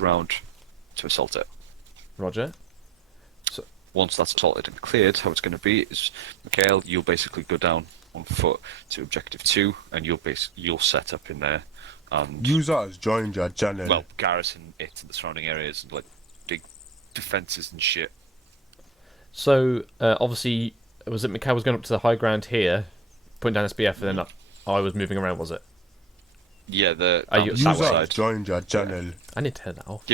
push around to assault it. Roger. Once that's assaulted and cleared, how it's going to be is, Mikhail, you'll basically go down on foot to Objective 2, and you'll set up in there, and User has joined your channel. well, garrison it and the surrounding areas, and like big defences and shit. So, obviously, was it Mikhail was going up to the high ground here, putting down SBF, and then I was moving around, was it? Yeah, the User south has side. joined your channel. I need to turn that off.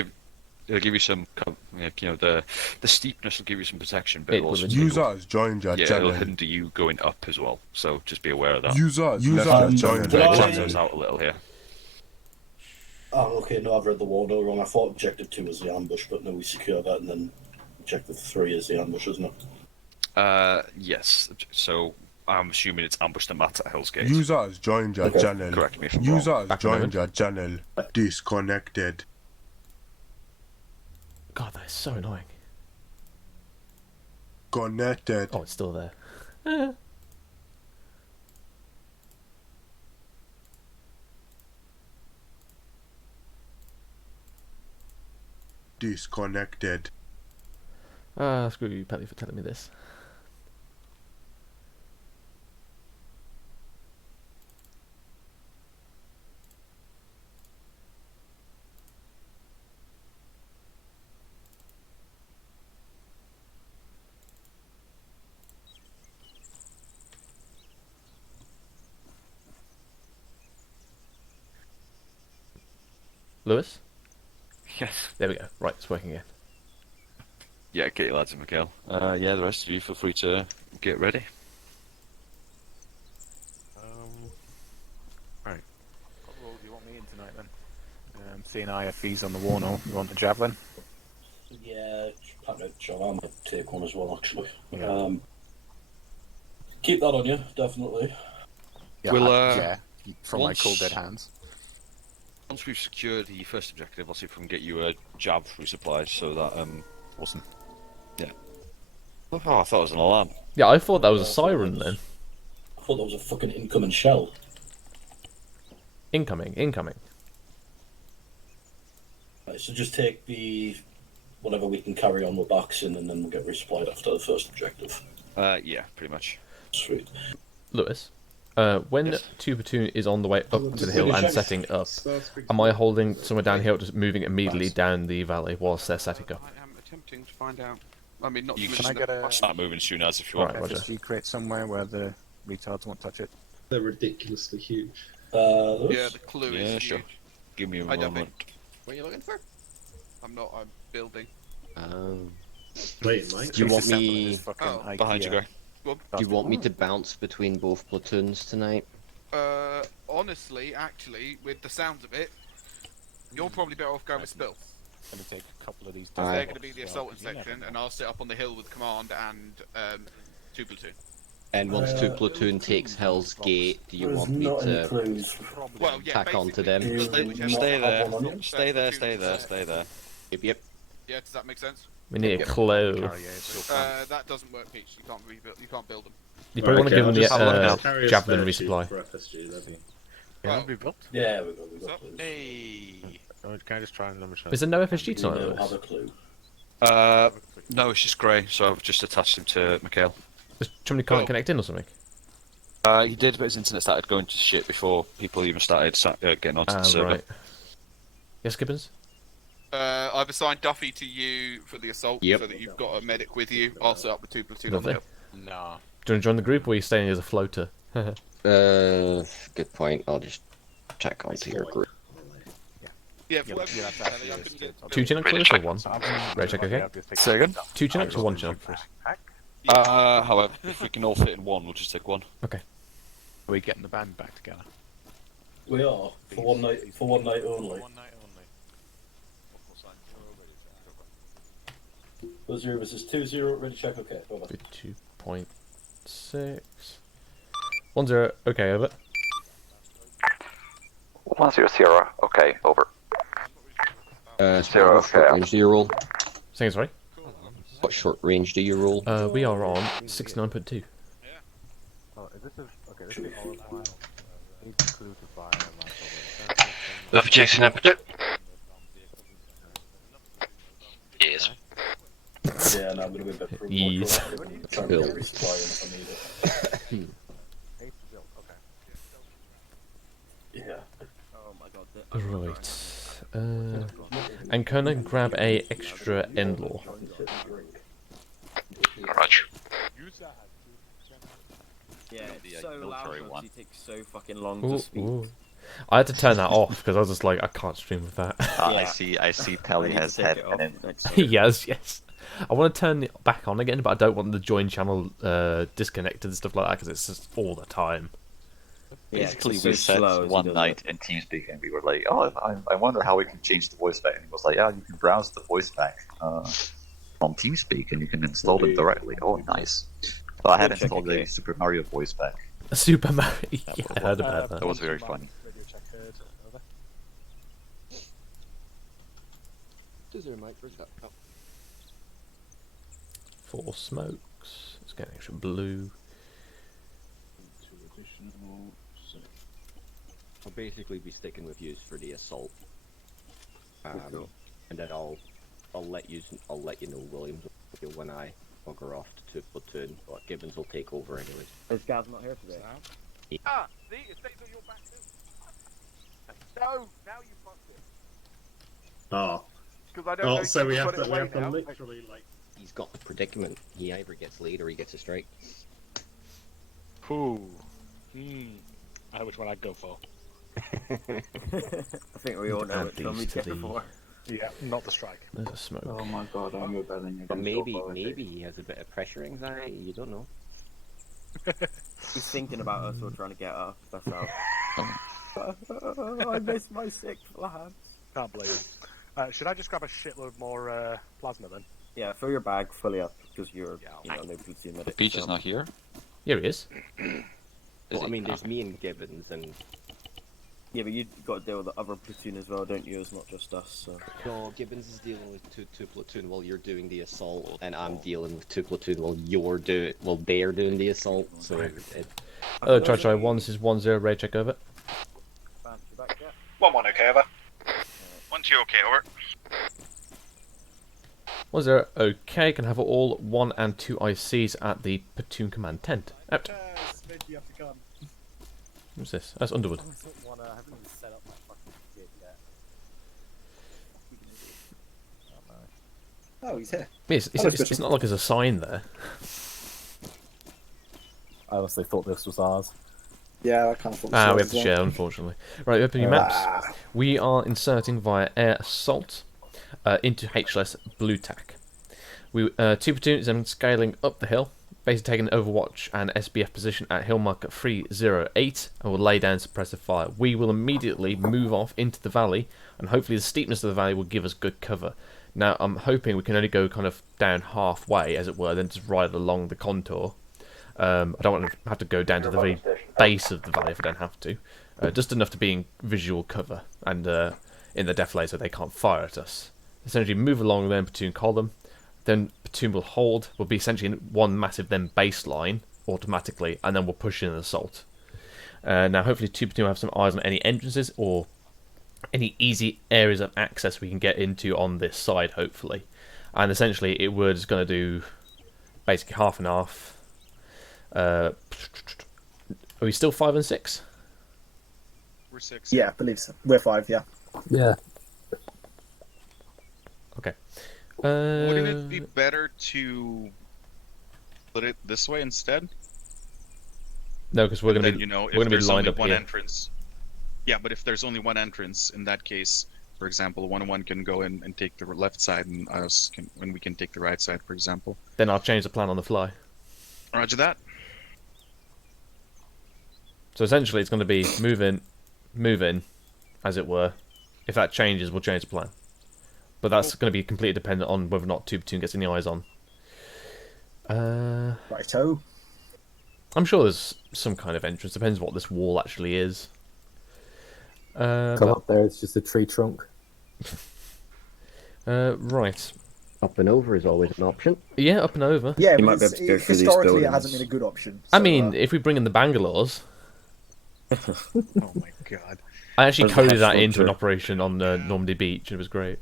It'll give you some, the steepness will give you some protection, but it'll also User has joined your it'll channel. hinder you going up as well. So just be aware of that. User has joined your Plan channel. those out a little here. Oh, okay, no, I've read the wardo wrong. I thought Objective 2 was the ambush, but no, we secure that, and then Objective 3 is the ambush, isn't it? Yes. So I'm assuming it's ambushed and Matt at Hell's Gate. User has joined your channel. Correct me if I'm User wrong. has joined your channel. Disconnected. God, that is so annoying. Connected. Oh, it's still there. Disconnected. Screw you, Pelly, for telling me this. Lewis? Yes. There we go. Right, it's working again. Yeah, get your lads in, Mikhail. Yeah, the rest of you feel free to get ready. Right. What role do you want me in tonight then? Seeing IFVs on the Warno, you want the Javelin? Yeah, John, I might take one as well, actually. Yeah. Keep that on you, definitely. Yeah, We'll, yeah, from once- my cold dead hands. Once we've secured the first objective, I'll see if we can get you a jab resupply so that, Awesome. yeah. Oh, I thought it was an alarm. Yeah, I thought that was a siren then. I thought that was a fucking incoming shell. Incoming, incoming. Right, so just take the whatever we can carry on with backs in, and then we'll get resupplied after the first objective. Yeah, pretty much. Sweet. Lewis, when Yes. 2 platoon is on the way up to the hill and setting up, am I holding somewhere down here or just moving immediately down the valley whilst they're setting up? I am attempting to find out. I mean, not You to Can I mention get a Start moving soon as if you want. Right, Roger. FSG crate somewhere where the retards won't touch it? They're ridiculously huge. Lewis? Yeah, the clue Yeah, is sure. huge. Give me a I don't moment. What are you looking for? I'm not. I'm building. Wait, Mike. Do you want Assembling me? this fucking Oh, Behind you, IKEA. Greg. Do you want me to bounce between both platoons tonight? Honestly, actually, with the sounds of it, you're probably better off going with Spill. It's going to take a couple of these. Because Aye. they're going to be the as assaulting well, 'cause you section, never and know. I'll sit up on the hill with command and 2 platoon. And once two platoon takes Hell's Gate, do you There's want me not any to? clues. Probably Well, yeah, Tack on to basically, them. just Do whichever- not Stay have there. one on you. Stay there, stay there, stay there. Yep. Yeah, does that make sense? We need a Yep. clue. Carrier is so fun. That doesn't work, Peach. You can't rebuild. You can't build them. You probably want to give them just have a look now. the Carry a javelin spare resupply. tube for FSG, then. Can it be built? Yeah, we got So, clues. hey. Can I just try and number check? Is there no FSG We tonight, don't have Lewis? a clue. No, it's just Grey, so I've just attached him to Mikhail. Does somebody can't Oh. connect in or something? He did, but his internet started going to shit before people even started getting onto the server. Right. Yes, Gibbons? I've assigned Duffy to you for the assault, Yep. so that you've got a medic with you. I'll set up with 2 platoon Lovely. on the hill. Nah. Do you want to join the group or are you staying as a floater? Good point. I'll just check onto your group. Yeah, Yeah, for but- yeah, that's actually I a couldn't good- get- Two Chinooks Lewis or one? So I'm gonna- Right, check, okay. I'll just take- Say again? Two Chinooks or one Chinook? Pack? However, if we can all fit in one, we'll just take one. Okay. Are we getting the band back together? We are for one night. For one night only. One night only. This is 2-0. Ready? Check. Okay. Over. 2.6. 1-0. Okay, over. 1-0 Sierra. Okay, over. What short range do you roll? Saying sorry? What short range do you roll? We are on 69.2. Oh, is this a... Okay, this is all of mine. Needs inclusive fire and like Love Jason Aperture. Yeah, and I'm going to be a bit Yes. trying to get resupply if I need it. 8 to build, okay. Yeah. Oh my god. Right. And can I grab a extra end law? Roger. Yeah, The, it's so military loud. one. It takes so fucking long Ooh, to speak. ooh. I had to turn that off because I was just like, I can't stream with that. I Yeah. see I Pelly need to has take had it an off in. next time. Yes, yes. I want to turn it back on again, but I don't want the join channel disconnected and stuff like that because it's just all the time. Yeah, Basically, it's we so said slow as he one does night in TeamSpeak, and we were like, "Oh, I wonder how we can change the voice back." And he was like, "Yeah, you can browse the voice back on TeamSpeak, and you can install it directly." Oh, nice. So I had Good check, installed okay. the Super Mario voice back. Super Mario. Yeah, I heard about That that. was very funny. Radio check heard. Over. Does there a mic for that? Oh. 4 smokes. Let's get an extra blue. I'll basically be sticking with yous for the assault. Cool. And then I'll let you know Williams when I bugger off to platoon, but Gibbons will take over anyways. Is Gaz not here today? Ah, see, it stays on your back too. No, now you fucked it. Oh. Because I don't know. So you we can have put it to away now. literally like. He's got the predicament. He either gets lead or he gets a strike. Ooh. I know which one I'd go for. I think we all know Add which one we these to get the- before. Yeah, not the strike. There's a smoke. Oh my god, I'm rebelling against But maybe authority. he has a bit of pressure anxiety. You don't know. He's thinking about us or trying to get us. That's how. I missed my 6th lad. Can't blame him. Should I just grab a shitload more plasma then? Yeah, fill your bag fully up because you're, Yeah, no platoon medic. Peach so. is not here. Here he is. Well, I mean, there's me and Gibbons, and Yeah, but you've got to deal with the other platoon as well, don't you? It's not just us. So. no, Gibbons is dealing with two platoon while you're doing the assault, and I'm dealing with 2 platoon while they're doing the assault. So Try 1. This is 1-0. Raid check over. Bounce you back yet? 1-1, okay, over. 1-2, okay, over. 1-0. Okay, can have all 1 and 2 ICs at the platoon command tent. Out. Yes, maybe you have to come. What's this? That's Underwood. I haven't even set up that fucking shit yet. Oh, he's here. It's not like there's a sign there. I honestly thought this was ours. Yeah, I kind of thought Ah, so we have as to well. share, unfortunately. Right, open your maps. We are inserting via air assault into HLS Blue Tack. 2 platoons and scaling up the hill, basically taking Overwatch and SBF position at hill marker 308, and will lay down suppressive fire. We will immediately move off into the valley, and hopefully the steepness of the valley will give us good cover. Now, I'm hoping we can only go kind of down halfway, as it were, then just ride along the contour. I don't want to have to go down to the very base of the valley if I don't have to. Just enough to be in visual cover and in the defilade so they can't fire at us. Essentially move along then platoon column, then platoon will hold, will be essentially in one massive then baseline automatically, and then we'll push in an assault. Now hopefully 2 platoon will have some eyes on any entrances or any easy areas of access we can get into on this side hopefully. And essentially it was going to do basically half and half. Are we still 5 and 6? We're 6. Yeah, I believe so. We're 5, yeah. Yeah. Okay. Wouldn't it be better to put it this way instead? No, because we're going to Then, be if we're going to be there's lined only up one here. entrance. Yeah, but if there's only one entrance, in that case, for example, 1-1 can go in and take the left side, and we can take the right side, for example. Then I'll change the plan on the fly. Roger that. So essentially, it's going to be move in, as it were. If that changes, we'll change the plan. But that's going to be completely dependent on whether or not 2 platoon gets any eyes on. Righto. I'm sure there's some kind of entrance. Depends what this wall actually is. Come up there, it's just a tree trunk. Right. up and over is always an option. Yeah, up and over. Yeah, but historically it hasn't been a good option. I mean, if we bring in the Bangalores... Oh my god. I actually Doesn't coded have that into an filter. operation on Normandy Beach. It was great.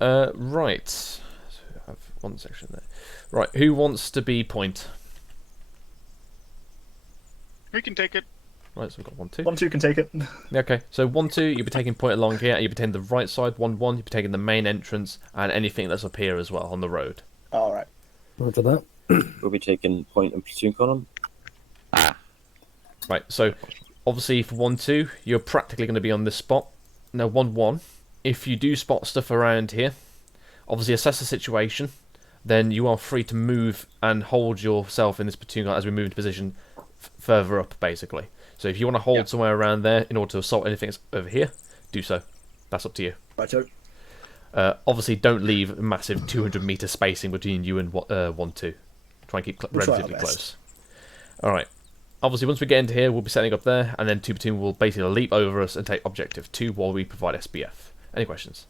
Right. So we have one section there. Right, who wants to be point? We can take it. Right, so we've got 1, 2. 1, 2 can take it. Okay, so 1, 2, you'll be taking point along here, you'll be taking the right side, 1, 1, you'll be taking the main entrance, and anything that's up here as well, on the road. Alright. Roger that. We'll be taking point and platoon column. Right, so obviously for 1, 2, you're practically going to be on this spot. Now 1, 1, if you do spot stuff around here, obviously assess the situation, then you are free to move and hold yourself in this platoon as we move into position further up, basically. So if you want to hold somewhere around there in order to assault anything that's over here, do so. That's up to you. Righto. Obviously, don't leave a massive 200-meter spacing between you and 1, 2. Try and keep relatively close. Alright. Obviously, once we get into here, we'll be setting up there, and then 2 platoon will basically leap over us and take objective 2 while we provide SBF. Any questions?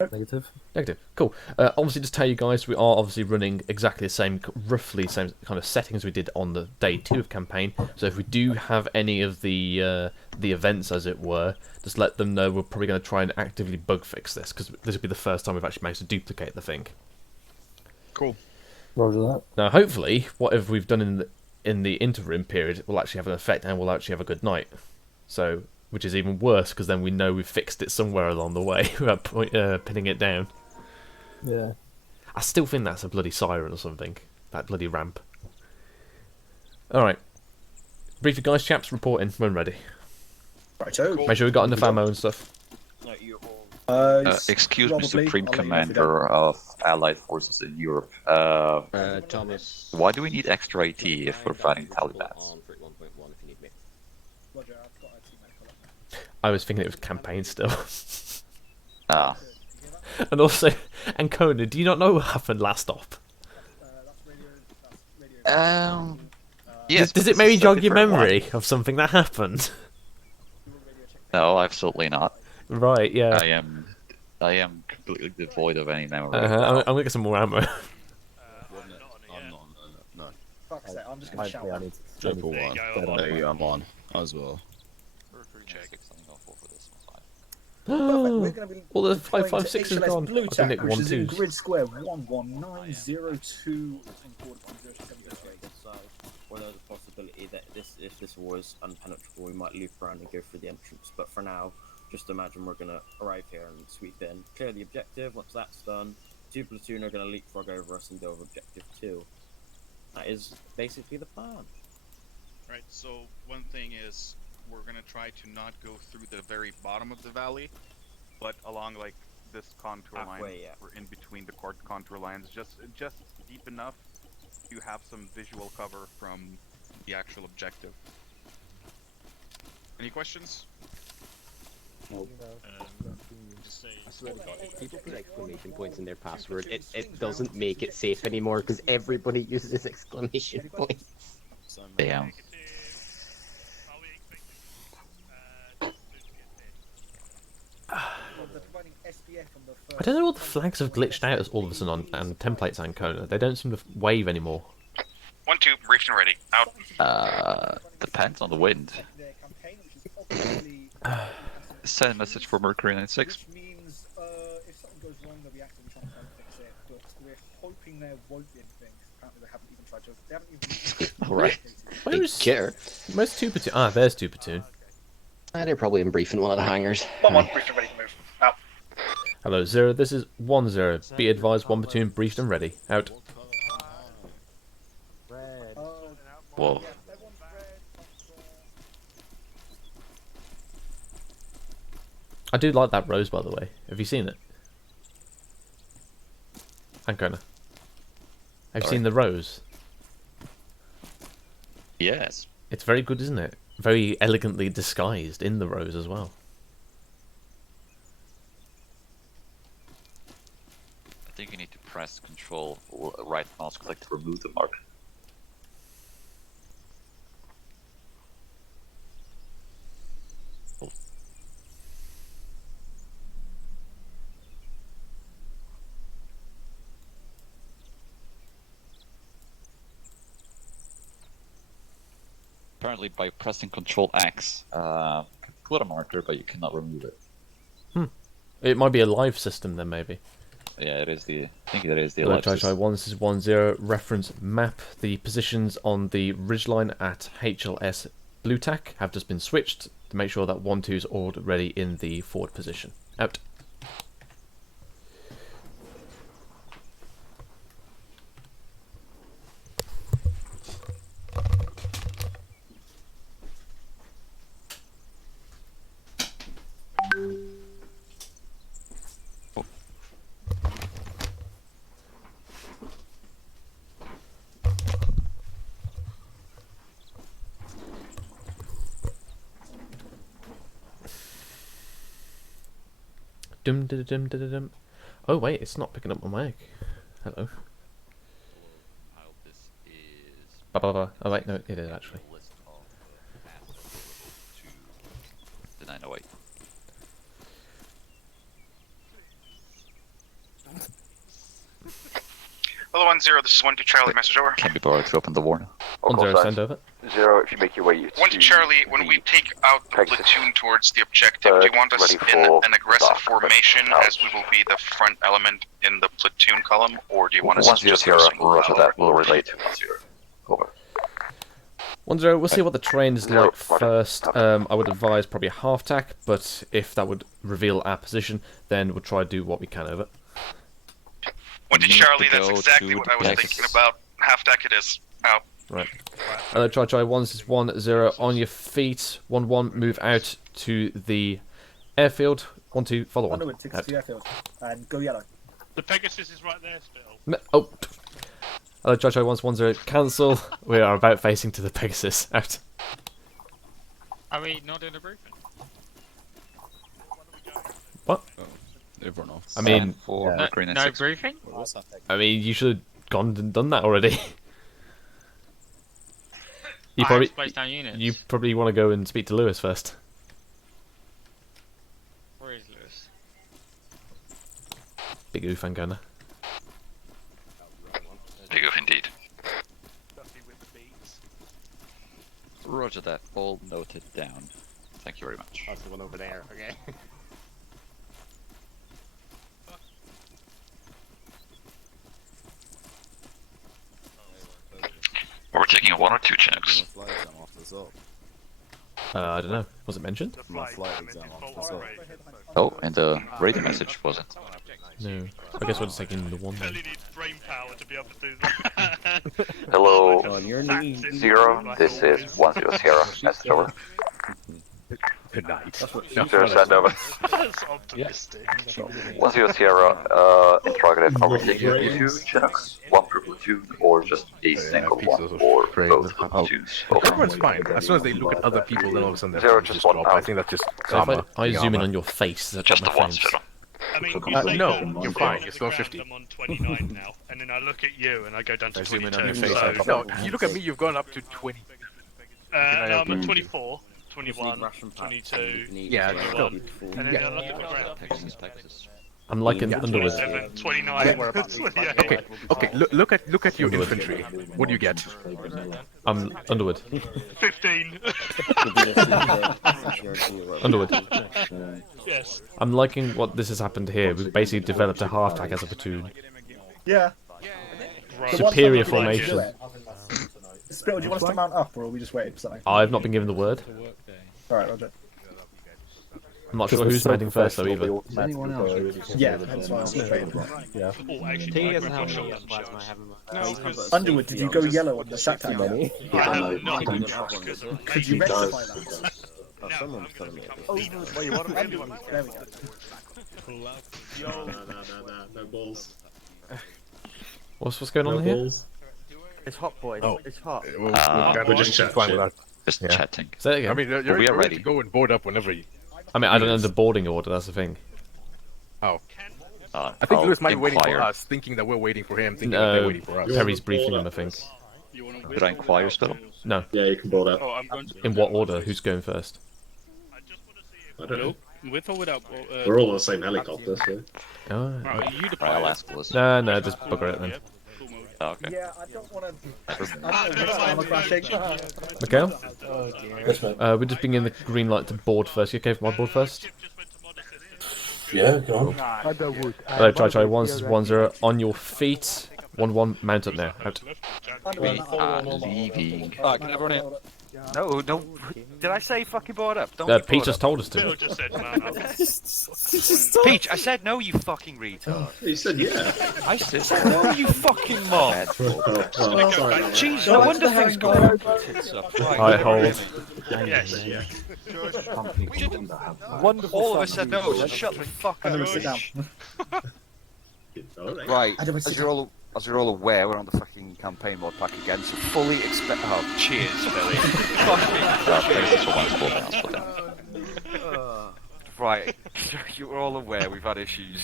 Negative. Negative. Cool. Obviously, just tell you guys, we are obviously running exactly the same, roughly the same kind of settings we did on the day 2 of campaign. So if we do have any of the events, as it were, just let them know we're probably going to try and actively bug fix this, because this will be the first time we've actually managed to duplicate the thing. Cool. Roger that. Now, hopefully, whatever we've done in the interim period will actually have an effect, and we'll actually have a good night. So, which is even worse, because then we know we've fixed it somewhere along the way without pinning it down. Yeah. I still think that's a bloody siren or something. That bloody ramp. Alright. Brief you guys, chaps, reporting when ready. Righto. Make sure we've got enough ammo and stuff. No, you're all... Excuse me, probably. Supreme I'll let you know if you Commander of Allied Forces in Europe. Thomas. Why do we need extra AT if we're fighting Taliban? Roger, I've got a team medical up now. I was thinking it was campaign still. Ah. And also, Ancona, do you not know what happened last op? Yes. Does it maybe jog your memory of something that happened? No, absolutely not. Right, yeah. I am completely devoid of any memory. I'm gonna get some more ammo. No. Fuck's sake, I'm just gonna shout. Triple one. There you go, I'm on as well. All the 556 is gone. Blue I tack, think which is in 1-2s. grid square 11902. So, well, there's a possibility that if this war is unpenetrable, we might loop around and go through the entrance. But for now, just imagine we're gonna arrive here and sweep in, clear the objective. Once that's done, 2 platoon are gonna leapfrog over us and go over objective 2. That is basically the plan. Right, so one thing is we're gonna try to not go through the very bottom of the valley, but along like this contour line. Halfway, yeah. We're in between the contour lines, just deep enough to have some visual cover from the actual objective. Any questions? If people put exclamation points in their password, it doesn't make it safe anymore because everybody uses exclamation points. Damn. I don't know what the flags have glitched out all of a sudden on templates Ancona. They don't seem to wave anymore. 1-2, briefed and ready. Out. Depends on the wind. Send a message for Mercury 96. Which means if something goes wrong, they'll be actively trying to fix it. But we're hoping there won't be anything. Apparently, they haven't even tried to. They haven't even. Alright. Where's care? Where's 2 platoon? Ah, there's 2 platoon. They're probably in briefing one of the hangars. Come on, briefed and ready to move. Out. Hello, 0. This is 1-0. Be advised, 1 platoon briefed and ready. Out. Whoa. I do like that rose, by the way. Have you seen it? Ancona. Have you seen the rose? Yes. It's very good, isn't it? Very elegantly disguised in the rose as well. I think you need to press Control right mouse click to remove the mark. Apparently, by pressing Control X, you can put a marker, but you cannot remove it. It might be a live system then, maybe. Yeah, it is the. I think that is the Hello, ellipsis. Chai 1, this is 10. Reference map. The positions on the ridgeline at HLS Blue Tack have just been switched to make sure that 1-2 is already in the forward position. Out. Dum dum dum dum dum. Oh wait, it's not picking up my mic. Hello. Ba ba ba. Oh wait, no, it is actually. The 908. Hello, 10. This is 1-2 Charlie. Message over. Can be borrowed to open the warner. 10, send over. 0, if you make your way to 1-2 Charlie, when we take out the platoon towards the objective, do you want us in an aggressive formation as we will be the front element in the platoon column, or do you want us to just go single Roger that. We'll relay to 10. Over. 10, we'll see what the terrain is like first. I would advise probably a half tack, but if that would reveal our position, then we'll try to do what we can over it. 1-2 Charlie, that's exactly what I was thinking about. Half deck it is. Out. Right. Hello, Chai 1, this is 10. On your feet. 1-1, move out to the airfield. 1-2, follow on. Underwood, take us to the airfield. And go yellow. The Pegasus is right there still. No, oh. Hello, Chai 1, 10, cancel. We are about facing to the Pegasus. Out. Are we not doing a briefing? What? They've run off. I mean, no briefing? I mean, you should have gone and done that already. You probably, down units. you probably want to go and speak to Lewis first. Where is Lewis? Big oof, I'm gonna. Big oof indeed. Roger that. All noted down. Thank you very much. That's the one over there. Okay. We're taking 1 or 2 checks. I don't know. Was it mentioned? Oh, and the radio message wasn't. No. I guess we're just taking the one then. Hello, 0. This is 10 Sierra. Message over. Good night. 0, send over. That's optimistic. 10 Sierra, interrogative. Are we taking 2 checks? 1 per platoon, or just a single one, or both platoons? Everyone's fine. As soon as they look at other people, then all of a sudden Zero, they're just just one drop. out. I think that's just So if karma. I zoom in Arma. on your face, is that Just my the one, frames? Fiddle. I mean, No, you're fine. You're still 50. I'm on 29 now, and then I look at you and I go down to I zoom 22. in on your face. No, you look at me, you've gone up to 20. No, I'm at 24, 21, 22, Yeah, 21, still. and then I look at the ground. I'm like an Underwood. 29, Okay. Look at your infantry. What do you get? I'm Underwood. 15. Underwood. Yes. I'm liking what this has happened here. We've basically developed a half tack as a platoon. Yeah. Superior formation. Spittle, do you want us to mount up, or are we just waiting for something? I've not been given the word. Alright, Roger. I'm not sure who's landing first though either. Yeah, that's why I was waiting. Oh, actually, He my doesn't have shot any doesn't plasma, I show. have him. No, because Underwood, did you go yellow on the sat tag? Could you rectify that? Someone's telling me. Well, you want to There we go. No balls. What's going on here? It's hot, boys. Oh. It's hot. We're just chatting. Just chatting. Say that again. I mean, you're we are ready ready. to go and board up whenever you. I mean, I don't know the boarding order, that's the thing. Oh. I think I'll Lewis might be waiting for inquire. us, thinking that we're waiting for him, thinking that they're No, waiting for us. Perry's briefing him, I think. Did I inquire, Spittle? No. Yeah, you can board up. Oh, I'm going to... In what order? Who's going first? I don't know. With or without... We're all on the same helicopter, so. Oh. Right, you the Right, I'll pilot. ask Lewis. No, just bugger it then. Oh, okay. Yeah, I don't want to. I'm crashing. Mikhail? Yes, mate. We're just being in the green light to board first. You okay for my board first? Yeah, go on. Hello, try 1-0 on your feet. 1-1, mount up now. Out. We are leaving. Alright, can everyone hear? No, don't. Did I say fucking board up? Don't be Peach bored just up. told us to. Bill just said man up. Peach, I said no, you fucking retard. You said yeah. I said no, you fucking mom. Jeez, no wonder things go tits up. Alright, hold. Yes. Wonderful. All of us said no, just shut the fuck up. Sit down. Right, as you're all aware, we're on the fucking campaign mod pack again, so fully expect. Oh, cheers, Billy. Right, so you're all aware we've had issues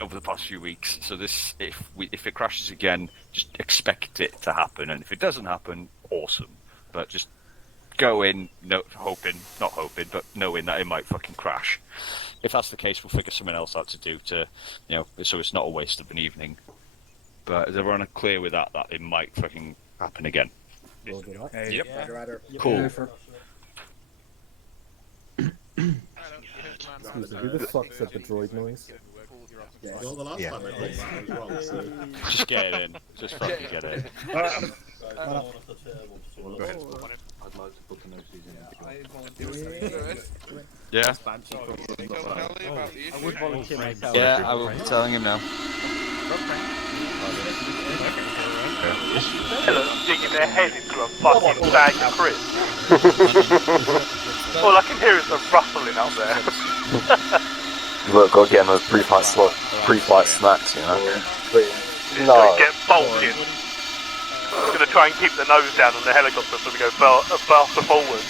over the past few weeks. So this, if it crashes again, just expect it to happen, and if it doesn't happen, awesome. But just go in, not hoping, but knowing that it might fucking crash. If that's the case, we'll figure something else out to do to, so it's not a waste of an evening. But is everyone clear with that it might fucking happen again? Yep. Cool. Excuse me, who the fuck said the droid noise? Well, the last time I did that as well, so... Just get it in. Just fucking get it in. Go ahead. I'd like to put the notices in. Yeah. I would volunteer myself. Yeah, I will be telling him now. Hello, digging their head into a fucking bag of crisps. All I can hear is the rustling out there. Look, gotta get him those pre-flight snacks, you know. No. Get bolted. Gonna try and keep the nose down on the helicopter so we go faster forward.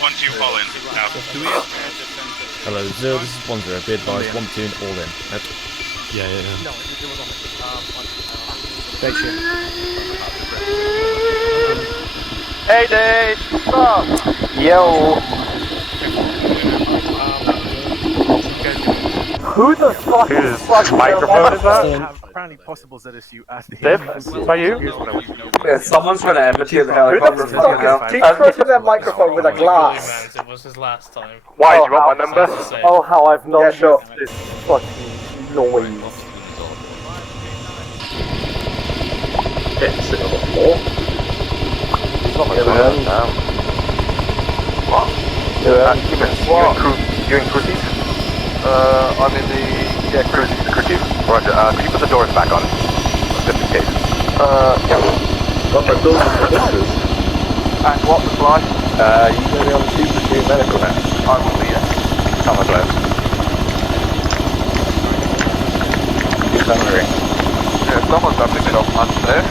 1-2 all in. Out. Hello, 0, this is 1-0. Be advised, 1 platoon, all in. Out. Yeah. Hey Dave, what's up? Yo! Who the fuck is Whose microphone is that? Apparently possible ZSU as the Dave, is that you? Yeah, someone's gonna empathy the helicopter. Who the fuck is decrossing that microphone with a glass? It was his last time. Why, do you want my number? Oh, how I've not shot this fucking noise. It's in on the floor. He's not my friend now. What? You in cruises? I'm in the... Yeah, cruises. Roger, could you put the doors back on? Just in case. Yeah. Got my building for business. And what the fly? You gonna be on the 2 platoon medical now? I will be, yes. Come on, Glenn. You're hungry. Yeah, someone's having a bit of lunch there.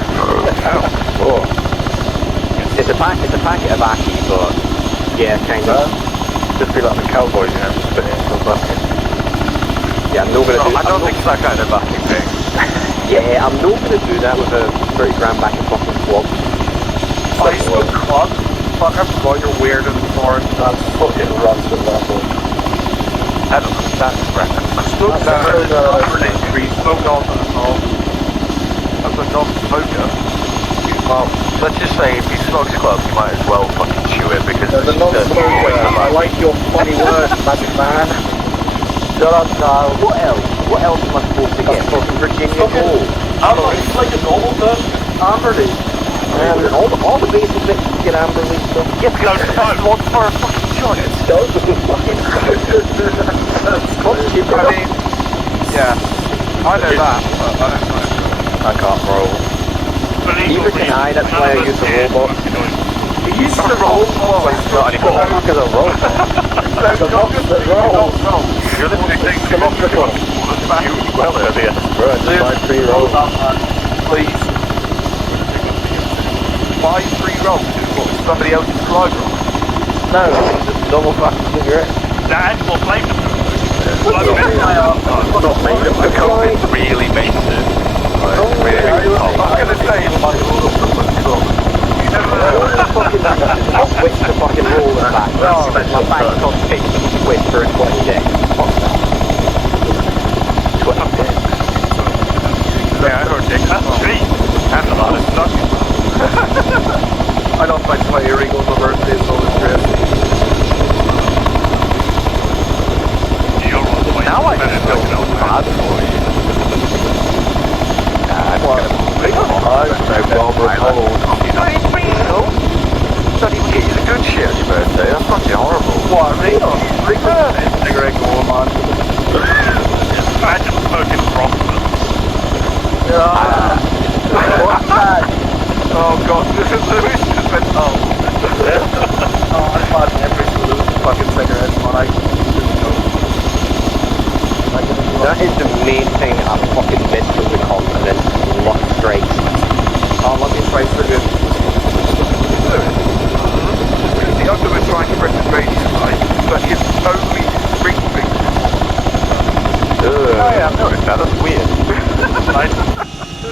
Oh. It's a packet of Aki, but yeah, kind of. Just be like the cowboys, you know, just put it into a bucket. Yeah, I'm not gonna do. I don't think it's that kind of bucket thing. Yeah, I'm not gonna do that with a 30 grand back in fucking club. Facebook club? Fuck, I forgot you're weird in the forest. That's fucking runs with that one. I don't understand this record. Smoke off on the salt. That's a non-smoker. Well, let's just say if he smokes club, you might as well fucking chew it because There's a non-smoker. I like your funny words, Magic Man. Shut up, Kyle. What else? What else am I supposed to get? Fucking Virginia Gold. It's like a normal person. Amberley. All the basic bits you get Amberley stuff. Get to go to the one for a fucking joint. I mean, yeah, I know that, but I don't know. I can't roll. Neither can I, that's why I use the robot. You used the robot. Not anymore. Because I roll. You're listening to symmetrical. You well earlier. Please. 5 free rolls is what somebody else's slide roll. No, just double fucking cigarette. That adds more flavour to it. It really makes it. I'm gonna say it's like I'll switch to fucking roll and back. My back's on fixed and switch for a 20 deck. Fuck that. 20 deck. Yeah, I heard Dick. That's cheap. And a lot of stuff. I lost my 20 earrings on birthday, so it's great. Now That is the main thing I fucking missed from the comp, and then lock straight. I'll lock it straight for good. The other was trying to press his radius line, but his only ring finger. Oh yeah, I've noticed that. That's weird.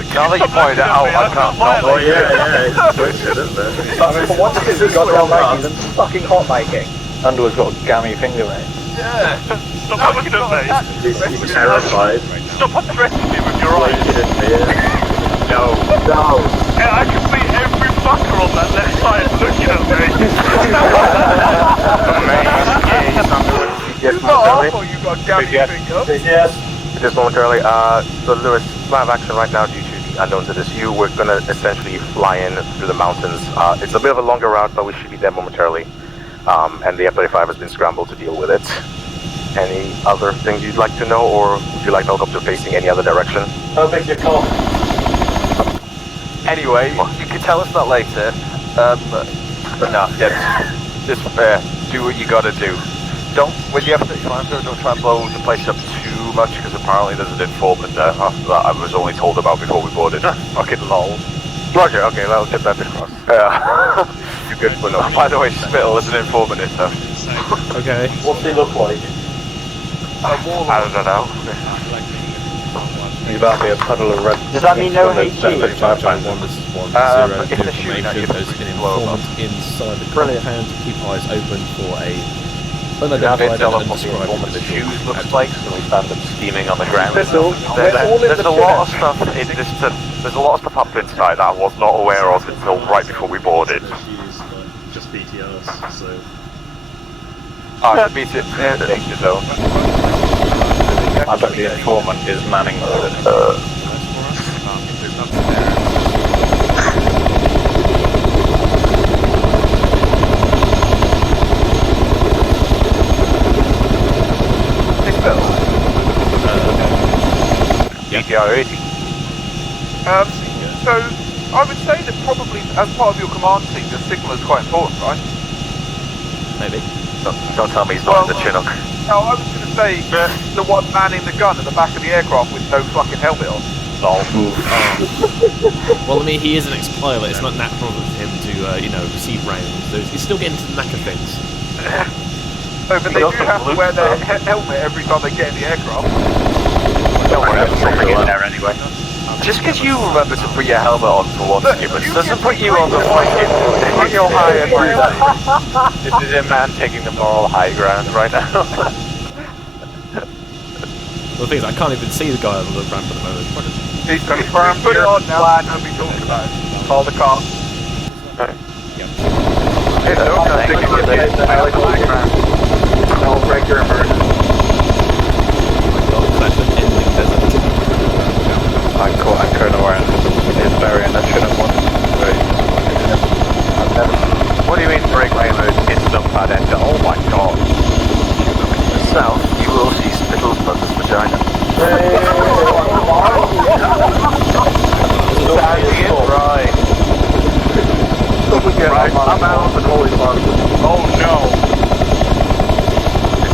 Now that you pointed it out, I can't not. Oh yeah, it's twisted, isn't it? For what this is goddamn Mikey, them fucking hot miking. Underwood's got a gammy finger, mate. Yeah. Stop looking at me. He's terrified. Stop addressing me with your eyes. Blinking in fear. No. No. Yeah, I can see every fucker on that left side looking at me. Yes, not awful, you got a gammy finger. Yes. Just momentarily, so Lewis, plan of action right now due to the unknowns of this. We're gonna essentially fly in through the mountains. It's a bit of a longer route, but we should be there momentarily. And the F-35 has been scrambled to deal with it. Any other things you'd like to know, or would you like the helicopter facing any other direction? How big your car? Anyway, you can tell us that later. No, yeah, just do what you gotta do. Don't, with the F-35, don't try and blow the place up too much, because apparently there's an informant there after that I was only told about before we boarded. Fucking lol. Roger, okay, well, get that across. Yeah. You're good for no. By the way, Spittle is an informant in there. Okay. What's he look like? I don't know. He's about to be a puddle of red. Does that mean no HG? This is 1-0 If they're shooting at you, information. There's an informant inside the compound. Keep eyes open for a Now unidentified tell and us what the undescribed informant's individual. shoes looks like, so we found them steaming on the ground. There's a lot of stuff in this. There's a lot of stuff up inside that I was not aware of until right before we boarded. Just BTRs, so. Ah, the BT danger zone. I bet the informant is manning BTR 80. So I would say that probably as part of your command team, the signal is quite important, right? Maybe. Don't tell me he's not in the Chinook. No, I was going to say the one manning the gun at the back of the aircraft with no fucking helmet on. Lol. Well, I mean, he is an ex-pilot. It's not natural for him to, receive rounds. So he's still getting to the knack of things. No, but they do have to wear their helmet every time they get in the aircraft. Don't worry, I'm something in there anyway. Just because you remember to put your helmet on for once, Gibbons, doesn't put you on the fucking put your high end right now. This is a man taking the moral high ground right now. Well, the thing is, I can't even see the guy on the ramp at the moment. He's confirmed. Put it on now. Don't be talking about it. Call the cops. I'll break your immersion. I'm kind of wearing his variant. I shouldn't want What do you mean break my immersion? It's the bad end. Oh my god. South, you will see Spittle's mother's vagina. Right. Right, I'm out of the holy one. Oh no.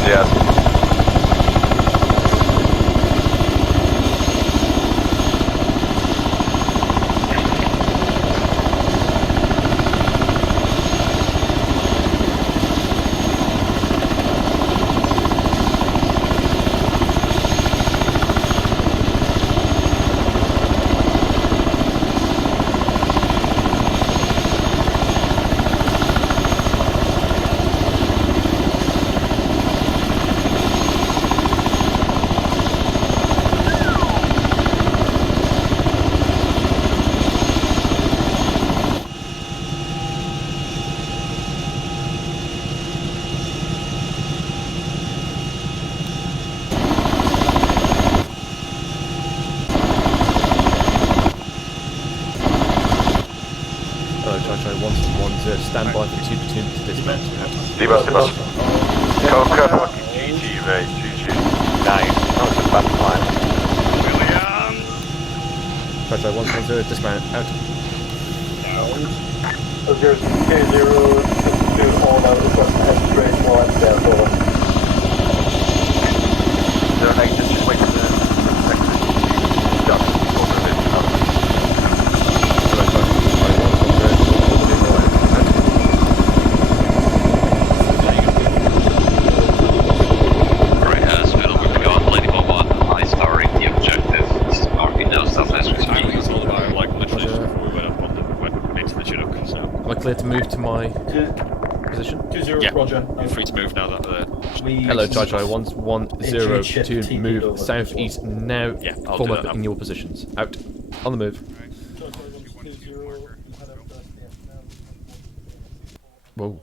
Yes. Stand by for 2 platoons to dismount. Debus. Coca. GG, mate. GG. Nice. That was a bad plan. William! Retro 110, dismount. Out. There's K0 to all out request to head straight while I'm down over. Is there an exit? Just wait for the move to my position? 2-0, Yeah, Roger. you're free to move now that Hello, Jai 1-1-0 to move southeast now. Yeah, I'll Form do up that now. in your positions. Out. On the move. Whoa.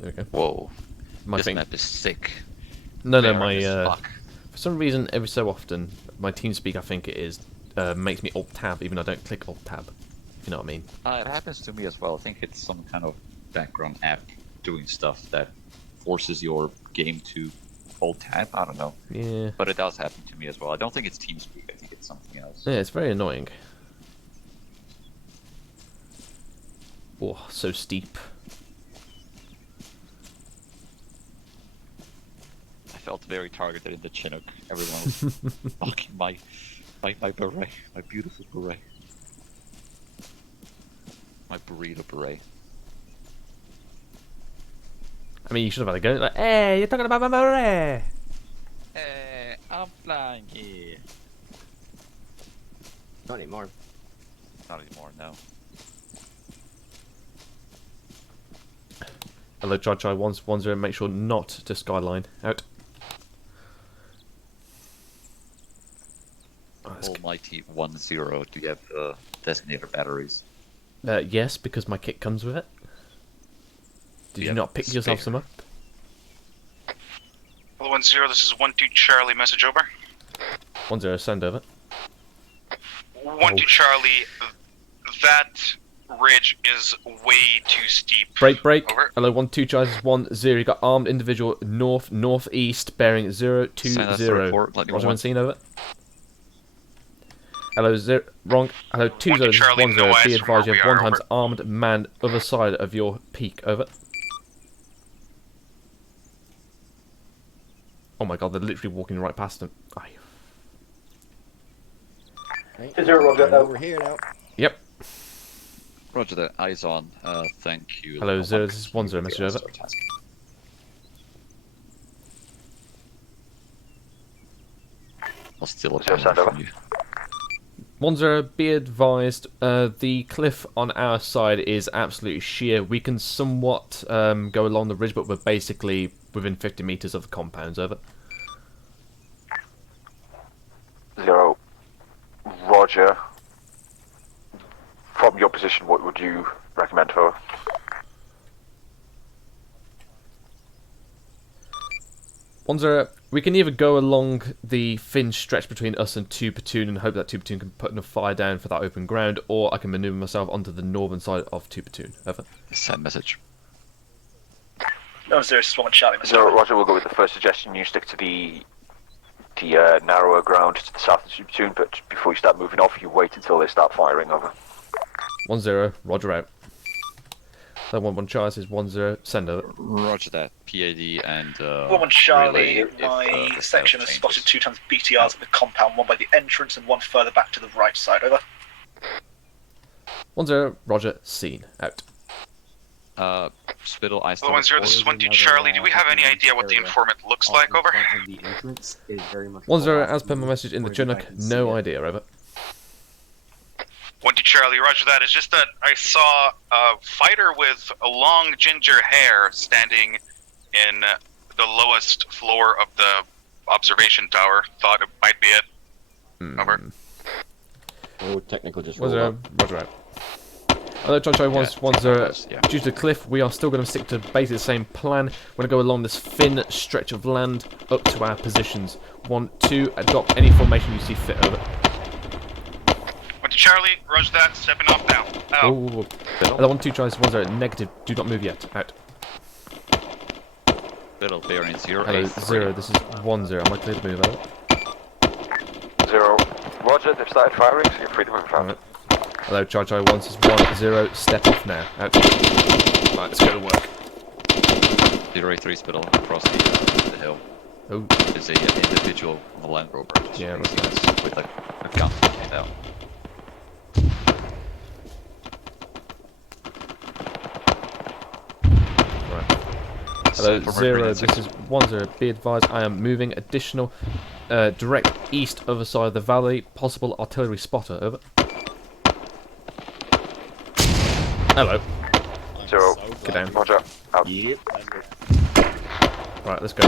There we go. Whoa. My This thing. map is sick. No, Barren my as fuck. for some reason, every so often, my TeamSpeak, I think it is, makes me Alt Tab, even though I don't click Alt Tab. If you know what I mean. It happens to me as well. I think it's some kind of background app doing stuff that forces your game to hold tab. I don't know. Yeah. But it does happen to me as well. I don't think it's TeamSpeak. I think it's something else. Yeah, it's very annoying. Oh, so steep. I felt very targeted in the Chinook. Everyone was fucking my beret, my beautiful beret, my burrito beret. I mean, you should have had a go. Like, hey, you're talking about my beret. Hey, I'm flying here. Not anymore. Not anymore, no. Hello, Chai 1-1-0. Make sure not to skyline. Out. Almighty 1-0. Do you have designator batteries? Yes, because my kit comes with it. Did you not pick yourself some up? Hello, 1-0, this is 1-2 Charlie, message over. 1-0, send over. 1-2 Charlie, that ridge is way too steep. Break. Over. Hello, 1-2 Charlie, 1-0. You got armed individual northeast bearing 020. Send us the report, let me Roger, know. one seen over. Hello, wrong. Hello, 2-0, this is 1-0. Be advised, you have one times armed man other side of your peak. Over. Oh my god, they're literally walking right past them. Aye. 2-0, Roger. Over here now. Yep. Roger that. Eyes on. Thank you. Hello, 0, this is 1-0. Message over. I'll steal a camera from you. 1-0, be advised, the cliff on our side is absolutely sheer. We can somewhat go along the ridge, but we're basically within 50 meters of the compounds. Over. 0. Roger. From your position, what would you recommend for? We can either go along the thin stretch between us and 2 platoon and hope that 2 platoon can put enough fire down for that open ground, or I can maneuver myself onto the northern side of 2 platoon. Over. Send message. No, 0, 1 Charlie. 0, Roger, we'll go with the first suggestion. You stick to the narrower ground to the south of 2 platoon, but before you start moving off, you wait until they start firing. Over. 1-0, Roger out. So 1-1 Charlie says 1-0, send over. Roger that. PAD and 1-1 Charlie, relay my the section south has changes. spotted 2 times BTRs at the compound, one by the entrance and one further back to the right side. Over. 1-0, Roger, seen. Out. Spittle, I Hello, 1-0, this is 1-2 Charlie. Do we have any idea what the informant looks like? Over. 1-0, as per my message in the Chinook, no idea. Over. 1-2 Charlie, roger that. It's just that I saw a fighter with a long ginger hair standing in the lowest floor of the observation tower. Thought it might be it. Over. Oh, technical just 1-0, Roger out. Hello, Chai 1-0. Due to the cliff, we are still going to stick to basically the same plan. We're going to go along this thin stretch of land up to our positions. 1-2, adopt any formation you see fit. Over. 1-2 Charlie, roger that. Stepping off now. Out. Oh, hello, 1-2 Charlie 1-0. Negative. Do not move yet. Out. Spittle, bearing 0. Hello, 0. This is 1-0. Am I clear to move? Over. 0. Roger, they've started firing, so you're free to move out. Hello, Chai 1 says 1-0. Step off now. Out. Right, let's go to work. 083 Spittle across the hill. Oh. There's an individual on the Land Rover. Yeah, right. With a gun pointed out. Hello, 0. This is 1-0. Be advised, I am moving additional direct east other side of the valley. Possible artillery spotter. Over. Hello. 0. Get down. Roger. Out. Yep. Right, let's go.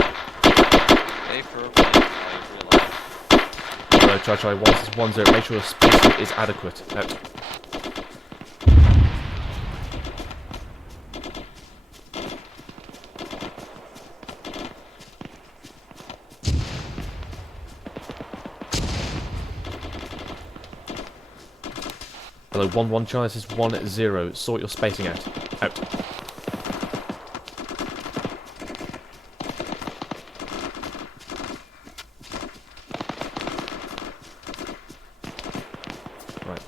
Hello, Charlie. 1-0. Make sure your spacing is adequate. Out. Hello, 1-1 Charlie, this is 1-0. Sort your spacing out. Out. Right.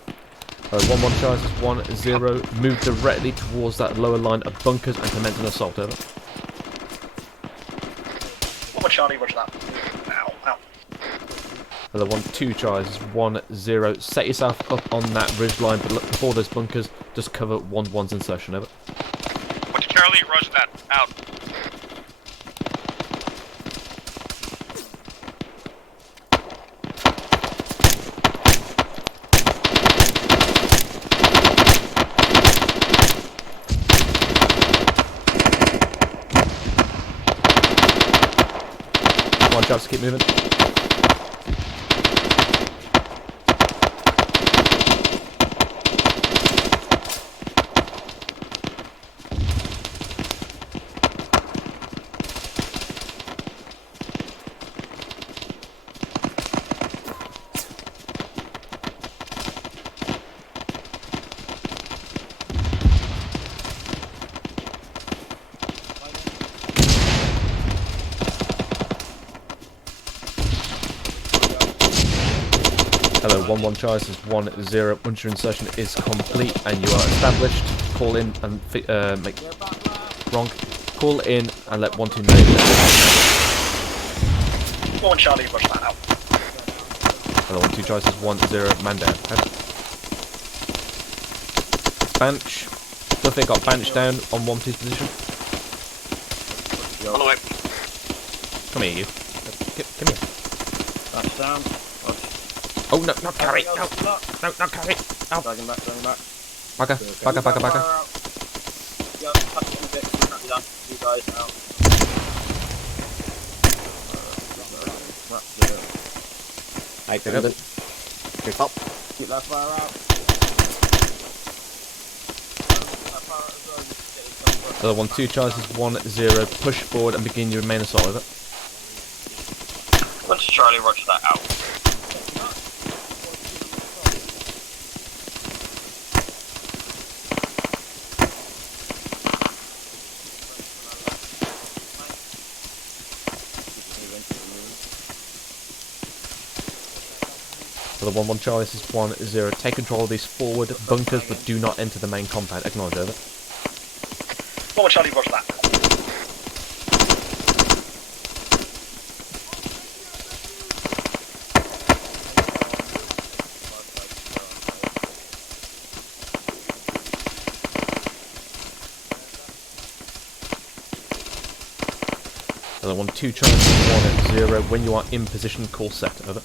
Hello, 1-1 Charlie, this is 1-0. Move directly towards that lower line of bunkers and commence an assault, over. 1 Charlie, roger that. Ow, ow. Hello, 1-2 Charlie, this is 1-0. Set yourself up on that ridge line, but look before those bunkers, just cover 1-1's insertion, over. 1 Charlie, roger that. Out. Come on, Travis, keep moving. Hello, 1-1 Charlie, this is 1-0. Once your insertion is complete and you are established, call in and make wrong. Call in and let 1-2 know. 1 Charlie, rush that out. Hello, 1-2 Charlie, this is 1-0. Man down. Okay. Banch. Don't think got Banch down on 1-2's position. On the way. Come here, you. Come here. That's down. Oh, no, not carry. No, not carry. Ow. Dragging back. Bagger. Yeah, touch in a bit. Crack it up. You guys out. I found it. Pick up. Keep that fire out. Hello, 1-2 Charlie, this is 1-0. Push forward and begin your main assault, over. 1 Charlie, roger that. Out. Hello, 1-1 Charlie, this is 1-0. Take control of these forward bunkers, but do not enter the main compound. Acknowledge, over. 1 Charlie, roger that. Hello, 1-2 Charlie, this is 1-0. When you are in position, call set, over.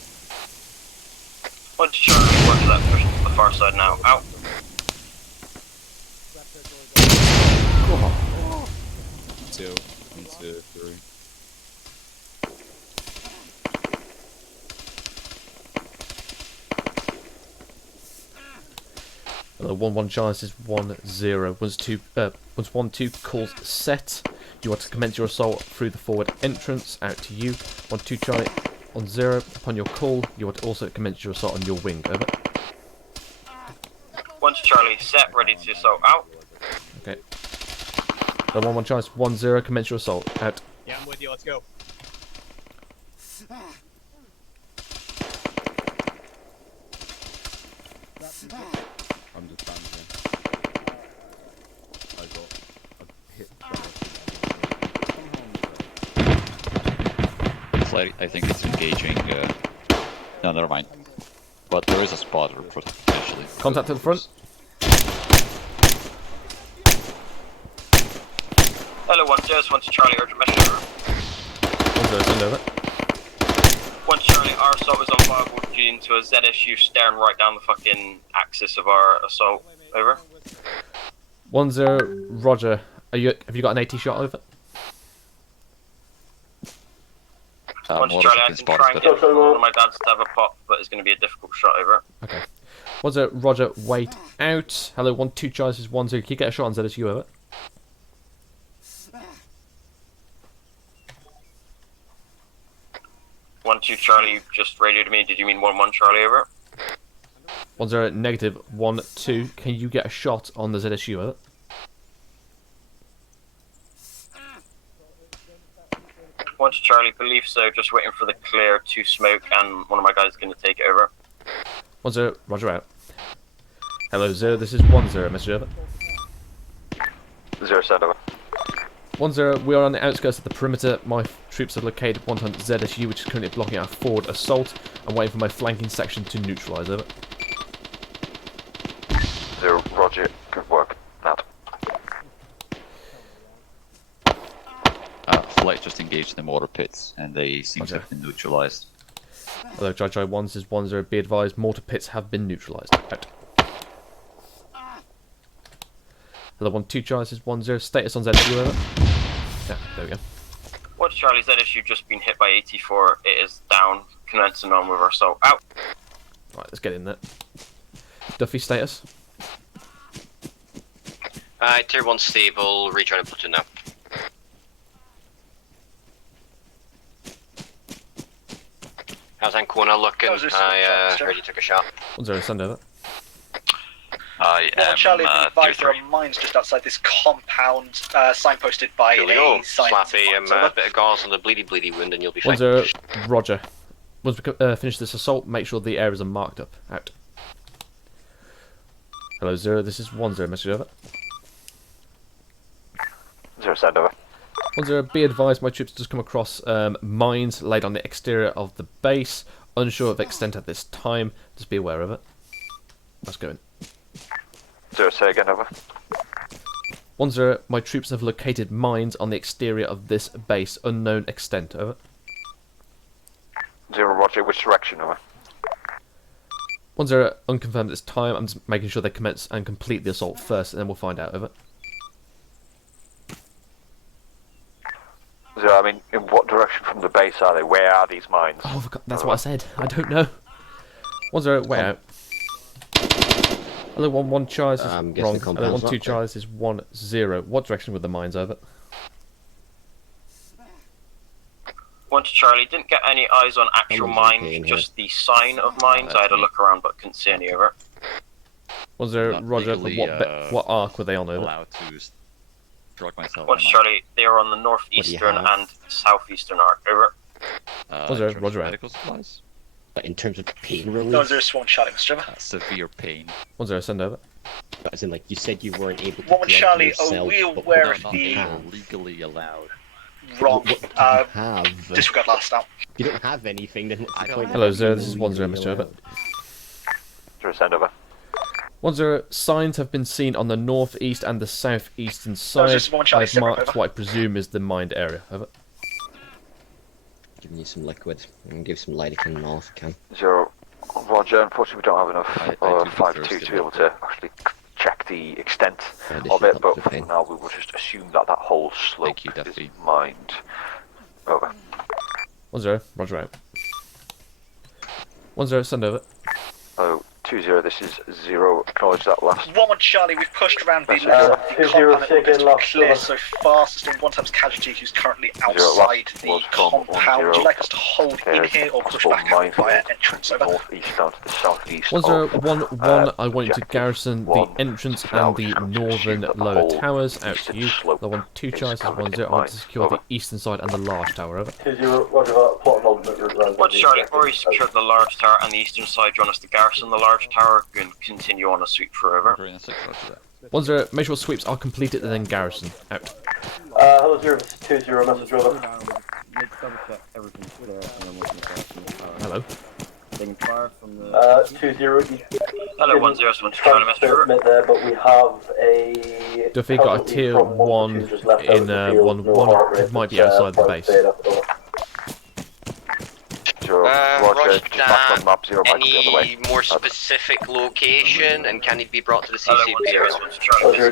1 Charlie, roger that. Push to the far side now. Out. Two, 1, 2, 3. Hello, 1-1 Charlie, this is 1-0. Once 1-2 calls set, you are to commence your assault through the forward entrance. Out to you. 1-2 Charlie, on 0. Upon your call, you are to also commence your assault on your wing, over. 1 Charlie, set, ready to assault. Out. Okay. Hello, 1-1 Charlie, 1-0. Commence your assault. Out. Yeah, I'm with you. Let's go. I'm just bandaging. I got hit. It's like, I think it's engaging. No, never mind. But there is a spotter potentially. Contact to the front. Hello, 1-0, 1 Charlie, urgent mission. 1-0, send over. 1 Charlie, our assault is on fire, Gene to a ZSU staring right down the fucking axis of our assault. Over. 1-0, Roger. Have you got an 80 shot over? Once more Charlie, I than can try and get one of my dads to have a pop, but it's going to be a difficult shot over. Okay. 1-0, Roger. Wait out. Hello, 1-2 Charlie. This is 1-0. Can you get a shot on ZSU over? One, 2 Charlie just radioed me. Did you mean 1-1 Charlie over? 1-0, negative 1-2. Can you get a shot on the ZSU over? One to Charlie, believe so. Just waiting for the clear to smoke, and one of my guys is going to take it over. 1-0, Roger out. Hello, 0. This is 1-0. Message over. 0 send over. 1-0, we are on the outskirts of the perimeter. My troops have located 100 ZSU, which is currently blocking our forward assault. I'm waiting for my flanking section to neutralise. Over. 0, Roger. Good work. Matt. Flight just engaged the mortar pits, and they seem to have been neutralised. Hello, Jai 1, this is 1-0. Be advised, mortar pits have been neutralised. Out. Hello, 1-2 Jai, this is 1-0. Status on ZSU, over. Yeah, there we go. One to Charlie, ZSU just been hit by 84. It is down. Commencing on with our assault. Out. Right, let's get in there. Duffy status. Tier 1 stable, rejoin and platoon now. How's Ancona looking? I heard you took a shot. 1-0, send over. I am Charlie, advised there are mines just outside this compound, signposted by a sign. Slappy, a bit of gauze on the bleedy wound and you'll be fine. 1-0, Roger. Once we finish this assault, make sure the areas are marked up. Out. Hello, 0. This is 1-0. Message over. 0 send over. 1-0, be advised, my troops just come across mines laid on the exterior of the base. Unsure of extent at this time. Just be aware of it. Let's go in. 0, say again, over. 1-0, my troops have located mines on the exterior of this base. Unknown extent, over. 0, Roger. Which direction, over? 1-0, unconfirmed at this time. I'm just making sure they commence and complete the assault first, and then we'll find out, over. 0, I mean, in what direction from the base are they? Where are these mines? Oh, that's what I said. I don't know. 1-0, way out. Hello, 1-1 Charles is wrong. Hello, 1-2 Charles is 1-0. What direction were the mines over? One to Charlie, didn't get any eyes on actual mines, just the sign of mines. I had a look around but couldn't see any over. 1-0, Roger. What arc were they on over? Allowed to drug myself. One to Charlie, they are on the northeastern and southeastern arc. Over. 1-0, Roger out. Medical supplies? But in terms of pain relief... No, there's one Charlie, Mr. Severe pain. 1-0, send over. But as in, like, you said you weren't able to One drug Charlie, yourself, are we but aware what of do the... you have? Legally allowed. Wrong. Have? Disregard last out. You don't have anything, then what's the point? Hello, 0. This is 1-0, Mr. Over. 0, send over. 1-0, signs have been seen on the northeast and the southeastern side. just one Charlie, I've separate, marked over. what I presume is the mined area. Over. Giving you some liquid. And give some lidocaine and all if you can. 0, Roger. Unfortunately, we don't have enough I do 5-2 to be able to actually check the extent of it, but for now we will just assume that that whole slope is mined. Over. 1-0, Roger out. 1-0, send over. Oh, 2-0, this is 0. Acknowledge that last. 1-1 Charlie, we've pushed around the That's limits it. of the compound and it's been clear so far. Sustained 1 times casualty who's currently outside the compound. Would you like us to hold in here or push back out via entrance? Over. Northeast down to the southeast. 1-0, 1-1, I want you to garrison the entrance and the northern lower towers. Out to you. The 1-2 Charles is 1-0. I want to secure the eastern side and the large tower. Over. 2-0, One to Charlie, already secured the large tower and the eastern side. Do you want us to garrison the large tower and continue on a sweep forever? 1-0, make sure sweeps are completed and then garrison. Out. Hello, 0, 2-0, message over. Everything's clear, and then we can garrison the tower. Hello. They can fire from the... 2-0. Hello, 1-0, so Charlie, message over. There, but we have a... Duffy got a tier 1 in 1-1. It might be outside the base. 0, Roger back on map, 0 might be on the way. Any more specific location, and can he be brought to the CCP area?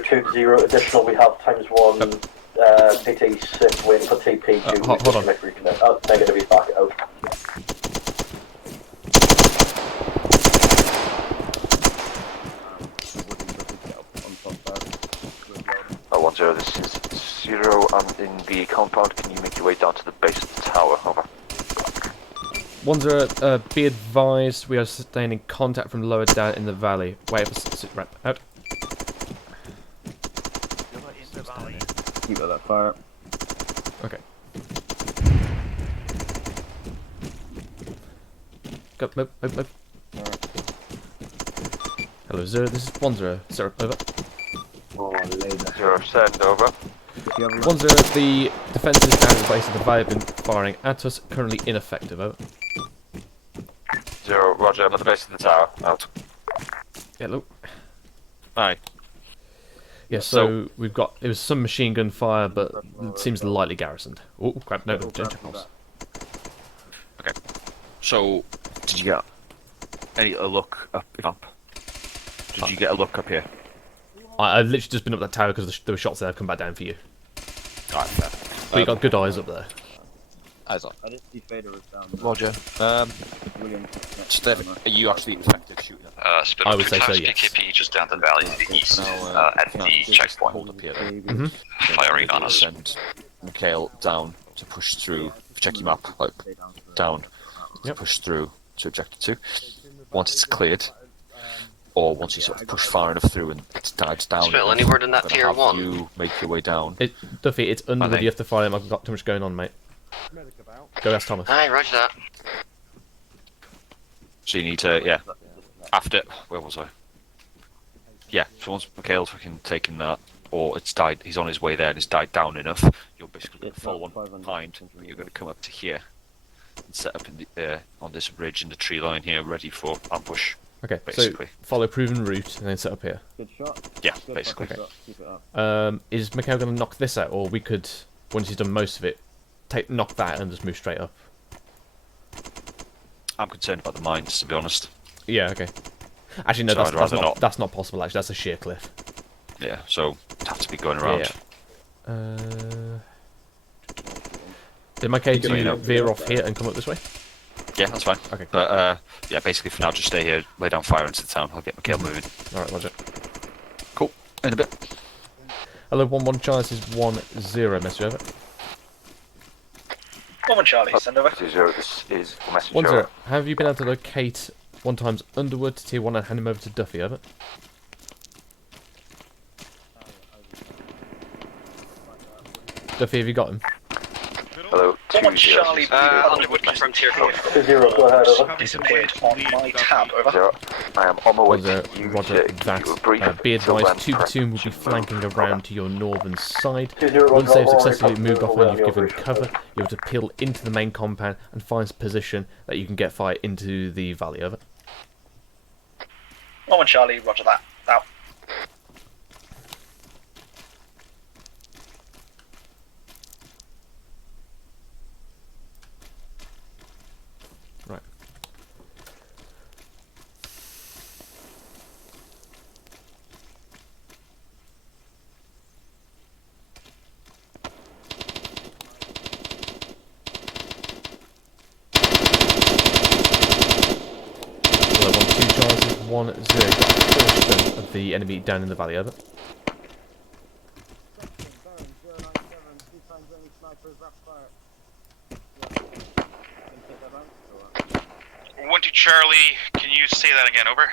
020, additional, we have ×1 PT6 waiting for TP to hold on. reconnect. Oh, negative, he's back out. Oh, 10, this is 0. I'm in the compound. Can you make your way down to the base of the tower? Over. 10, be advised, we are sustaining contact from lower down in the valley. Wait for right out. Keep it that fire. Okay. Go, move. Hello, 0, this is 10, 0, over. 0, send, over. 10, the defences down at the base of the valley have been firing at us, currently ineffective, over. 0, Roger, I'm at the base of the tower. Out. Hello. Aye. Yeah, so we've got, it was some machine gun fire, but it seems lightly garrisoned. Oh, crap, no, gentles. Okay. So, did you get a look up? Did you get a look up here? I've literally just been up that tower because there were shots there. I've come back down for you. Alright, fair. But you got good eyes up there. Eyes up. I didn't see Fader was down. Roger. William. Steph, are you actually effective shooting? Split I would say so, yes. PKP just down the valley to the east, at the checkpoint. Hold up here. Firing on us. Send Mikhail down to push through. Check your map, like down. To push through to objective 2. Once it's cleared, or once you sort of push far enough through and it dives down. Spittle, any word on that then tier have 1? You make your way down. Duffy, it's under you have to fire him. I've got too much going on, mate. Go ask Thomas. Aye, roger that. So you need to, yeah. After, where was I? Yeah, so once Mikhail's fucking taken that, or it's died, he's on his way there and it's died down enough, you're basically going to follow one behind, but you're going to come up to here and set up in the, on this ridge in the tree line here, ready for ambush. Okay, basically. so follow proven route and then set up here. Good shot. Yeah, Good basically. shot. Keep it up. Is Mikhail going to knock this out, or we could, once he's done most of it, knock that and just move straight up? I'm concerned about the mines, to be honest. Yeah, okay. Actually, no, So that's not possible, actually. That's a sheer cliff. Yeah, so have to be going around. Is my case to veer off here and come up this way? Yeah, that's fine. Okay. But yeah, basically for now, just stay here, lay down fire into the town. I'll get Mikhail moving. Alright, roger. Cool. In a bit. Hello, 1-1 Charlie, this is 1-0, message over. 1 Charlie, send over. 0, this is message 1-0, have you been able to locate 1 times Underwood to tier 1 and hand him over to Duffy, over? Duffy, have you got him? Hello, 1 Charlie, Underwood confirmed tier 4. 0, go ahead, over. Disappeared on my tab, over. 0, I am on my way Roger, to you roger to that. give you a brief Be until advised, then. 2 platoon will be flanking around to your northern side. 2-0, Once they've Roger, successfully Roger, moved off and you've given Roger. cover, you're able to peel into the main compound and find a position that you can get fire into the valley, over. 1 Charlie, roger that. Out. Right. Well, 1-2 chances, 1-0. Got 4% of the enemy down in the valley, over. One to Charlie, can you say that again? Over.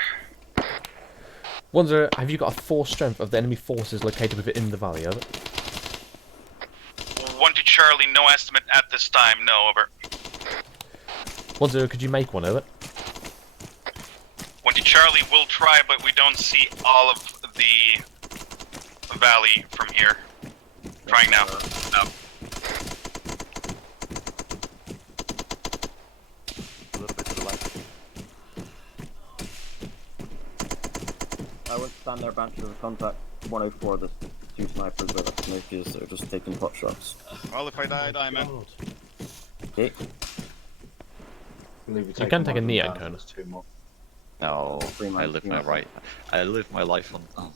1-0, have you got a 4 strength of the enemy forces located within the valley, over? 1 to Charlie, no estimate at this time. No, over. 1-0, could you make one, over? 1 to Charlie, we'll try, but we don't see all of the valley from here. Trying now. No. I went to stand there, branches of contact. 104, there's 2 snipers with us. Nurses are just taking pot shots. Well, if I die, man. Okay. You can take a neon cone. No, Three I months, live three my months. right. I live my life on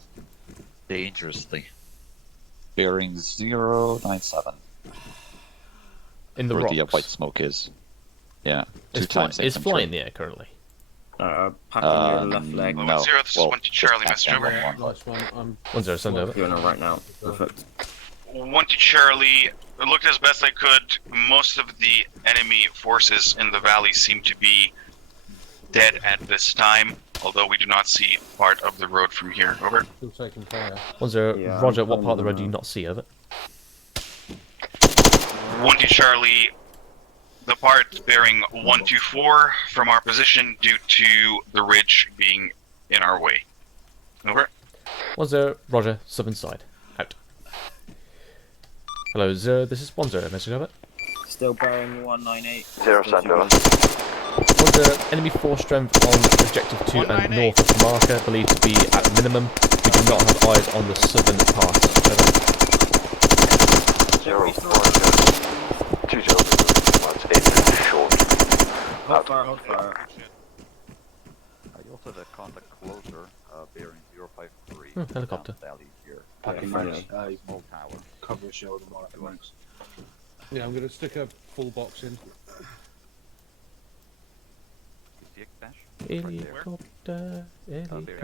dangerously. Bearing 097. In the where rocks. the white smoke is. Yeah, It's flying in the air currently. Packing your left leg. No. Zero, this is Well, 1 to just Charlie, back message down over. on one. Nice one. I'm 1-0, send over. Doing it right now. Perfect. 1 to Charlie. I looked as best I could. Most of the enemy forces in the valley seem to be dead at this time, although we do not see part of the road from here. Over. still taking fire. 1-0, Yeah, Roger, I'm what part of the road coming do you not see? Over. 1 to Charlie. The part bearing 124 from our position due to the ridge being in our way. Over. 1-0, Roger, southern side. Out. Hello, 0, this is 1-0, message over. Still bearing 198. 0 send over. 1-0, enemy force strength on objective 2 and north of marker, believed to be at minimum. We do not have eyes on the southern part. Over. 0 4 2 0. That's 8 short. Hold fire, hold fire. You also have a contact closer, bearing 053. Helicopter. Valley here. Packing Small tower. Cover a shield and mark ranks. Yeah, I'm going to stick a full box in. Helicopter, helicopter.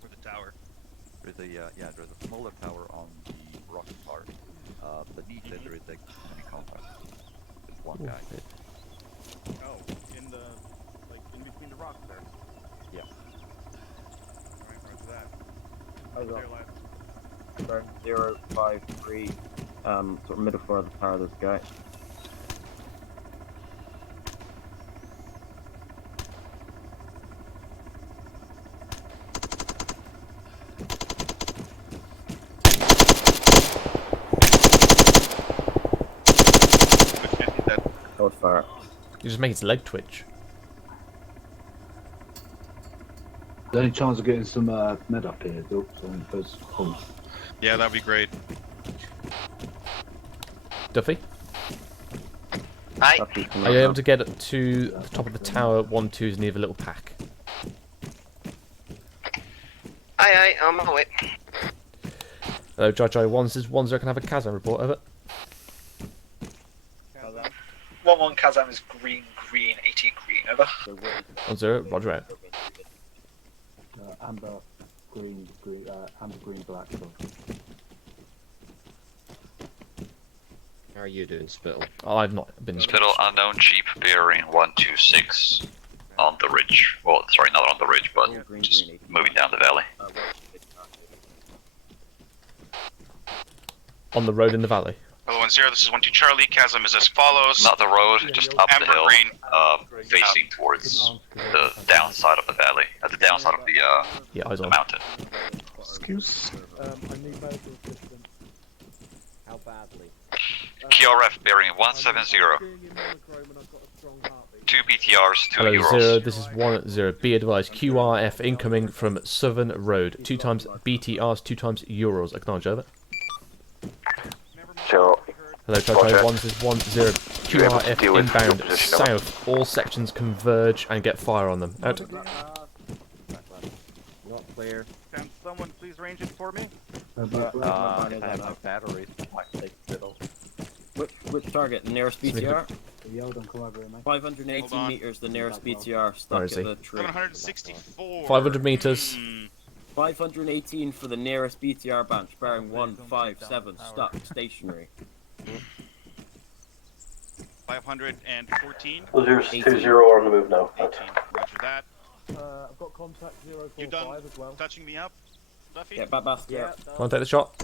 For the tower. There's a smaller tower on the rock part. Beneath it there is a enemy contact. There's one guy. Oh, in between the rocks there. Yeah. Alright, roger that. Bearing 053. Sort of middle floor of the tower, this guy. Hold fire. You just make its leg twitch. Is there any chance of getting some med up here, Bill? Yeah, that'd be great. Duffy? Hi. Are you able to get to the top of the tower? 1-2's near the little pack. Aye, I'm on my way. Hello, Jai 1 says 1-0 can have a Kazan report, over. 1-1 Kazam is green, 80 green, over. 1-0, Roger out. Amber, green, black. How are you doing, Spittle? Oh, I've not been. Spittle unknown cheap bearing 126 on the ridge. Well, sorry, not on the ridge, but just moving down the valley. On the road in the valley. Hello, 1-0, this is 1 to Charlie. Chasm is as follows. Not the road, just up the Amber hill, green. facing towards the downside of the valley, at the downside of the mountain. Excuse. I need medical assistance. How badly? QRF bearing 170. 2 BTRs, 2 Hello, Euros. 0, this is 1-0. Be advised, QRF incoming from Southern Road. 2 times BTRs, 2 times Euros. Acknowledge, over. Sure. Hello, Toto 1 says 1-0. QRF inbound south. All sections converge and get fire on them. Out. Not clear. Can someone please range it for me? I have no batteries. Might take fiddle. Which target? The nearest BTR? Yeah, don't come over here, mate. 518 meters, the nearest BTR. Stuck Where at is he? the tree. 764. 500 meters. 518 for the nearest BTR branch, bearing 157, stuck, stationary. 514. 2-0 on the move now. 18. Roger that. I've got contact 045 You done as well. touching me up, Duffy? Yeah, basket. Yeah. Come on, take the shot.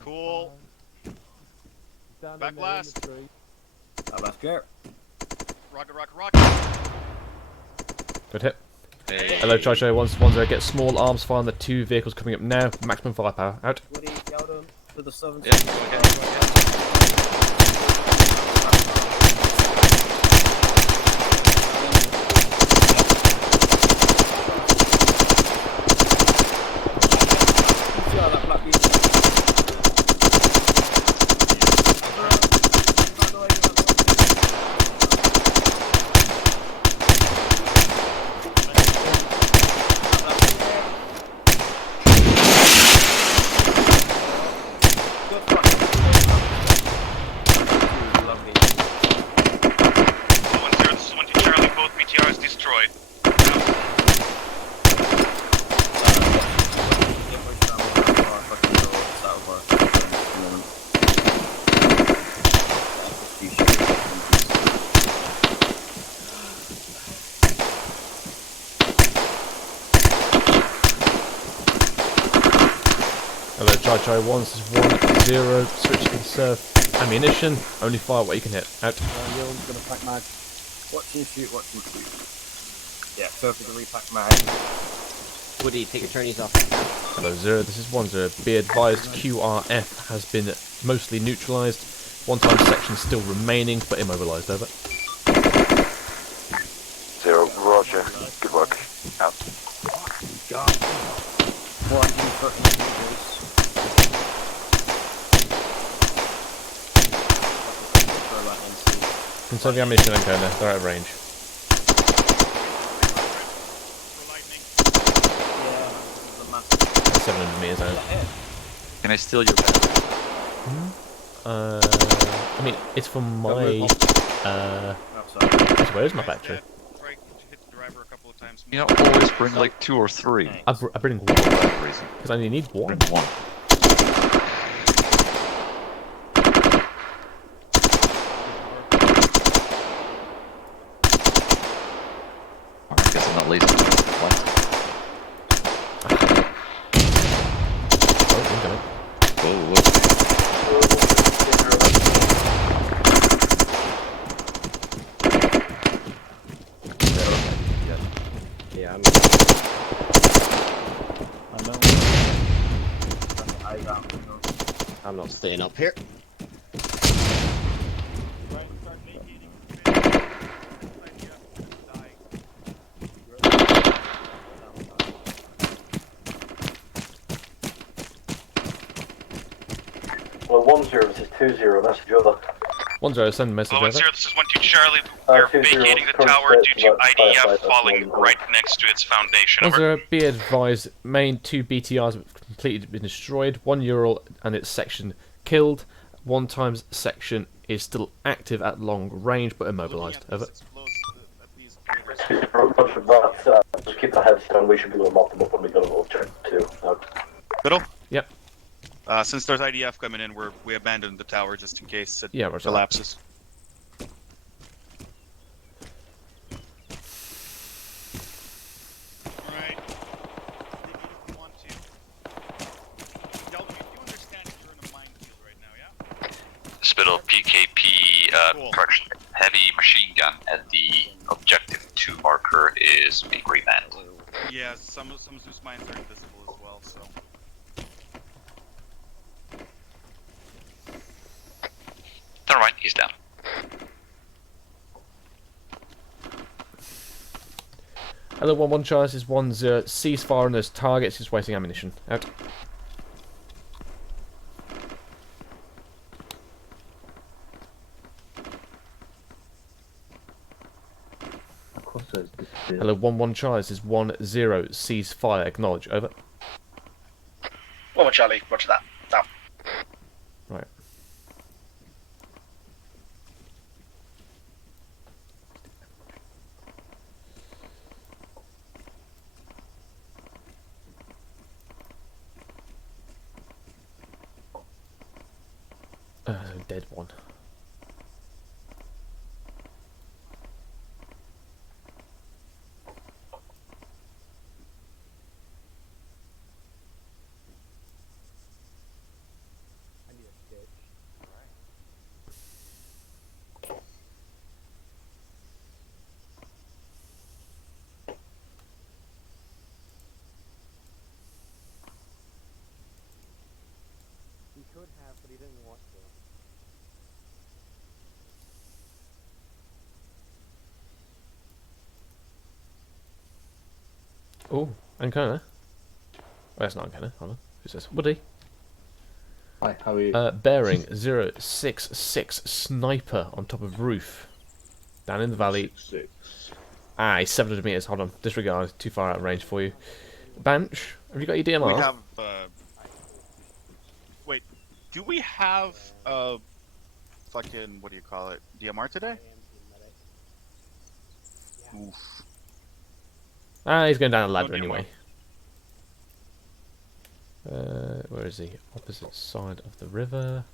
Cool. Back blast. Basket. Rocket, rocket, rocket. Good hit. Hello, Chicho 1-0. Get small arms fire on the 2 vehicles coming up now. Maximum firepower. Out. Woody, yelled him to the southern deployed. Hello, Chai 1, this is 1-0, switch to conserve ammunition, only fire what you can hit. Out. Yil's gonna pack mag. Watch and shoot, watch and shoot. Yeah, go for the repack mag. Woody, take your turnies off. Hello, 0, this is 1-0. Be advised, QRF has been mostly neutralised. One-time section still remaining, but immobilised. Over. 0, roger. Good work. Out. Conserve your ammunition, Ancona. They're out of range. That's 700 metres out. Can I steal your battery? I mean, it's from my. Where's my battery? You know, always bring like 2 or 3. I bring one. Because I only need one. Bring 1. I guess I'm not lazy. What? Oh, okay. Whoa, whoa. Yeah, I'm not staying up here. Well, 1-0, this is 2-0, message over. 1-0, send a message Hello, over. 1-0, this is 1-2 Charlie. We're 2-0, vacating the current tower state due to about IDF firefighter, falling one. right next to its foundation. Over. 1-0, be advised, main 2 BTRs have completely been destroyed. 1 Ural and its section killed. 1 times section is still active at long range but immobilised. Over. Roger that, just keep the heads down, we should be able to mop them up when we go to objective 2. Fiddle? Yep. Since there's IDF coming in, we abandoned the tower just in case it collapses. Alright. If you want to. Delta, you understand that you're in a minefield right now, yeah? Spittle PKP production heavy machine gun at the objective 2 marker is being remanned. Yeah, some Zeus mines are invisible as well, so. Never mind, he's down. Hello, 1-1 Charles is 1-0. Cease fire on those targets, he's wasting ammunition. Out. Hello, 1-1 Charles is 1-0. Cease fire, acknowledge. Over. 1-1 Charlie, roger that. Down. Right. Dead one. He could have, but he didn't want to. Oh, Ancona. Oh, that's not Ancona. Hold on. Who's this? Woody. Hi, how are you? Bearing 066 sniper on top of roof. Down in the valley. Ah, he's 700 metres. Hold on. Disregard. Too far out of range for you. Banch, have you got your DMR? We have. Wait, do we have fucking what do you call it? DMR today? Oof. He's going down the ladder anyway. Where is he? Opposite side of the river.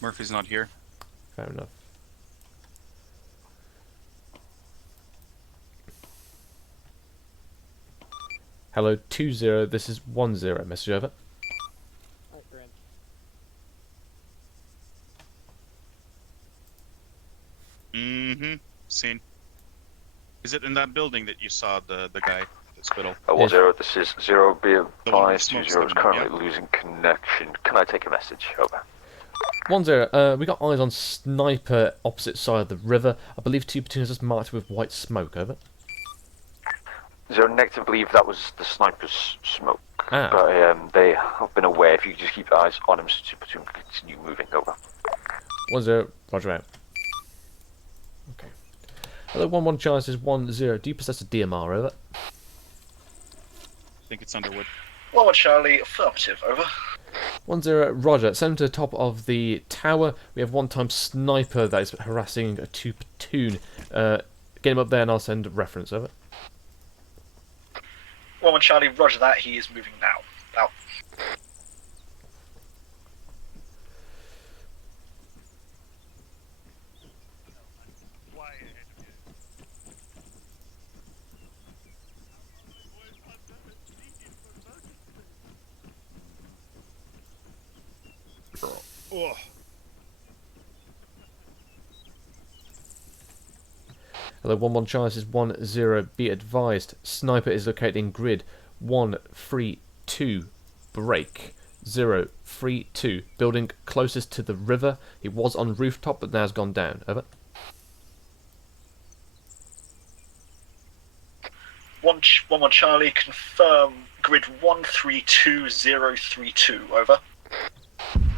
Murphy's not here. Fair enough. Hello, 20. This is 10. Message over. Mm-hmm. Seen. Is it in that building that you saw the guy, the spittle? 10, this is 0. Be advised, smoke's 20 is coming, currently yeah. losing connection. Can I take a message? Over. 10. We got eyes on sniper opposite side of the river. I believe 2 platoons just marked with white smoke. Over. 0 negative, believe that was the sniper's smoke. Ah. But they have been aware. If you could just keep your eyes on him, so 2 platoon can continue moving. Over. 10. Roger out. Okay. Hello, 11 Charles is 10. Do you possess a DMR? Over. I think it's Underwood. 1 Charlie, affirmative, over. 10. Roger. Send him to the top of the tower. We have 1 sniper that is harassing a 2 platoon. Get him up there and I'll send a reference. Over. 1 Charlie, roger that. He is moving now. Out. Oh. Hello, 11 Charles is 10. Be advised, sniper is located in grid 132. Break 032. Building closest to the river. He was on rooftop, but now has gone down. Over. 1 Charlie, confirm grid 132032. Over.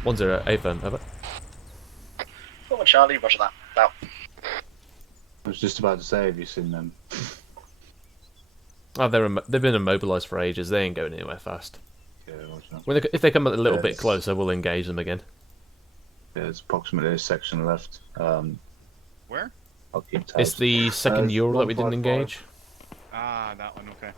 10. Affirm. Over. 1 Charlie, roger that. Out. I was just about to say, have you seen them? Oh, they've been immobilised for ages. They ain't going anywhere fast. Yeah, If they come a little bit closer, we'll engage them again. There's approximately a section left. Where? I'll keep tabs. It's the second Ural that we didn't 155. engage. Ah, that one. Okay.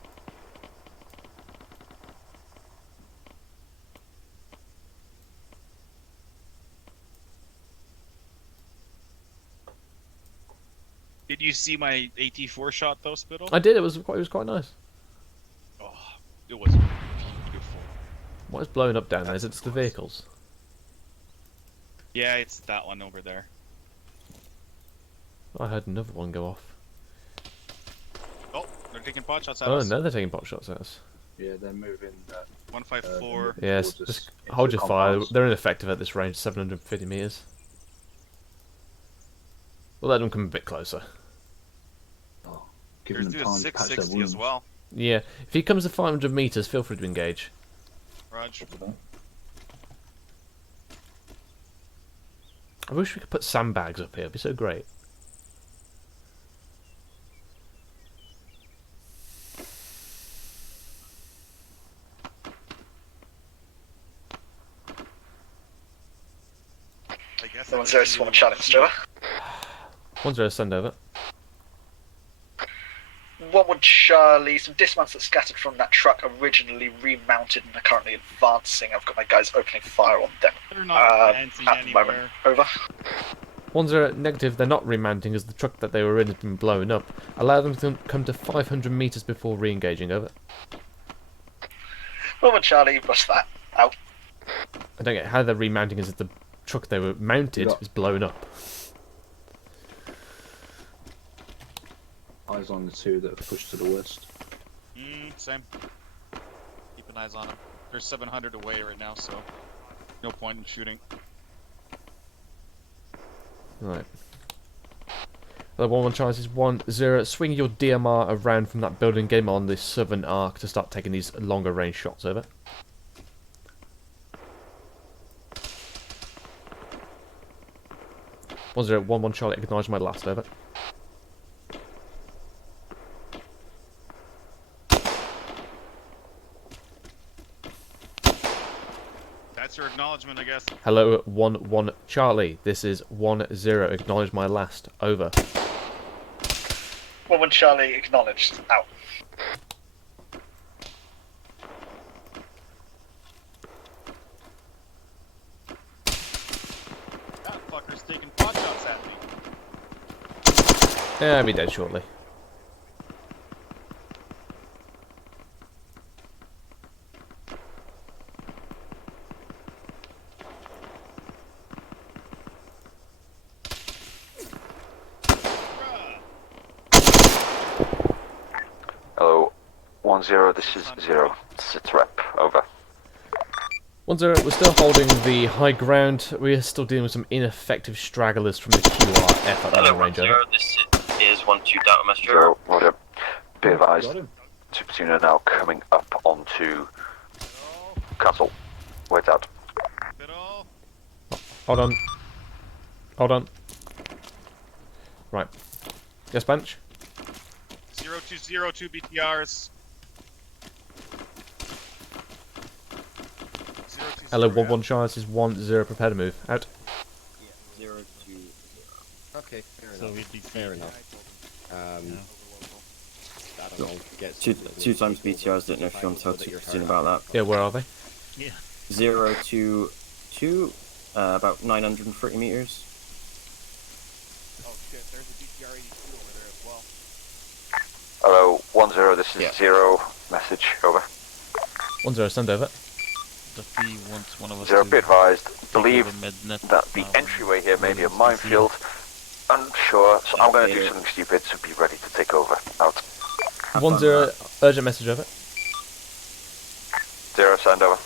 Did you see my AT4 shot though, Spittle? I did. It was quite nice. Oh, it was beautiful. What is blowing up down there? Is it the vehicles? Yeah, it's that one over there. I heard another one go off. Oh, they're taking pot shots at Oh us. no, they're taking pot shots at us. Yeah, they're moving. 154. Yes, towards just us into hold the your fire. compounds. They're ineffective at this range, 750 meters. We'll let them come a bit closer. Giving There's them the time to patch their 660 wounds. as well. Yeah, if he comes to 500 meters, feel free to engage. Raj. I wish we could put sandbags up here. It'd be so great. I guess 1 Charlie, Mr. Over. 10 send over. 1 Charlie, some dismounts that scattered from that truck originally remounted and are currently advancing. I've got my guys opening fire on them. They're not advancing at the moment. anywhere. Over. 10 negative. They're not remounting as the truck that they were in has been blown up. Allow them to come to 500 meters before re-engaging. Over. 1 Charlie, bust that. Out. I don't get how they're remounting as if the truck they were mounted is blown up. Eyes on the 2 that have pushed to the west. Same. Keep an eyes on them. They're 700 away right now, so no point in shooting. Right. The 1-1 chance is 1-0. Swing your DMR around from that building. Get him on the southern arc to start taking these longer range shots. Over. Was there 1-1 Charlie? Acknowledge my last. Over. That's your acknowledgement, I guess. Hello, 1-1 Charlie. This is 1-0. Acknowledge my last. Over. 1 Charlie, acknowledged. Out. Yeah, I'll be dead shortly. Hello, 1-0, this is 0. Sit rep, over. 1-0, we're still holding the high ground. We're still dealing with some ineffective stragglers from the QRF at long range. Over. This is 1-2 data messenger. 0, roger. Be advised, 2 platoon are now coming up onto Castle. Wait out. Hold on. Hold on. Right. Yes, bench. 0202 BTRs. Hello, 1-1 Shire, this is 1-0, prepare to move. Out. 0-2. Okay, fair So enough. we'd be Fair enough. I don't know. Get Two times BTRs, don't know if you want to tell Platoon about that. Yeah, where are they? Yeah. 0-2-2, about 930 meters. Oh shit, there's a BTR 82 over there as well. Hello, 1-0, this is 0. Message, over. 1-0, send over. The P wants one of us 0, to be advised. take Believe over Mednet. that the entryway here may be a minefield. Unsure, so I'm going to do something stupid, so be ready to take over. Out. 1-0, urgent message over. 0, send over.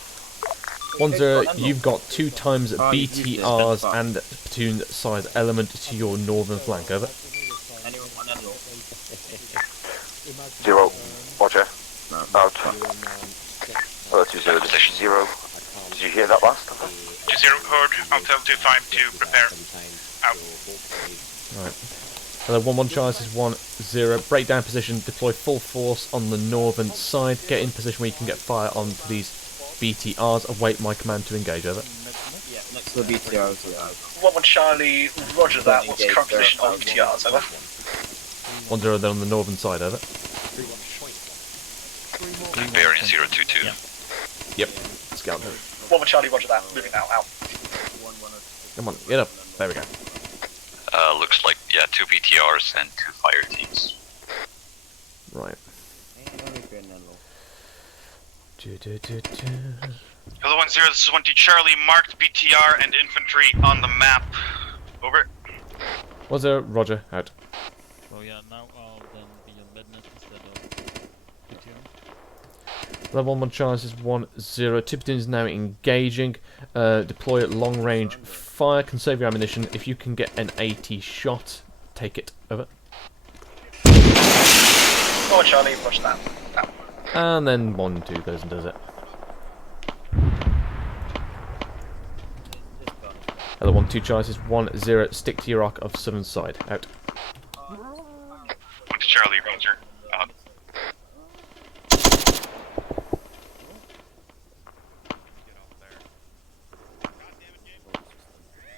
1-0, you've got 2 times BTRs and platoon size element to your northern flank, over. 0, roger. Out. 2-0, this is 0. Did you hear that last? 2-0, heard. I'll tell 2-5 to prepare. Out. Right. Hello, 1-1 Shire, this is 1-0. Breakdown position, deploy full force on the northern side. Get in position where you can get fire onto these BTRs. Await my command to engage, over. Yeah, next to the BTRs. 1-1 Charlie, roger that. What's the current position of BTRs, over? 1-0, then on the northern side, over. Bearing 022. Yep, scout. 1-1 Charlie, roger that. Moving now, out. Come on, get up. There we go. Looks like, yeah, 2 BTRs and 2 fire teams. Right. Hello, 1-0, this is 1-2 Charlie. Marked BTR and infantry on the map. Over. 1-0, roger, out. So yeah, now I'll then be on Mednet instead of PTR. Level 1 charge is 1-0. 2 platoons now engaging. Deploy long range fire. Conserve your ammunition. If you can get an 80 shot, take it. Over. Oh, Charlie, roger that. Out. And then 1-2 goes and does it. Hello, 1-2 charge is 1-0. Stick to your arc of southern side. Out. 1-2 Charlie, roger. Out.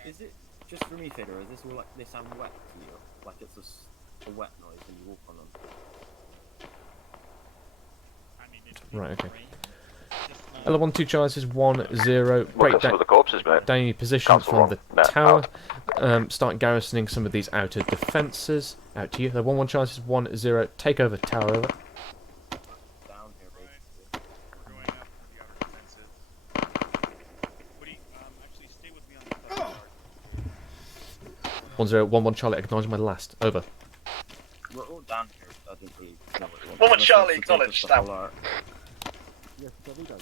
Is it just for me, Fader, or is this all like, they sound wet to you? Like it's a wet noise when you walk on them? Right, okay. Hello, 1-2 charge is 1-0. Break some of the corpses, mate. down your position from the tower. Start garrisoning some of these outer defences. Out to you. The 1-1 charge is 1-0. Take over tower, over. Down here, baby. 1-0, 1-1 Charlie, acknowledge my last. Over. We're all down here. I didn't really know what it was. 1-1 Charlie, acknowledged. That. Yes, we go.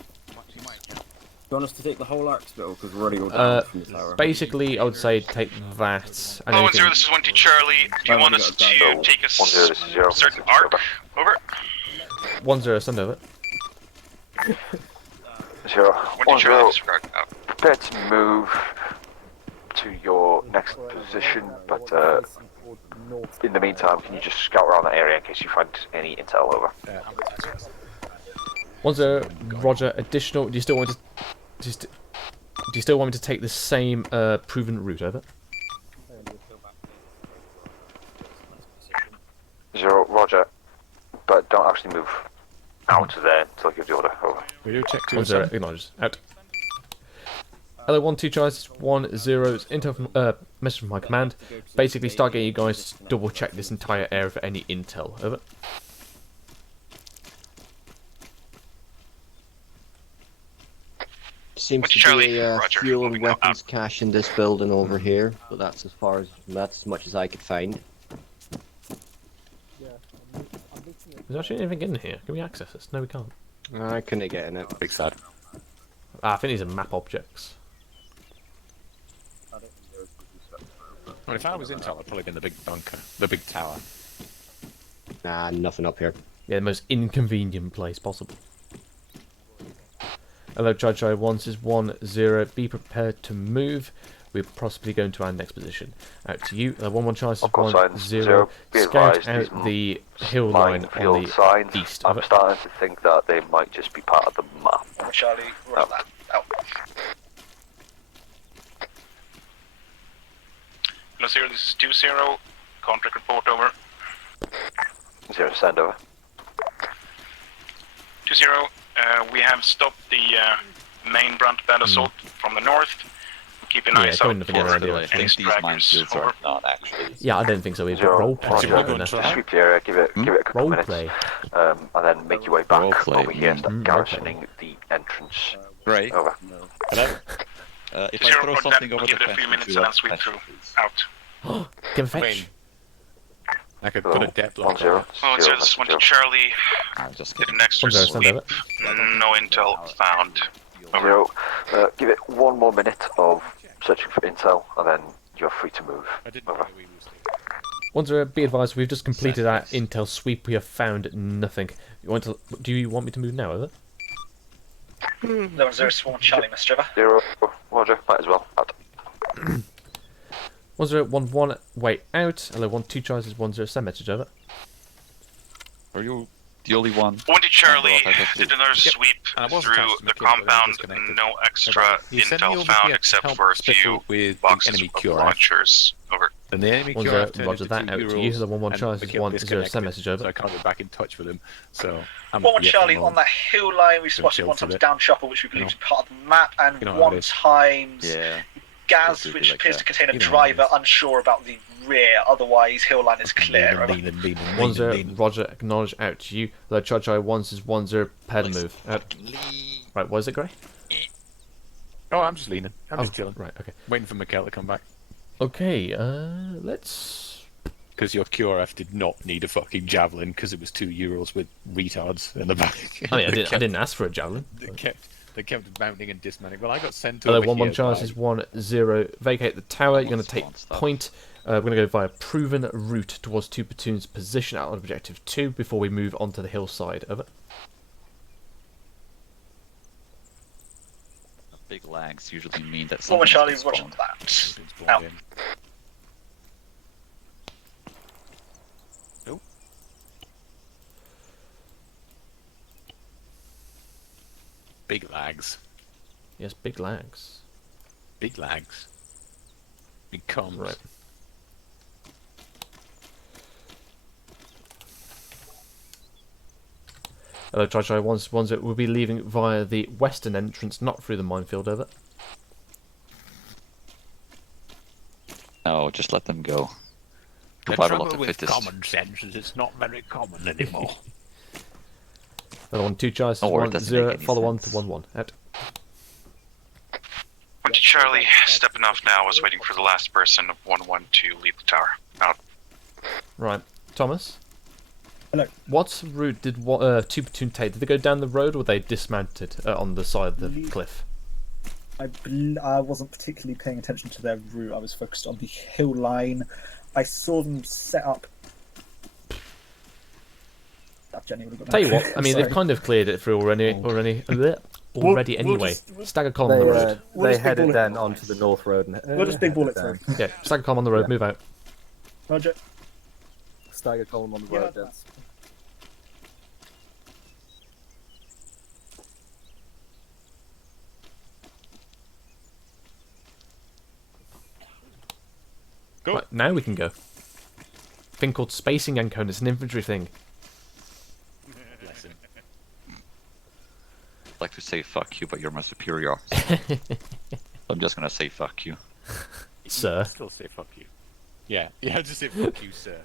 Do you want us to take the whole arc spill? Because we're already all down from the tower. Basically, I would say take that. And 1-0, this is 1-2 Charlie. Do you want us to take a certain arc? Over. 1-0, send over. 0. 1-2 Charlie, disregard. Out. Prepare to move to your next position, but in the meantime, can you just scout around that area in case you find any intel? Over. 1-0, Roger. Additional. Do you still want to? Do you still want me to take the same proven route? Over. 0, Roger. But don't actually move out of there until I give the order. Over. We do check 1-0, acknowledged. Out. Hello, 1, 2 Charles, 1, 0. Intel message from my command. Basically, start getting you guys to double check this entire area for any intel. Over. Seems to be a fuel and weapons cache in this building over here, but that's as much as I could find. There's actually anything in here. Can we access this? No, we can't. I couldn't get in it. Big sad. I think these are map objects. Well, if I was intel, I'd probably be in the big bunker, the big tower. Nah, nothing up here. Yeah, the most inconvenient place possible. Hello, Chai 1 says 1, 0. Be prepared to move. We're possibly going to our next position. Out to you. 1, 1 Chai says 1, 0. Scout out the hill line on the east. I'm starting to think that they might just be part of the map. Charlie, roll that out. Hello, 0, this is 2-0. Contract report over. 0, send over. 2-0. We have stopped the main brunt bad assault from the north. Keep an eye out for any stragglers. Over. Not actually. Yeah, I don't think so either. Roleplay. Sweep the area, give it a couple minutes, and then make your way back over here, start garrisoning the entrance. Right. Over. Hello? If I throw something over the give it a few minutes and I'll sweep through. Out. Can fetch. I could put a depth lock. 1-0. Oh, it says 1 to Charlie. Did an extra sweep. No intel found. Over. 0. Give it one more minute of searching for intel, and then you're free to move. Over. 1, 0. Be advised, we've just completed our intel sweep. We have found nothing. Do you want me to move now? Over. No one's there, sworn Charlie, Mr. Trevor. 0. Roger. Might as well. Out. 1, 0. 1, 1. Wait out. Hello, 1, 2 Charles is 1, 0. Send message over. Are you the only one? 1 to Charlie did another sweep through the compound. No extra intel found except for a few boxes of launchers. Over. And the enemy 1, cure 0. I've turned Roger into that. 2 Out to you. The 1, 1 Charles is 1, 0. Send message over. So I can't get back in touch with him. So I'm 1 Charlie on that hill line. We spotted 1 times down chopper, which we believe is part of the map, and 1 times gas, which appears to contain a driver. Unsure about the rear. Otherwise, hill line is clear. 1, 0. Roger. Acknowledge. Out to you. The Chai 1 says 1, 0. Prepare to move. Right. What is it, Gray? Oh, I'm just leaning. I'm just chilling. Right. Okay. Waiting for Mikhail to come back. Okay. Let's. Because your QRF did not need a fucking javelin because it was 2 euros with retards in the back. I mean, I didn't ask for a javelin. They kept mounting and dismounting. Well, I got sent to. Hello, 1, 1 Charles is 1, 0. Vacate the tower. You're going to take point. We're going to go via proven route towards 2 platoons. Position out on objective 2 before we move onto the hillside. Over. Big lags usually mean that 1 Charlie, is roger that. Out. Big lags. Yes, big lags. Big lags. Big comms. Right. Hello, Chai 1 0. We'll be leaving via the western entrance, not through the minefield. Over. No, just let them go. The Survival trouble of the with fittest. common sense is it's not very common anymore. Hello, 1 2 Chai 1 0. Follow on to 1 1. Out. 1 to Charlie, stepping off now. I was waiting for the last person of 1 1 to leave the tower. Out. Right, Thomas. Hello. What route did 2 platoon take? Did they go down the road or were they dismounted on the side of the cliff? I wasn't particularly paying attention to their route. I was focused on the hill line. I saw them set up. That genuinely got Tell you what, I mean, they've kind of cleared it through already anyway. Stagger column on the road. They headed then onto the north road. And, we'll just big bullet through. Yeah, stagger column on the road, move out. Roger. Stagger column on the road, then. Go. Right, now we can go. Thing called spacing encode. It's an infantry thing. I'd like to say fuck you, but you're my superior officer. I'm just gonna say fuck you. Sir. Still say fuck you. Yeah, just say fuck you, sir.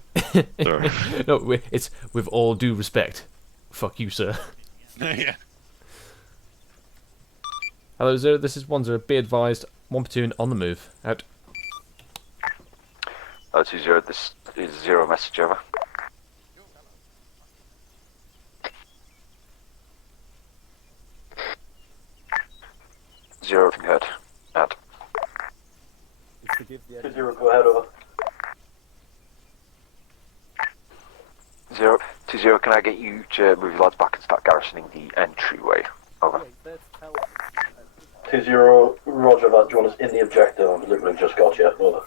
No, it's with all due respect. Fuck you, sir. Yeah. Hello, Zero. This is 1-0. Be advised. 1 platoon on the move. Out. 2-0, this is 0 message over. Zero, heard. Out. 2-0, go ahead, over. 0-2-0, can I get you to move your lads back and start garrisoning the entryway? Over. 2-0, roger that. Do you want us in the objective? I've literally just got you. Over.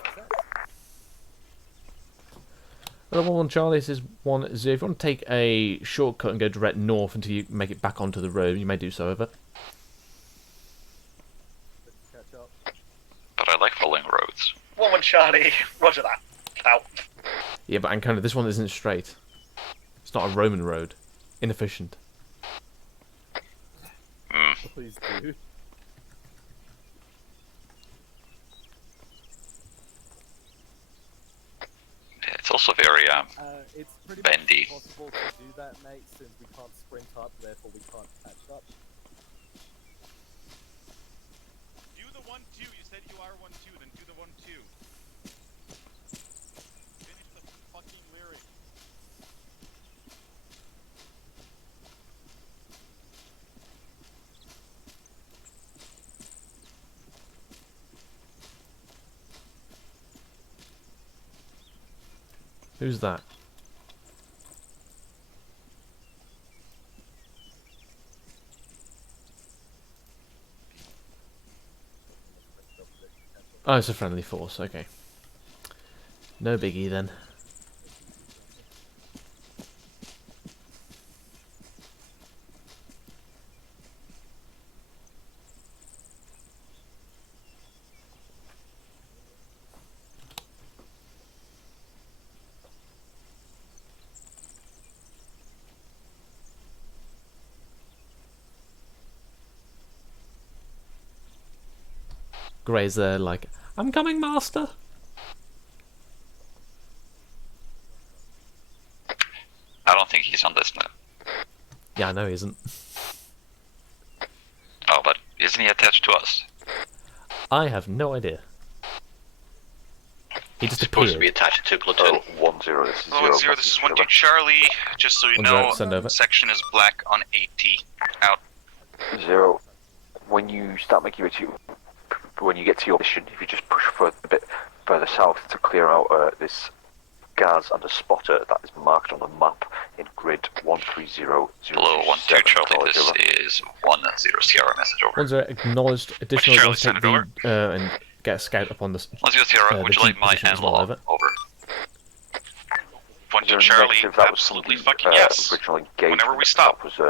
Hello, 1 Charlie. This is 1-0. If you want to take a shortcut and go direct north until you make it back onto the road, you may do so. Over. But I like following roads. 1-1 Charlie, roger that. Out. Yeah, but Ancona, this one isn't straight. It's not a Roman road. Inefficient. Please do. It's also very It's pretty bendy. much impossible to do that, mate, since we can't sprint up, therefore we can't catch up. Do the 1-2. You said you are 1-2. Then do the 1-2. Finish the fucking lyric. Who's that? Oh, it's a friendly force. Okay. No biggie then. Gray's there like, I'm coming, master. I don't think he's on this map. Yeah, I know he isn't. Oh, but isn't he attached to us? I have no idea. He just Supposed to appeared. be attached to platoon. 1-0, this is 0 0. this is 1-2 Charlie. Just so you 1-0, know, send over. section is black on 80. Out. 0. When you start making your when you get to your mission, if you just push for a bit further south to clear out this gas and a spotter that is marked on the map in grid 1300. Below 1-2 Charlie, this is 1-0 Sierra message over. 1-0 acknowledged. Additionally, Charlie, let's take send it over. the and get a scout up on the. 1-0 Sierra, would you like my ammo? Over. 1-2 Charlie, absolutely fucking yes. Original engagement. Whenever we stop. Was, they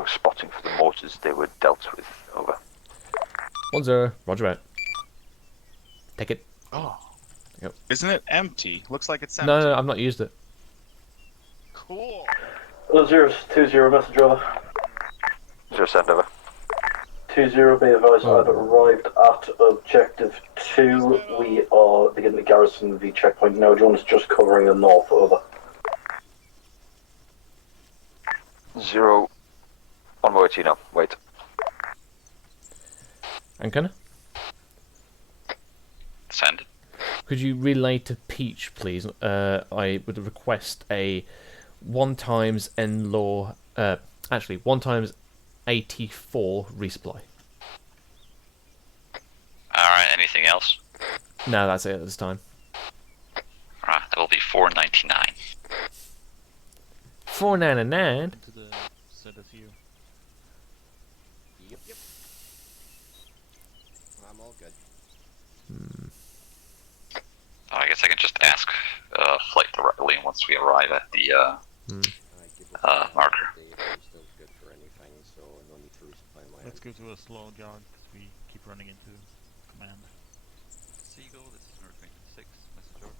were spotting for the mortars they were dealt with. Over. 1-0. Roger out. Take it. Oh. Yep. Isn't it empty? Looks like it's empty. No, I've not used it. Cool. 2-0, message over. 0, send over. 2-0, be advised, I've arrived at objective 2. We are beginning to garrison the checkpoint now. John is just covering the north. Over. 0. On my way to you now. Wait. Ancona? Send. Could you relay to Peach, please? I would request a 1 times N-law. Actually, 1 times 84 resupply. Alright, anything else? No, that's it at this time. Alright, that'll be 499. 499. To the ZSU. Yep. I'm all good. I guess I can just ask flight directly once we arrive at the marker. Let's go to a slow jog because we keep running into command. Seagull, this is number 26, message over.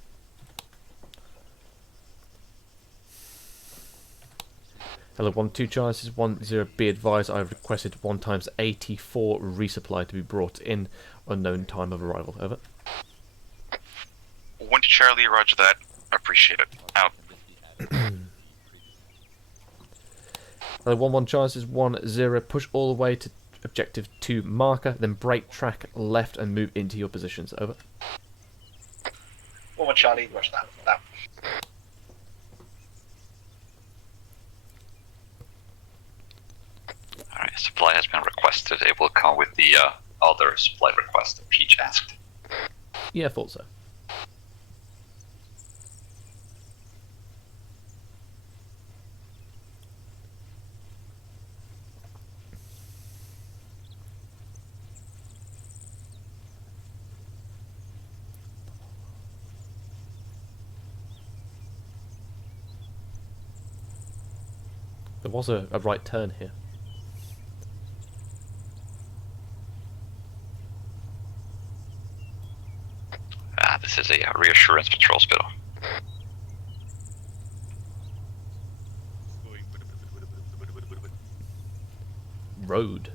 Hello, 1-2 Charlie, this is 1-0. Be advised, I've requested 1 times 84 resupply to be brought in unknown time of arrival. Over. 1 to Charlie, roger that. Appreciate it. Out. 1-1 charge is 1-0. Push all the way to objective 2 marker, then break track left and move into your positions. Over. 1-1 Charlie, watch that. Alright, supply has been requested. It will come with the other supply request that Peach asked. Yeah, thought so. There was a right turn here. This is a reassurance patrol, Spittle. Road.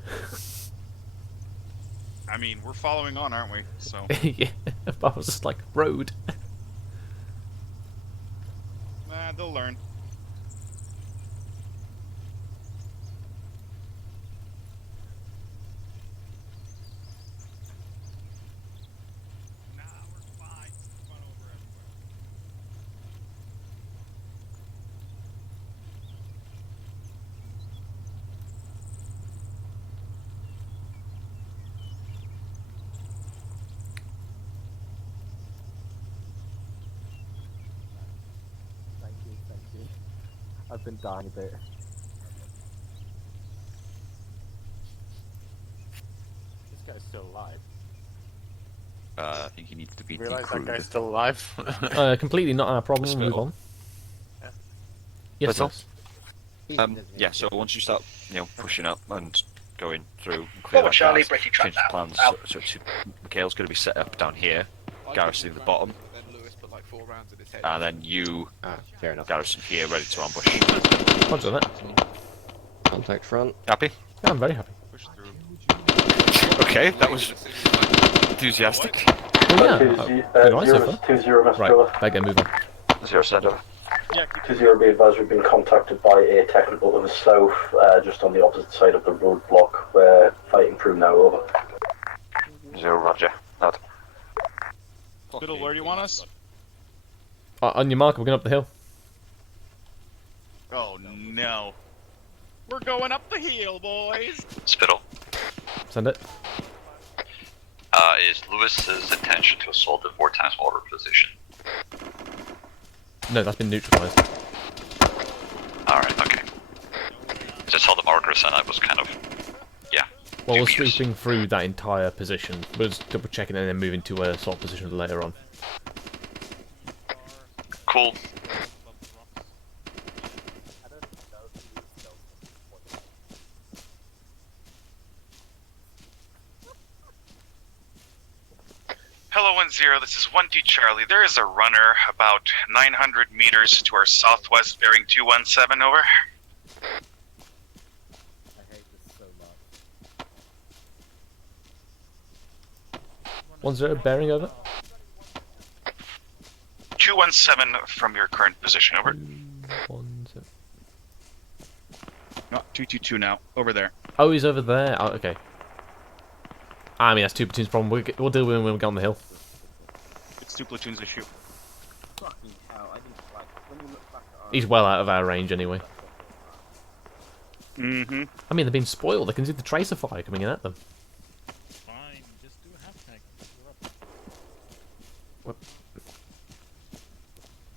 I mean, we're following on, aren't we? So. Yeah, I was just like, road. Nah, they'll learn. Thank you. I've been dying a bit. This guy's still alive. I think he needs to be Realise that decrewed. guy's still alive. Completely not our problem. Move on. Yeah. Yes, That's yes. all. Yeah, so once you start, pushing up and going through and clear Forward that Charlie, gas, breaking track change the now. plans. Out. So Mikhail's going to be set up down here, Garrison at the bottom, and then you, fair enough. Garrison here, ready to ambush. Roger that. Contact front. Happy? Yeah, I'm very happy. Okay, that was enthusiastic. Well, yeah, been alright so far. 2-0 Master Right, Driller. better get moving. 0 send over. 2-0 be advised, we've been contacted by a technical to the south, just on the opposite side of the roadblock. We're fighting through now, over. 0 roger. Out. Spittle, where do you want us? On your mark, we're going up the hill. Oh no. We're going up the hill, boys. Spittle. Send it. Is Lewis's intention to assault the 4 times mortar position? No, that's been neutralized. Alright, okay. Just saw the markers and I was kind of... Yeah. Well, we're sweeping through that entire position. We're just double checking and then moving to a assault position later on. Cool. Hello, 1-0. This is 1-2 Charlie. There is a runner about 900 meters to our southwest, bearing 217. Over. I hate this so much. 1-0, bearing over. 217 from your current position. Over. 1-0. No, 222 now. Over there. Oh, he's over there. Oh, okay. I mean, that's 2 platoons problem. We'll deal with him when we get on the hill. It's 2 platoons issue. Fucking hell, I didn't like when you look back at our... He's well out of our range anyway. Mm-hmm. I mean, they've been spoiled. They can see the tracer fire coming in at them. Fine, just do a half tag. What?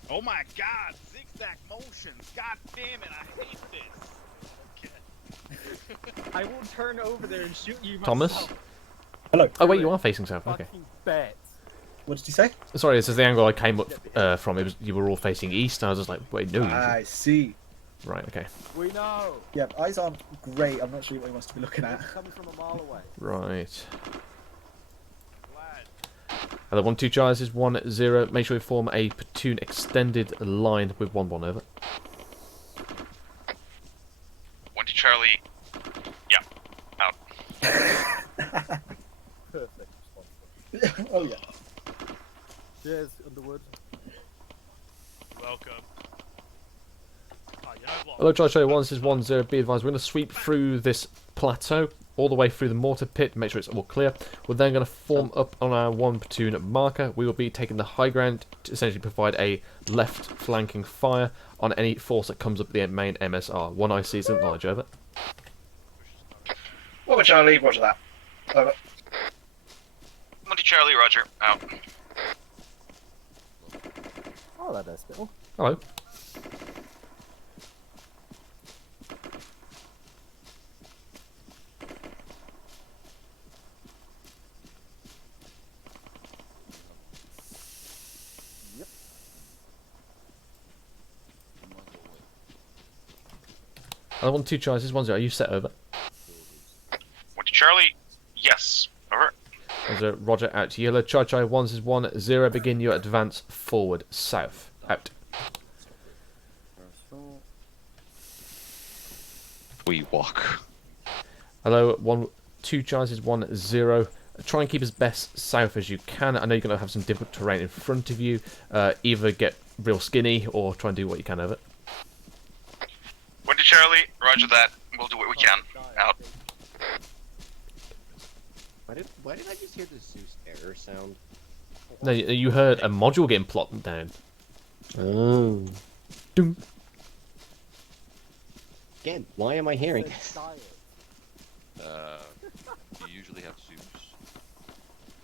Oh my god, zigzag motions. God damn it, I hate this. I will turn over there and shoot you myself. Thomas? Hello. Oh, wait, you are facing south. Okay. Fucking bet. What did you say? Sorry, this is the angle I came up from. It was you were all facing east. I was just like, wait, no. I see. Right, okay. We know. Yeah, eyes aren't great. I'm not sure what he wants to be looking at. It's coming from a mile away. Right. The 1-2 charges is 1-0. Make sure we form a platoon extended line with 1-1 over. 1-2 Charlie. Yeah. Out. Perfect response. Oh yeah. Cheers, Underwood. Welcome. Oh, you know what? Hello, Charlie Charlie 1, this is 10. Be advised, we're going to sweep through this plateau, all the way through the mortar pit, make sure it's all clear. We're then going to form up on our 1 platoon marker. We will be taking the high ground to essentially provide a left flanking fire on any force that comes up the main MSR. 1 IC isn't knowledge, over. Over Charlie, roger that. Over. Monty Charlie, Roger. Out. Oh, there, Spittle. Hello. Yep. I want 2 choices. 1 0. Are you set, over? Monty Charlie, yes. Over. 1 0. Roger, out. Yellow Chai Chai 1 is 1 0. Begin your advance forward south. Out. We walk. Hello, 2 chances, 1 0. Try and keep as best south as you can. I know you're going to have some difficult terrain in front of you. Either get real skinny or try and do what you can of it. Monty Charlie, Roger that. We'll do what we can. Out. Why did I just hear the Zeus error sound? No, you heard a module getting plotted down. Oh. Doom. Again, why am I hearing this? You usually have Zeus.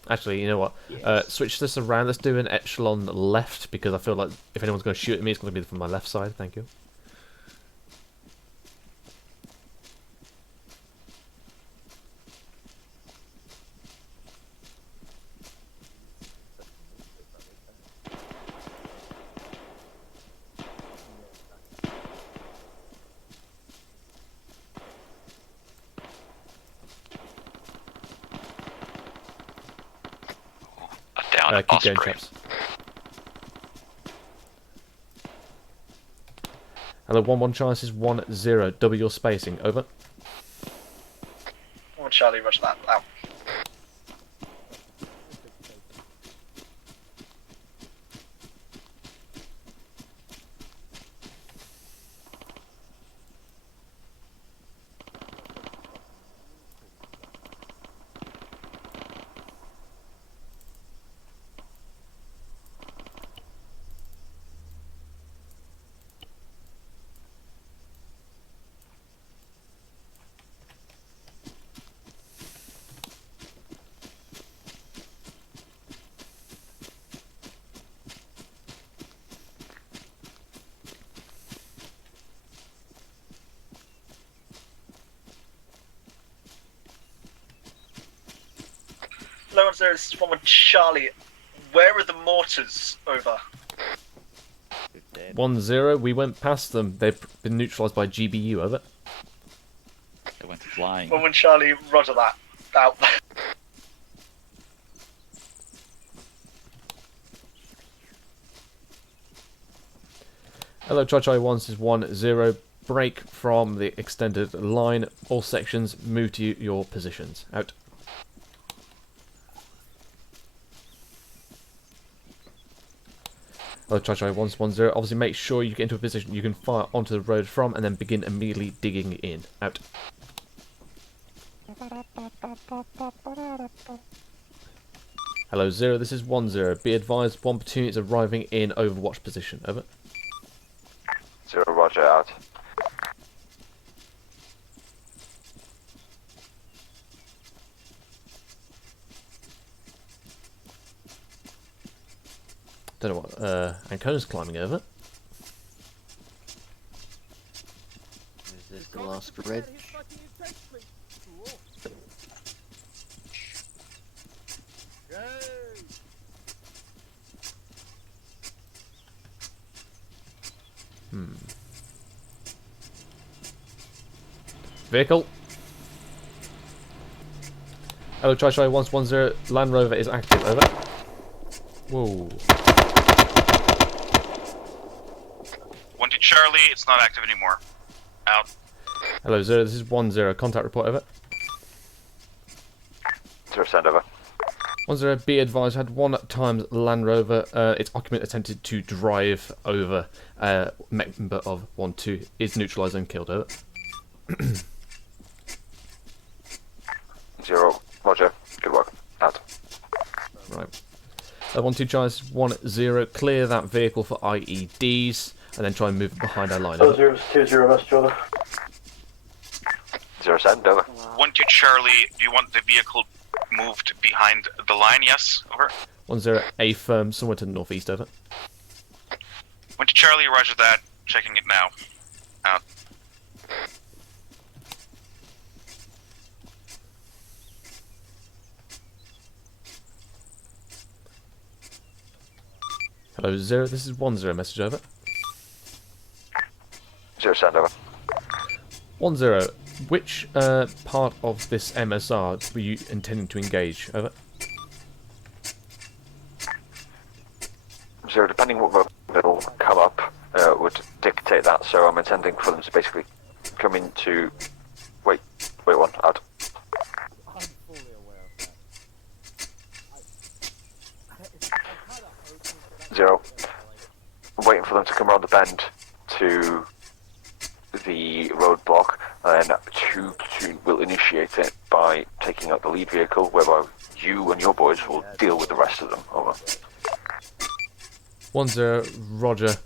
Actually, you know what? Yes. Switch this around. Let's do an echelon left, because I feel like if anyone's going to shoot at me, it's going to be from my left side. Thank you. Keep going, chaps. Hello, 1-1 chances, 1-0. Double your spacing. Over. Over Charlie, roger that. Out. Lawrence, there is one with Charlie. Where are the mortars? Over. 1-0. We went past them. They've been neutralised by GBU. Over. They went flying. One with Charlie, roger that. Out. Hello, Chai 1 is 1-0. Break from the extended line. All sections move to your positions. Out. Hello, Chai 1 is 1-0. Obviously, make sure you get into a position you can fire onto the road from, and then begin immediately digging in. Out. Hello, 0. This is 1-0. Be advised, 1 platoon is arriving in Overwatch position. Over. 0, roger, out. Don't know what Ancona's climbing over. Is this the last red? Vehicle. Hello, Chai 110. Land Rover is active. Over. Whoa. 1-2 Charlie, it's not active anymore. Out. Hello, 0. This is 1-0. Contact report. Over. 0, send over. 10, be advised, had 1 times Land Rover. Its occupant attempted to drive over a member of 1-2. Is neutralised and killed. Over. 0, Roger. Good work. Out. Right. 1-2 Charles 1-0. Clear that vehicle for IEDs, and then try and move behind our line. 0-0 message over. 0 send over. 1-2 Charlie, do you want the vehicle moved behind the line? Yes, over. 1-0 A firm, somewhere to the northeast. Over. 1-2 Charlie, roger that. Checking it now. Out. Hello, 0. This is 1-0 message. Over. 0 send over. 1-0. Which part of this MSR were you intending to engage? Over. 0, depending what road will come up, would dictate that. So I'm intending for them to basically come into. Wait, 1 out. I'm fully aware of that. 0. I'm waiting for them to come around the bend to the roadblock, and then 2 will initiate it by taking out the lead vehicle, whereby you and your boys will deal with the rest of them. Over. 1-0, Roger.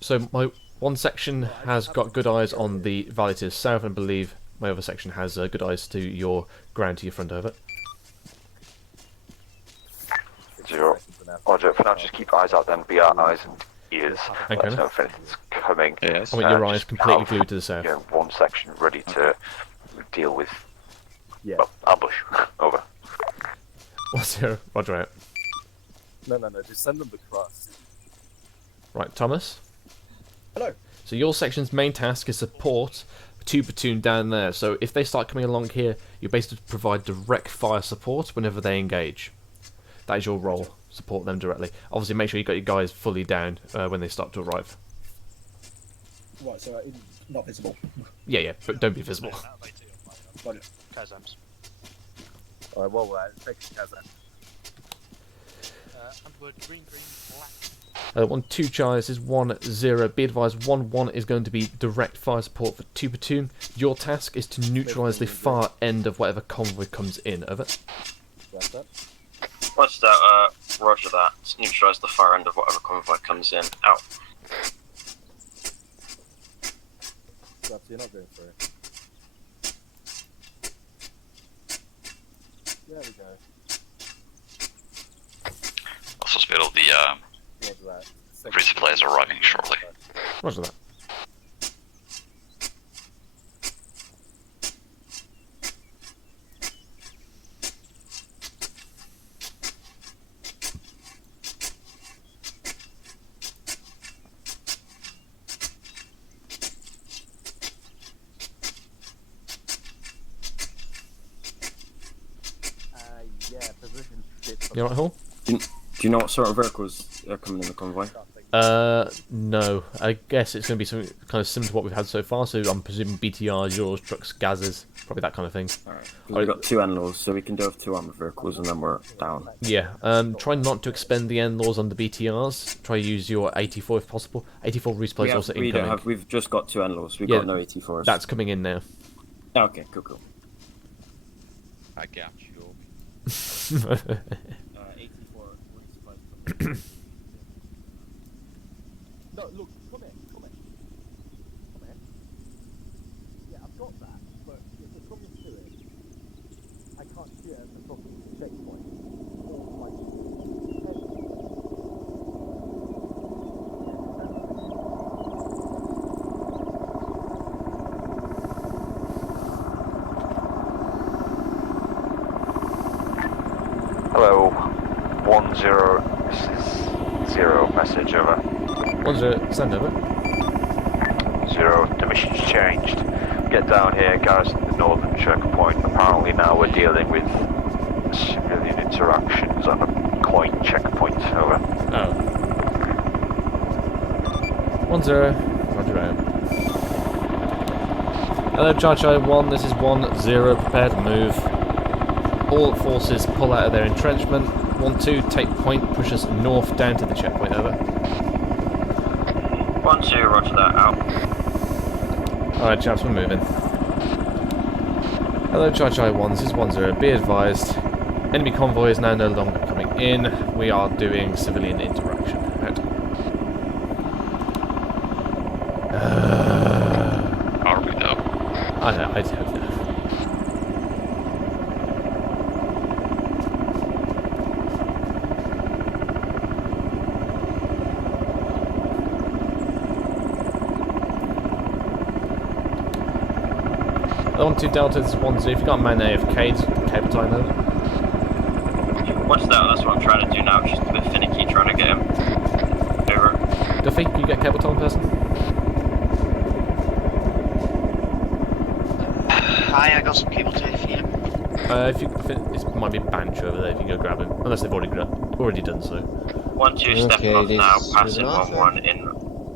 So my one section has got good eyes on the valley to the south, and I believe my other section has good eyes to your ground to your front. Over. 0. Roger. For now, just keep eyes out then. Be our eyes and ears. Okay. Let us know if anything's coming. Yes. I want your eyes completely glued to the south. One section ready to deal with. Yeah. Well, ambush. Over. 1-0, Roger out. No, just send them the crust. Right, Thomas? Hello. So your section's main task is support 2 platoon down there. So if they start coming along here, you basically provide direct fire support whenever they engage. That is your role. Support them directly. Obviously, make sure you got your guys fully down when they start to arrive. Right, so not visible. Yeah, but don't be visible. Roger. Kazams. Alright, well, take Kazam. Green, black. 1-2 Charlie, this is 1-0. Be advised, 1-1 is going to be direct fire support for 2 platoon. Your task is to neutralise the far end of whatever convoy comes in. Over. What's that? Roger that. Neutralise the far end of whatever convoy comes in. Out. So you're not going through. There we go. Hospital, the resupplies are arriving shortly. Roger that. Yeah, position shit. You alright, Hall? Do you know what sort of vehicles are coming in the convoy? No. I guess it's going to be something kind of similar to what we've had so far, so I'm presuming BTRs, yours, trucks, gases, probably that kind of thing. Alright. We've got 2 N-laws, so we can do have 2 armored vehicles and then we're down. Yeah, try not to expend the N-laws on the BTRs. Try to use your 84 if possible. 84 resupply is also incoming. We've just got 2 N-laws, we've got no 84s. That's coming in now. Okay, cool. I got you. 84 resupplies. No, look, come here. Yeah, I've got that, but if it comes to it, I can't shoot it at the fucking checkpoint. Hello. 1-0. This is 0. Message over. 1-0. Send over. 0. The mission's changed. Get down here, garrison the northern checkpoint. Apparently now we're dealing with civilian interactions on a coin checkpoint. Over. Oh. 1-0. Roger out. Hello, Charlie 1. This is 1-0. Prepare to move. All forces pull out of their entrenchment. 1-2, take point, push us north down to the checkpoint, over. 1-2, roger that, out. Alright, chaps, we're moving. Hello, Chai 1, this is 1-0. Be advised, enemy convoy is now no longer coming in. We are doing civilian interaction. Right. Are we though? I don't know. I want 2 Delta, this is 1-0. If you got man AFK, cable time over. Watch that, that's what I'm trying to do now. It's just a bit finicky trying to get him. Over. Duffy, can you get cable time person? Hi, I got some cable tape for you. If it might be Banch over there if you can go grab him. Unless they've already done so. 1-2, stepping off now, passing 1-1 in.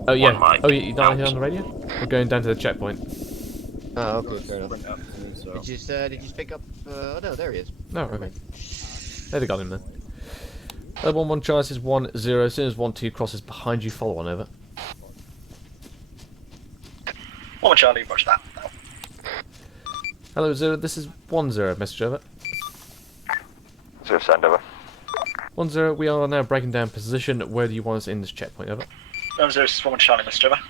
Oh yeah, mic. you're not here on the radio? We're going down to the checkpoint. Oh, okay, fair enough. Did you pick up? Oh no, there he is. No, okay. There they got him then. 1-1 Charles is 1-0. As soon as 1-2 crosses behind you, follow on over. 1 Charlie, watch that. Hello 0, this is 1-0. Message over. 0, send over. 1-0, we are now breaking down position. Where do you want us in this checkpoint, over? 1-0, this is 1 Charlie, message over.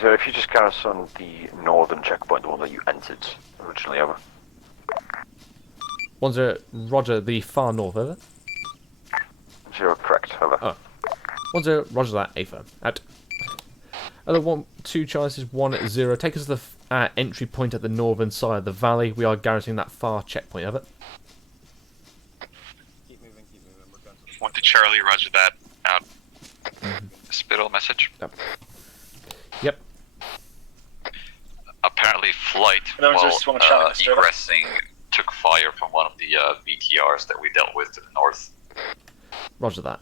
So if you just garrison the northern checkpoint, the one that you entered originally, over. 1-0, roger, the far north, over. 0, correct, over. Oh. 1-0, roger that, A firm. Out. Other 1-2 Charles is 1-0. Take us to the entry point at the northern side of the valley. We are garrisoning that far checkpoint, over. Keep moving, we're going to the 1 to Charlie, roger that, out. Spittle message. Yep. Apparently flight, while egressing, took fire from one of the VTRs that we dealt with to the north. Roger that.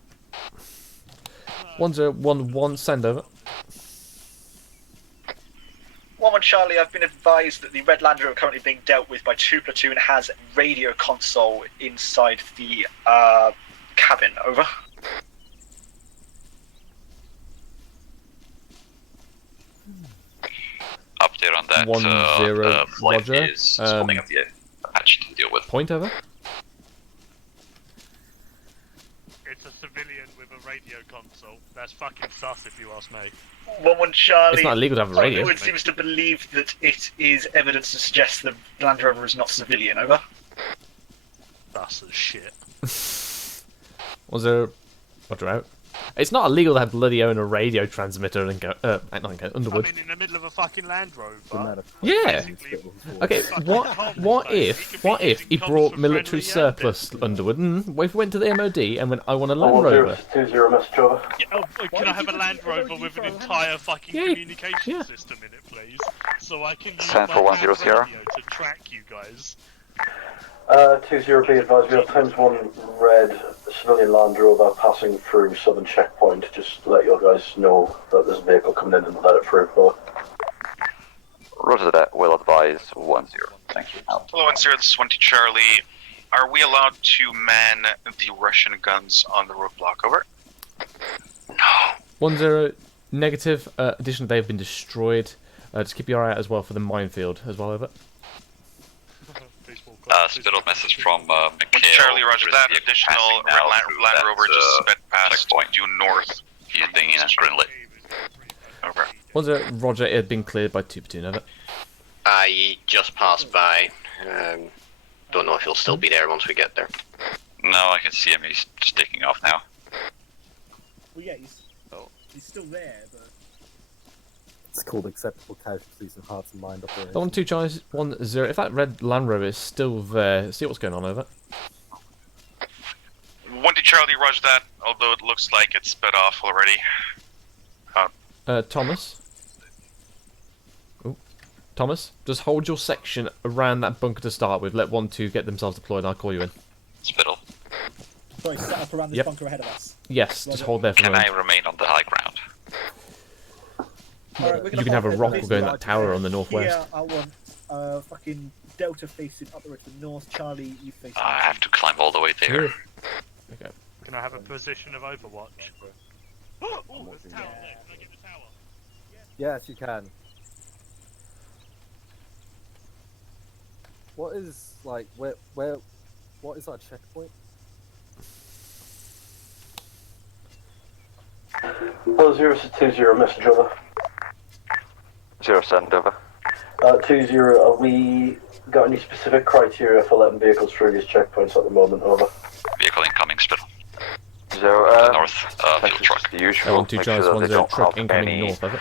1-0-1-1, send over. 1-1 Charlie, I've been advised that the Red Land Rover currently being dealt with by 2 platoon has radio console inside the cabin, over. Update on that. 1-0, flight roger. is spawning up the patch to deal with. Point over. It's a civilian with a radio console. That's fucking sus if you ask me. 1-1 Charlie. It's not illegal to have a radio. It seems to believe that it is evidence to suggest the Land Rover is not civilian, over. That's a shit. 1-0, roger out. It's not illegal to have bloody own a radio transmitter and go, Underwood. I mean, in the middle of a fucking Land Rover. Yeah. Okay. What if he brought military surplus Underwood? What if he went to the MOD and went, I want a Land Rover? 2-0 message over. Can I have a Land Rover with an entire fucking communication system in it, please? So I can use my radio to track you guys. 2-0, be advised, we have times 1 red civilian Land Rover passing through southern checkpoint. Just let your guys know that there's a vehicle coming in and let it through. Roger that, well advised, 1-0. Thank you. Hello, 1-0, this is 1 to Charlie. Are we allowed to man the Russian guns on the roadblock, over? No. 1-0, negative. Additionally, they've been destroyed. Just keep your eye out as well for the minefield as well, over. Spittle message from McHale. Charlie, roger that. Additional Land Rover just sped past due north. He's thinking in Grinlet. Over. 1-0, roger, it had been cleared by 2 platoon, over. I just passed by. Don't know if he'll still be there once we get there. No, I can see him. He's just taking off now. Well, yeah, he's still there, but... It's called acceptable casualties and hearts and mind operations. 1-2 Charles, 1-0. If that red Land Rover is still there, see what's going on, over. 1 to Charlie, roger that. Although it looks like it's sped off already. Thomas. Ooh. Thomas, just hold your section around that bunker to start with. Let 1-2 get themselves deployed. I'll call you in. Spittle. Sorry, set up around this bunker ahead of us. Yes, just hold there for Can a I moment. remain on the high ground? Right, You can have a rock or go in that tower on the northwest. Here, I want fucking Delta facing up the road to the north. Charlie, you face. I have to climb all the way there. Okay. Can I have a position of Overwatch? Oh, there's a tower there. Can I get the tower? Yes, you can. What is like what is our checkpoint? Hello, 020, message over. 0 send over. 20, have we got any specific criteria for letting vehicles through these checkpoints at the moment? Over. Vehicle incoming, Spittle. 0 north, fuel truck. The usual. One, two, Make Charlie, sure that 1, they 0, don't truck have incoming any north of it.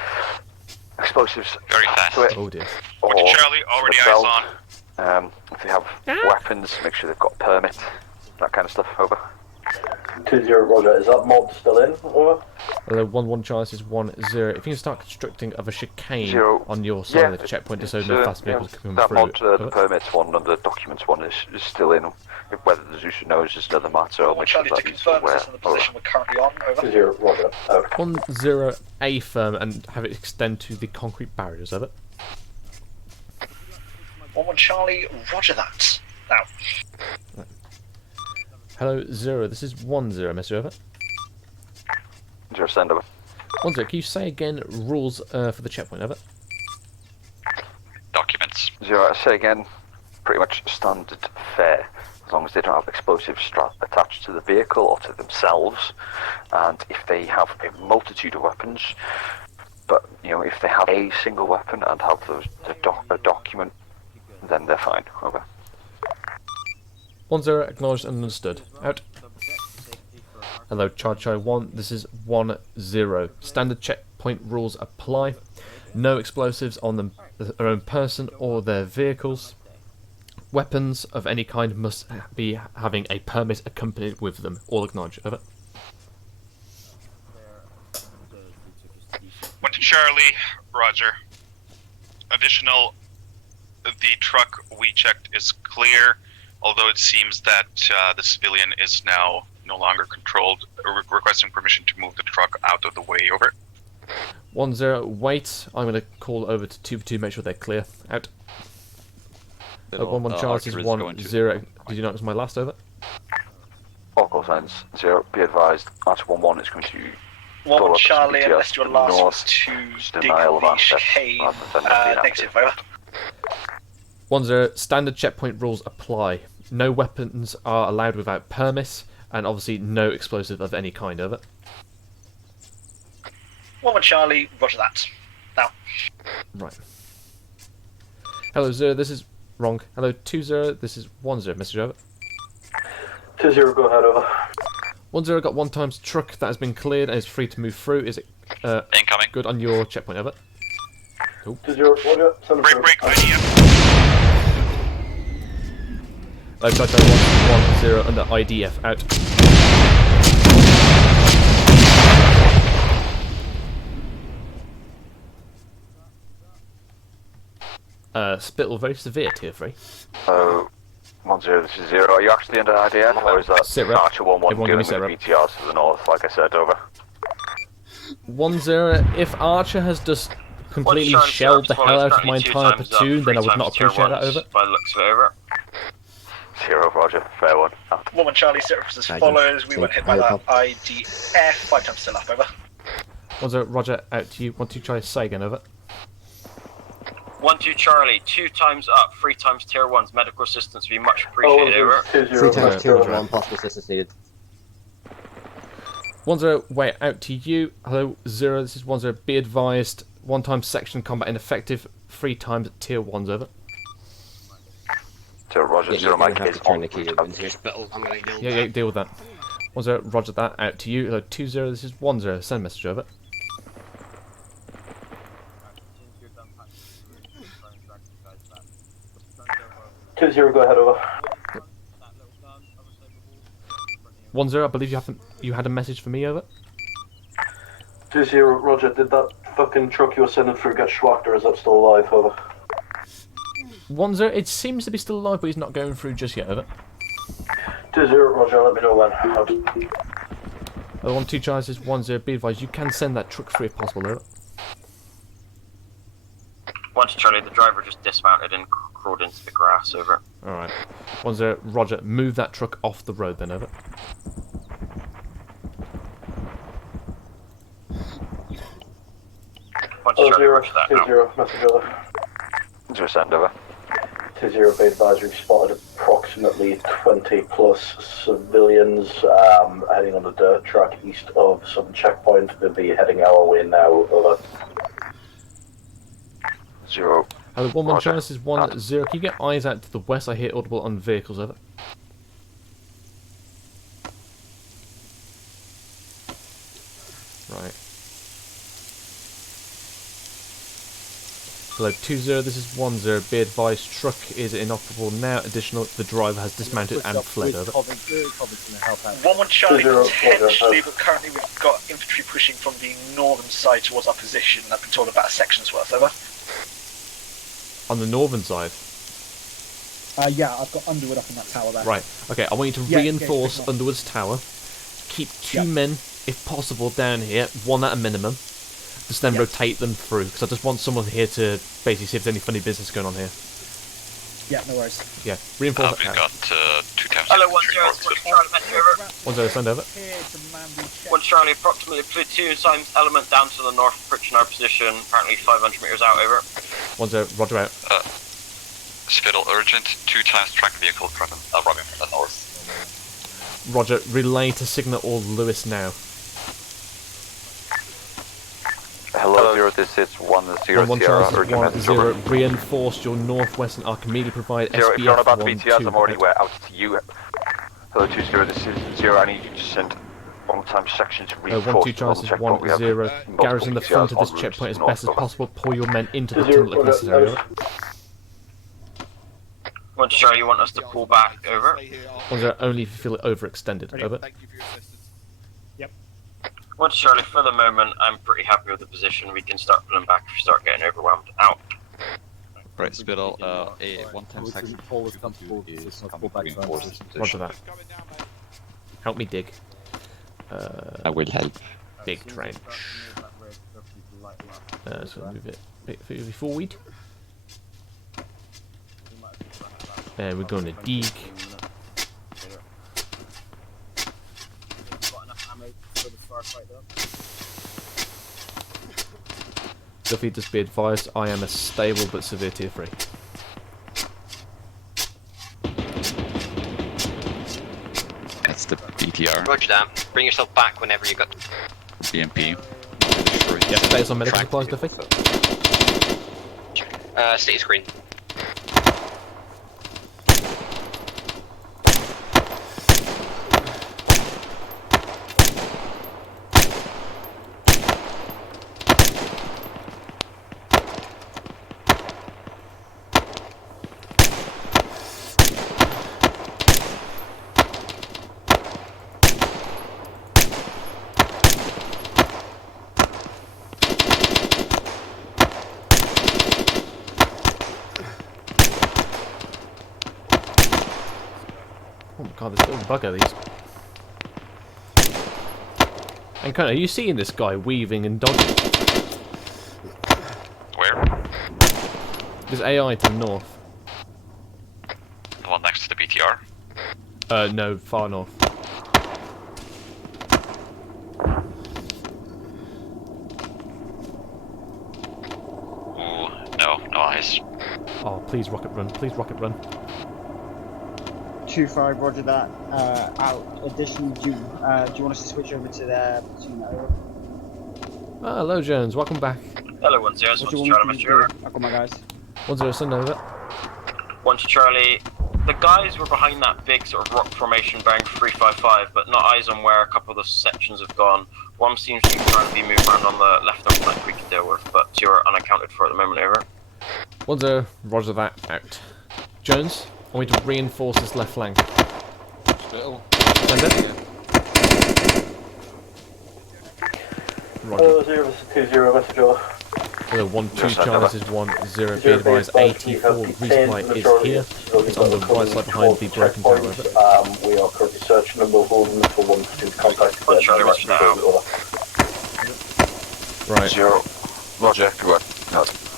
explosives Very fast. to it. Oh dear. Or Charlie, already eyes on. If they have weapons, make sure they've got a permit. That kind of stuff. Over. 20, Roger. Is that mod still in? Over. Hello, 1-1 Charlie, this is 1-0. If you can start constructing of a chicane 0. on your side of the checkpoint just so no fast vehicles can come that through. mod, the permits one and the documents one is still in. Whether the Zeus knows is another matter. I'll make sure Charlie, that to he's confirm, aware. this is the position we're currently on. Over. 20, Roger. Out. 1-0 A firm and have it extend to the concrete barriers of it. 1-1 Charlie, Roger that. Now. Hello, 0, this is 1-0, Mr. Over. 0 send over. 1-0, can you say again rules for the checkpoint, over? Documents. 0, I say again, pretty much standard fare, as long as they don't have explosives attached to the vehicle or to themselves, and if they have a multitude of weapons, but if they have a single weapon and have a document, then they're fine. Over. 1-0, acknowledged and understood. Out. Hello, Charge 1, this is 1-0. Standard checkpoint rules apply. No explosives on their own person or their vehicles. Weapons of any kind must be having a permit accompanied with them. All acknowledged. Over. 1 to Charlie, Roger. Additional, the truck we checked is clear, although it seems that the civilian is now no longer controlled, requesting permission to move the truck out of the way. Over. 1-0, wait. I'm going to call over to 2-2, make sure they're clear. Out. 1-1 Charles is 1-0. Did you notice my last over? All call signs 0. Be advised, Archer 1-1 is going to 1-1 Charlie, unless your last was to dig the chicane. Negative, over. 1-0, standard checkpoint rules apply. No weapons are allowed without permit, and obviously no explosive of any kind, over. 1-1 Charlie, roger that. Now. Right. Hello, 0, this is wrong. Hello, 2-0, this is 1-0, message over. 2-0, go ahead, over. 1-0 got 1 times truck that has been cleared and is free to move through. Is it incoming? Good on your checkpoint, over. Cool. 2-0, roger. Send them Break, IDF. I've got 1-0 under IDF, out. Spittle, very severe, tier 3. 1-0, this is 0. Are you actually under IDF, or is that Archer 1-1 dealing with BTRs to the north, like I said, over? 1-0, if Archer has just completely shelled the hell out of my entire platoon, then I would not appreciate that, over. By the looks of it, over. 0, Roger, fair one. 1-1 Charlie, set up as follows. We weren't hit by that IDF. 5 times still up, over. 1-0, Roger, out to you. 1-2, try say again, over. 1-2 Charlie, 2 times up, 3 times tier 1's medical assistance would be much appreciated, over. 3 times tier 1, possible assistance needed. 1-0, wait, out to you. Hello, 0, this is 1-0, be advised. 1 time section combat ineffective, 3 times tier 1's, over. 0, Roger, 0, Mike is on. Yeah, deal with that. 1-0, Roger that, out to you. Hello, 2-0, this is 1-0, send message over. 2-0, go ahead, over. 1-0, I believe you had a message for me, over. 2-0, Roger, did that fucking truck you were sending through get schwacked, or is that still alive, over? 1-0, it seems to be still alive, but he's not going through just yet, over. 2-0, Roger, let me know when. Out. 1-2 Charles is 1-0, be advised, you can send that truck free if possible, over. Once Charlie, the driver just dismounted and crawled into the grass. Over. Alright. 1-0, Roger. Move that truck off the road then, over. Zero, 2-0, message over. 0 send over. 2-0, be advised, we've spotted approximately 20 plus civilians heading on the dirt track east of Southern Checkpoint. They'll be heading our way now, over. 0. Hello, 1-1 China, this is 1-0. Can you get eyes out to the west? I hear audible on vehicles, over. Right. Hello, 2-0, this is 1-0. Be advised, truck is inoperable now. Additional, the driver has dismounted and fled, over. 1-1 Charlie, potentially, but currently we've got infantry pushing from the northern side towards our position. I've been told about a section's worth, over. On the northern side? Yeah, I've got Underwood up in that tower there. Right, okay, I want you to reinforce Underwood's tower. Keep 2 men, if possible, down here, 1 at a minimum. Just then rotate them through, because I just want someone here to basically see if there's any funny business going on here. Yeah, no worries. Yeah, reinforce that We've tower. got 2 times. Hello, 1-0, Charlie, message over. 1-0, send over. 1 Charlie, approximately platoon signs element down to the north, approaching our position, apparently 500 meters out, over. 1-0, roger out. Spittle urgent, 2 times track vehicle from running from the north. Roger, relay to signal all Lewis now. Hello, 0, this is 1-0 Sierra. 1-0, reinforce your northwest and Archimedes, provide 0, if you're on SBF about 1-2. BTRs, I'm already out to you. Hello, 2-0, this is 0, I need you to send on-time sections reinforced. 1-2 Charles is 1-0. Garrison the front of this checkpoint as best as possible. Pull your men into the tunnel if necessary. 1 Charlie, you want us to pull back, over. 1-0, only if you feel it overextended, over. 1 Charlie, for the moment, I'm pretty happy with the position. We can start pulling back if you start getting overwhelmed. Out. Right, Spittle, a 1-time section. Roger that. Help me dig. I will help. Big trench. So move it a bit forward. And we're going to dig. Duffy, just be advised, I am a stable but severe tier 3. That's the BTR. Roger that. Bring yourself back whenever you got BMP. Yeah, status on medical supplies, Duffy. State screen. Oh my god, there's a little bugger, these. And Connor, are you seeing this guy weaving and dodging? Where? There's AI to the north. The one next to the BTR? No, far north. Ooh, no eyes. Oh, please rocket run, please rocket run. 2-5, roger that. Out. Additionally, do you want us to switch over to their platoon? Ah, hello Jones, welcome back. Hello, 1-0, What do you Charlie, want me message to do? over. I've got my guys. 1-0, send over. 1 Charlie, the guys were behind that big sort of rock formation bearing 355, but not eyes on where a couple of the sections have gone. One seems to be trying to be moved around on the left arm flank we can deal with, but 2 are unaccounted for at the moment, over. 1-0, roger that, out. Jones, I want you to reinforce this left flank. Spittle. Send it. Hello, 0, this is 2-0, message over. Hello, 1-2 Charlie, this is 1-0. Be advised, 84 resupply is here. It's on the right side behind the broken tower. We are currently searching and we're holding for 1 to contact. 1 Charlie, roger now. Right. 0, Roger, go on.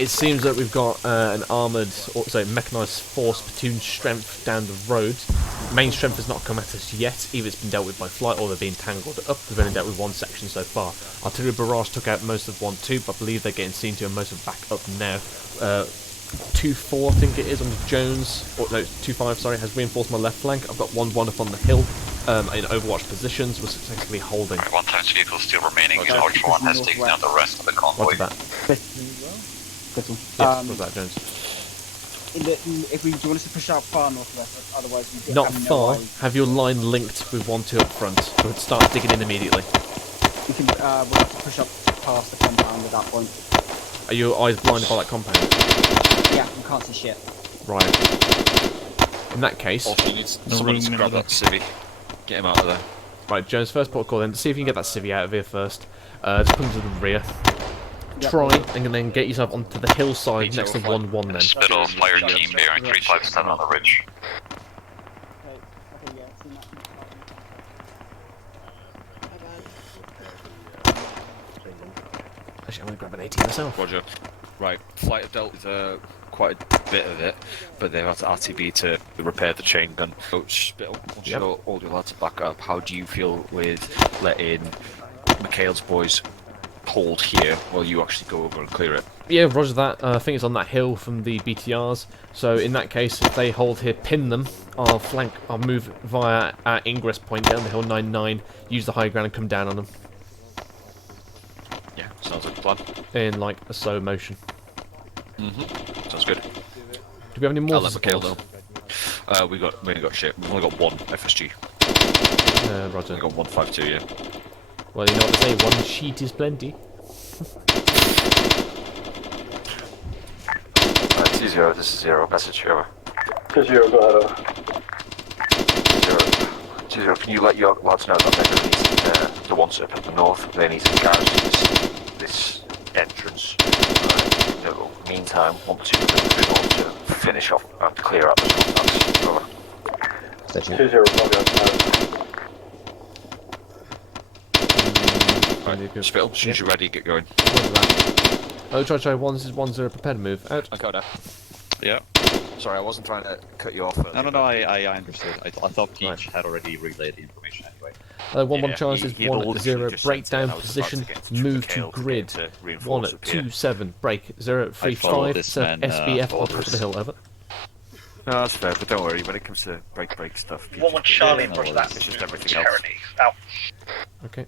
It seems that we've got an armoured, or sorry, mechanised force platoon strength down the road. Main strength has not come at us yet. Either it's been dealt with by flight or they're being tangled up. We've only dealt with one section so far. Artillery barrage took out most of 1-2, but I believe they're getting seen to and most of back up now. 2-4, I think it is, on Jones, or no, 2-5, sorry, has reinforced my left flank. I've got 1-1 up on the hill in overwatch positions. We're successfully holding. One times vehicle still remaining. Archer 1 has taken out the rest of the convoy. What's that? Crystal. Yes, what's that, Jones? Do you want us to push out far northwest? Otherwise, we Not have far. No Have your line linked with 1-2 up front. We'll start digging in immediately. we can. We'll have to push up past the compound at that point. Are your eyes blinded by that compound? Yeah, we can't see shit. Right. In that case, someone needs to grab that civvy. Get him out of there. Right, Jones, first port of call then. See if you can get that civvy out of here first. Just come to the rear. Yep. Try and then get yourself onto the hillside next to 1-1 then. Spittle, flyer team bearing 357 on the ridge. Actually, I'm going to grab an 18 myself. Roger. Right, flight have dealt with quite a bit of it, but they've had to RTB to repair the chain gun. So, Spittle, once Yep. all your lads are back up, how do you feel with letting Mikhail's boys hold here while you actually go over and clear it? Yeah, roger that. I think it's on that hill from the BTRs. So in that case, if they hold here, pin them. I'll move via our ingress point down the hill 9-9, use the high ground and come down on them. Yeah, sounds like a plan. In like a slow motion. Sounds good. Do we have any more? I'll let Mikhail know. We ain't got shit. We've only got one FSG. Roger. We've got 152, yeah. Well, you know what they say, one sheet is plenty. 2-0, this is 0, message over. 2-0, go ahead, over. 2-0, can you let your lads know that they're going to need the ones up at the north, they need to garrison this entrance. In the meantime, 1-2 to finish off and clear out the contacts. Over. 2-0, Right, Spittle, as soon as you're ready, get going. Oh, try 1-0, prepare to move. Out. Okay, now. Yeah. Sorry, I wasn't trying to cut you off. No, I understood. I thought Peach had already relayed the information anyway. 1-1 charge is 1-0, breakdown position, move to grid. 1-2-7, break, 0-3-5, 7 SBF on top of the hill, over. No, that's fair, but don't worry, when it comes to break stuff... 1-1 Charlie, roger that. It's just everything else. Out. Okay.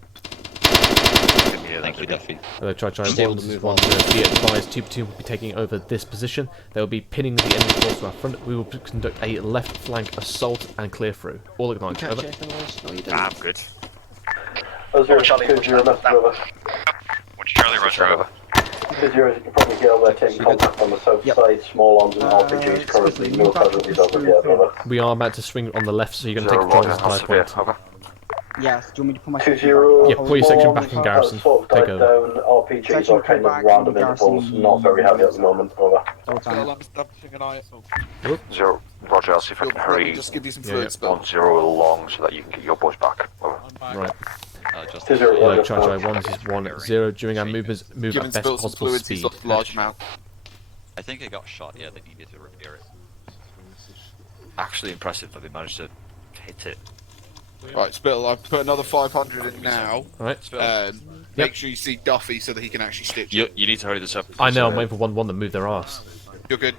Thank you, Duffy. Try 1-1, be advised, 2 platoon will be taking over this position. They will be pinning the enemy force to our front. We will conduct a left flank assault and clear through. All acknowledged, over. I'm good. 2-0, Charlie, message over. 1 Charlie, roger over. 2-0, you can probably hear they're taking contact on the south side, small arms and RPGs currently, no casualties over yet, over. We are about to swing on the left, so you're going to take control of this entire point. Yes, do you want me to put my 2-0, yeah, pull your section back in garrison. Sort of Take died over. down, RPGs are kind of random intervals, not very heavy at the moment, over. 0, roger, I'll see if I can hurry Just give you some fluid, 1-0 along so that you can get your boys back. Over. Right. 2-0, Try 1-1-0 during our movements, move at best possible speed. large amount. I think I got shot, yeah, they needed to repair it. Actually impressive that they managed to hit it. Right, Spittle, I've put another 500 in now. Right. Make sure you see Duffy so that he can actually stitch it. You need to hurry this up. I know, I'm waiting for 1-1 to move their arse. You're good.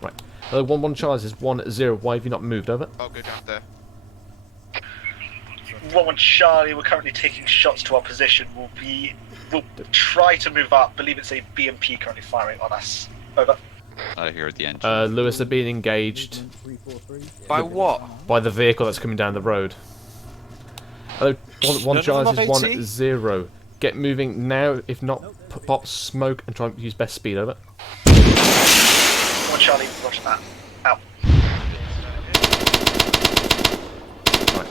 Right. 1-1 charge is 1-0. Why have you not moved, over? I'll go down there. 1-1 Charlie, we're currently taking shots to our position. We'll try to move up. Believe it's a BMP currently firing on us. Over. I hear the engine. Lewis are being engaged. By what? By the vehicle that's coming down the road. 1 charge is 1-0. Get moving now. If not, pop smoke and try and use best speed, over. 1 Charlie, roger that. Out. Right.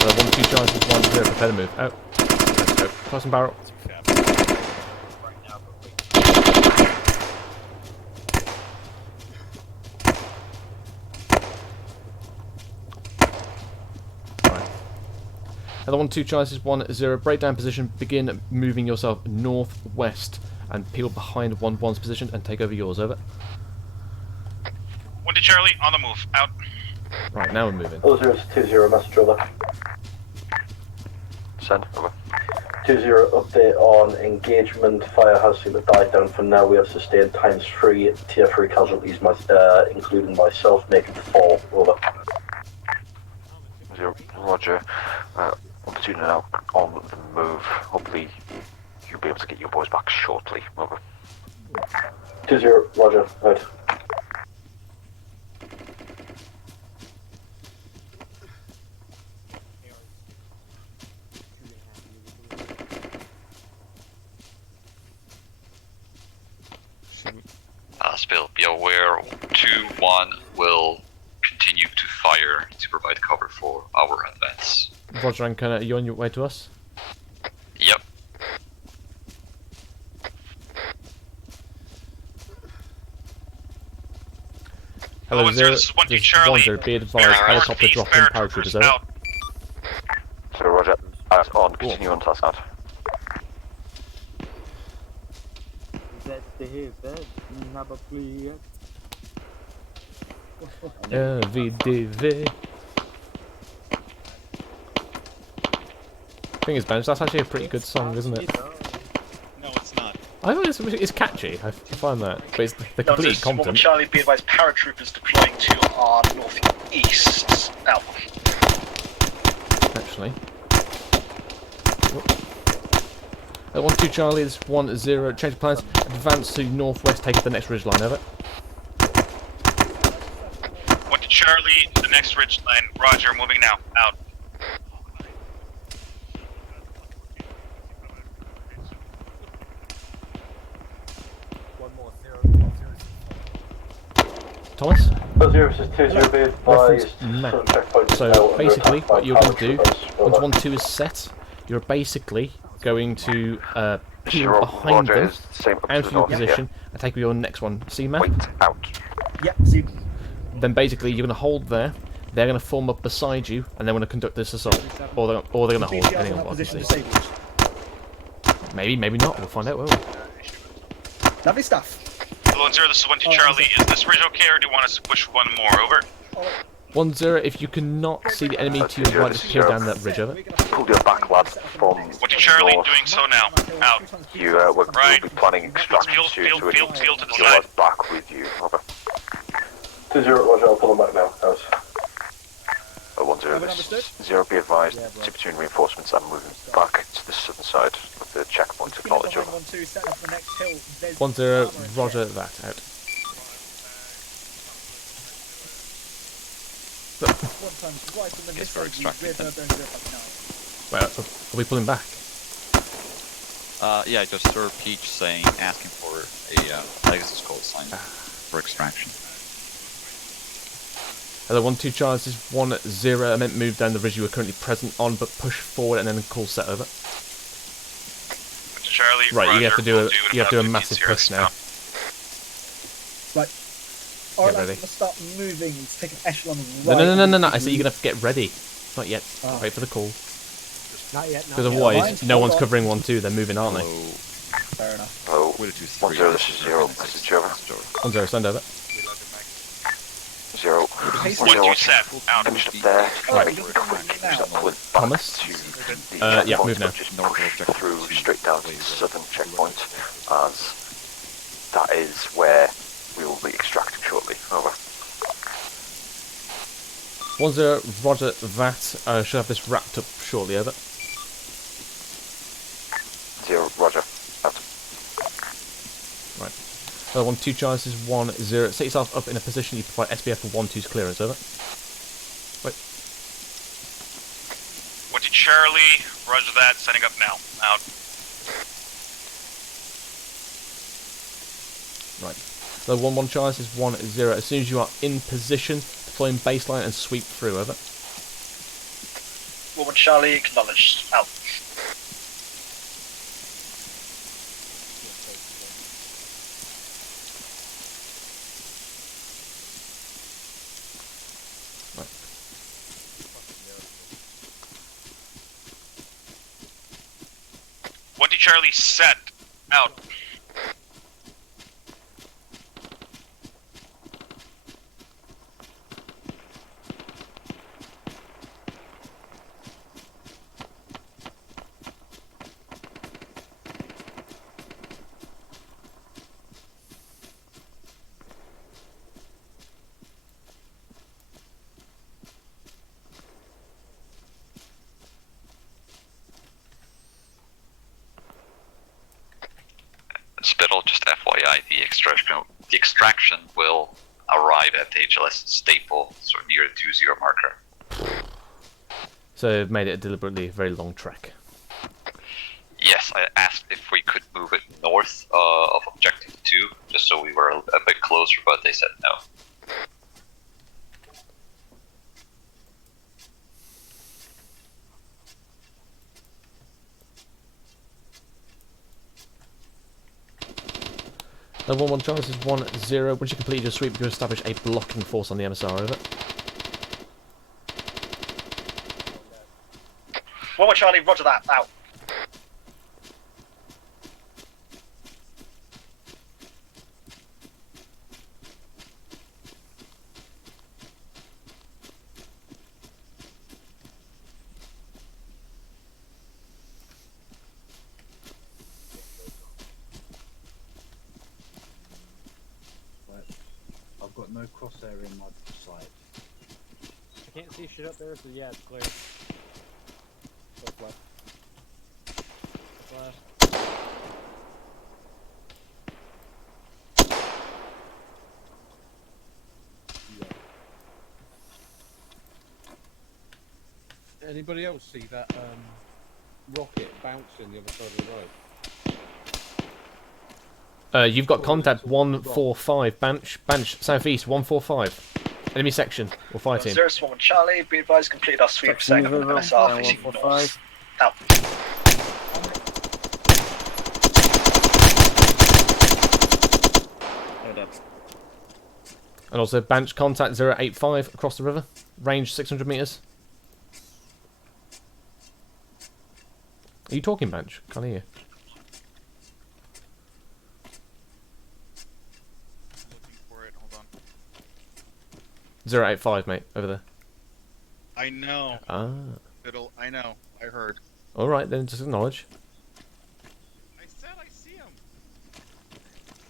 1-2 charge is 1-0. Prepare to move. Out. Let's go. Cross and barrel. Another 1-2 choices, 1-0. Breakdown position. Begin moving yourself northwest and peel behind 1-1's position and take over yours. Over. 1 to Charlie, on the move. Out. Right, now we're moving. 0-0, message over. Send, over. 2-0, update on engagement. Fire has seemed to die down for now. We have sustained ×3 tier 3 casualties, including myself, making 4. Over. 0, Roger. Platoon now on the move. Hopefully you'll be able to get your boys back shortly. Over. 2-0, Roger. Right. Spill, be aware 2-1 will continue to fire to provide cover for our advance. Roger and Connor, are you on your way to us? Yep. Hello, 1-0, this is 1-2 Charlie. 1-0, be advised, helicopter dropping, paratroopers over. out. So Roger, on, continue on task out. VDV. Thing is, Benj, that's actually a pretty good song, isn't it? No, it's not. I thought it's catchy. I find that, but it's the complete content. Charlie, be advised, paratroopers deploying to our northeast. Now. Actually. 1-2 Charlie is 1-0. Change of plans. Advance to northwest. Take the next ridge line. Over. 1 to Charlie, the next ridge line. Roger, moving now. Out. Thomas? 0-2-0, be advised. So basically, what you're going to do once 1-2 is set, you're basically going to peel behind them out of your position and take your next one. See, Matt? Yeah, see. Then basically you're going to hold there. They're going to form up beside you, and they're going to conduct this assault, or they're going to hold. Depending on what you see. Maybe, maybe not. We'll find out. Won't we? Lovely stuff. 1-0, this is 1 to Charlie. Is this ridge okay, or do you want us to push one more? Over. 1-0, if you cannot see the enemy to your right, just peel down that ridge. Over. Pull your back, lads, from 1 to Charlie, north. doing so now. Out. You, we'll be planning extraction to Field to the your side. lads back with you. Over. 2-0, Roger, I'll pull them back now. Out. 1-0, this is 0, be advised, between reinforcements and moving back to the southern side of the checkpoint acknowledge. 1-0, Roger that, out. Yes, for extracting them. Well, are we pulling back? Yeah, I just saw Peach saying, asking for a Pegasus call sign for extraction. Hello, 1-2 Charles, this is 1-0. I meant move down the ridge you were currently present on, but push forward and then call set over. Charlie, right, Roger, you have to do a massive push now. Right. Alright, I'm going to start moving to take an echelon right. No. I said you're going to get ready. Not yet. Oh. Wait for the call. Not yet. Because otherwise, no one's covering 1-2. They're moving, aren't they? Fair enough. Oh, 1-0, this is 0. Message over. 1-0, send over. 0. 1-2 set. Out. Finish up there. Right. Thomas? Yeah, move now. Just push through straight down to the southern checkpoint, as that is where we will be extracting shortly. Over. 1-0, Roger that. Should have this wrapped up shortly. Over. 0, Roger. Out. Right. 1-2 Charles is 1-0. Set yourself up in a position you provide SBF for 1-2's clearance. Over. Wait. 1 to Charlie, Roger that, setting up now. Out. Right. So 1-1 Charles is 1-0. As soon as you are in position, deploying baseline and sweep through. Over. 1 Charlie, acknowledged. Out. Charlie, set. Out. Spittle, just FYI, the extraction will arrive at the HLS staple, sort of near the 2-0 marker. So it made it a deliberately very long trek. Yes, I asked if we could move it north of Objective 2, just so we were a bit closer, but they said no. Level 1 chance is 1-0. Once you complete your sweep, you establish a blocking force on the MSR, over. 1-1 Charlie, roger that, out. I've got no crosshair in my sight. I can't see shit up there, so yeah, it's clear. What's left? What's left? Anybody else see that rocket bouncing the other side of the road? You've got contact 145, Banch, southeast, 145. Enemy section, we'll fight him. 0-1 Charlie, be advised, completed our sweep, setting up an MSR facing north. Out. And also Banch, contact 085 across the river, range 600 meters. Are you talking, Banch? Can't hear you. Looking for it, hold on. 085, mate, over there. I know. Ah. I know. I heard. Alright, then just acknowledge. I said I see him.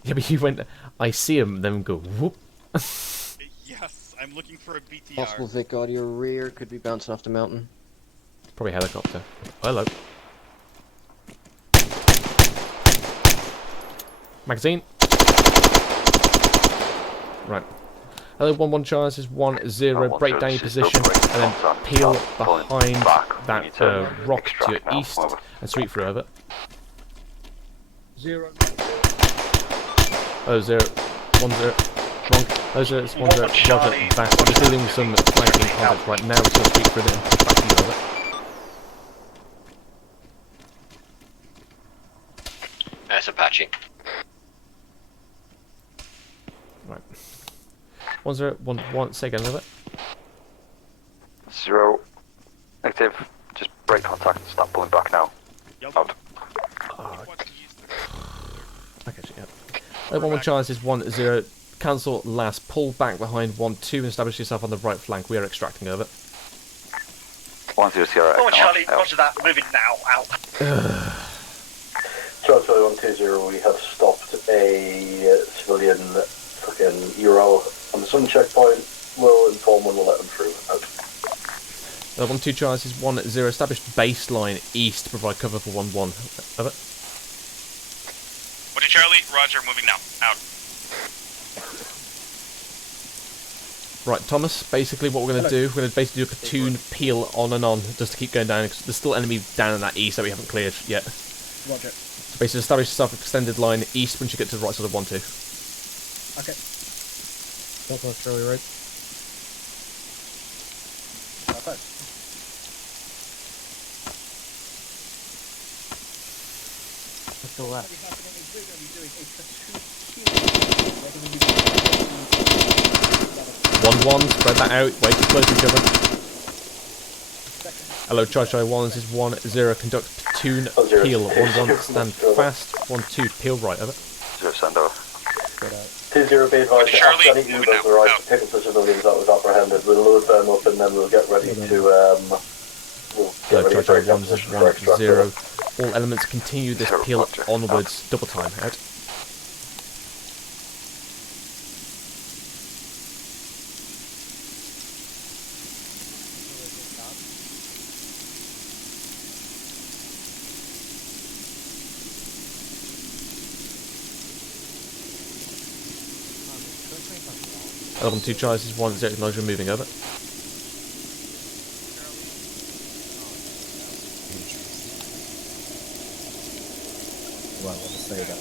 Yeah, but you went, I see him, then go, whoop. Yes, I'm looking for a BTR. Possible Vic audio rear could be bouncing off the mountain. Probably helicopter. Hello. Magazine. Right. Hello, 1-1 charge is 1-0. Break down your position and then peel behind that rock to your east and sweep through over. 0. Oh, 0. 1-0. Wrong. Oh, 0. It's 1-0. Roger. Back. I'm just dealing with some flanking contact right now, so sweep through there and push back to you over. That's Apache. Right. 1-0, 1-1, say again with it. 0. Active. Just break contact and start pulling back now. Out. Okay, yeah. 1-1 charge is 1-0. Cancel last. Pull back behind 1-2 and establish yourself on the right flank. We are extracting over. 1-0 Sierra. 1-1 Charlie, roger that, moving now, out. Charlie 120, we have stopped a civilian fucking Euro on the sun checkpoint. We'll inform when we'll let them through. Out. 1-2 charge is 1-0. Established baseline east. Provide cover for 1-1. Over. 1-2 Charlie, roger, moving now. Out. Right, Thomas, basically what we're going to do, we're going to basically do a platoon peel on and on, just to keep going down, because there's still enemy down in that east that we haven't cleared yet. Roger. So basically establish yourself extended line east once you get to the right side of 1-2. Okay. Southwest Charlie, right? Perfect. Let's go left. 1-1, spread that out, way too close to each other. Hello, Chai 1, this is 1-0, conduct platoon peel. 1-1 stand fast. 1-2 peel right. Over. 0 send over. 2-0 be advised. After any Ubers arrive to pick up the civilians that was apprehended, we'll load them up and then we'll get ready to Try 1-0. All elements continue this peel onwards. Double time. Out. Element 2 choices, 1-0 acknowledge moving over. Well, I want to say that.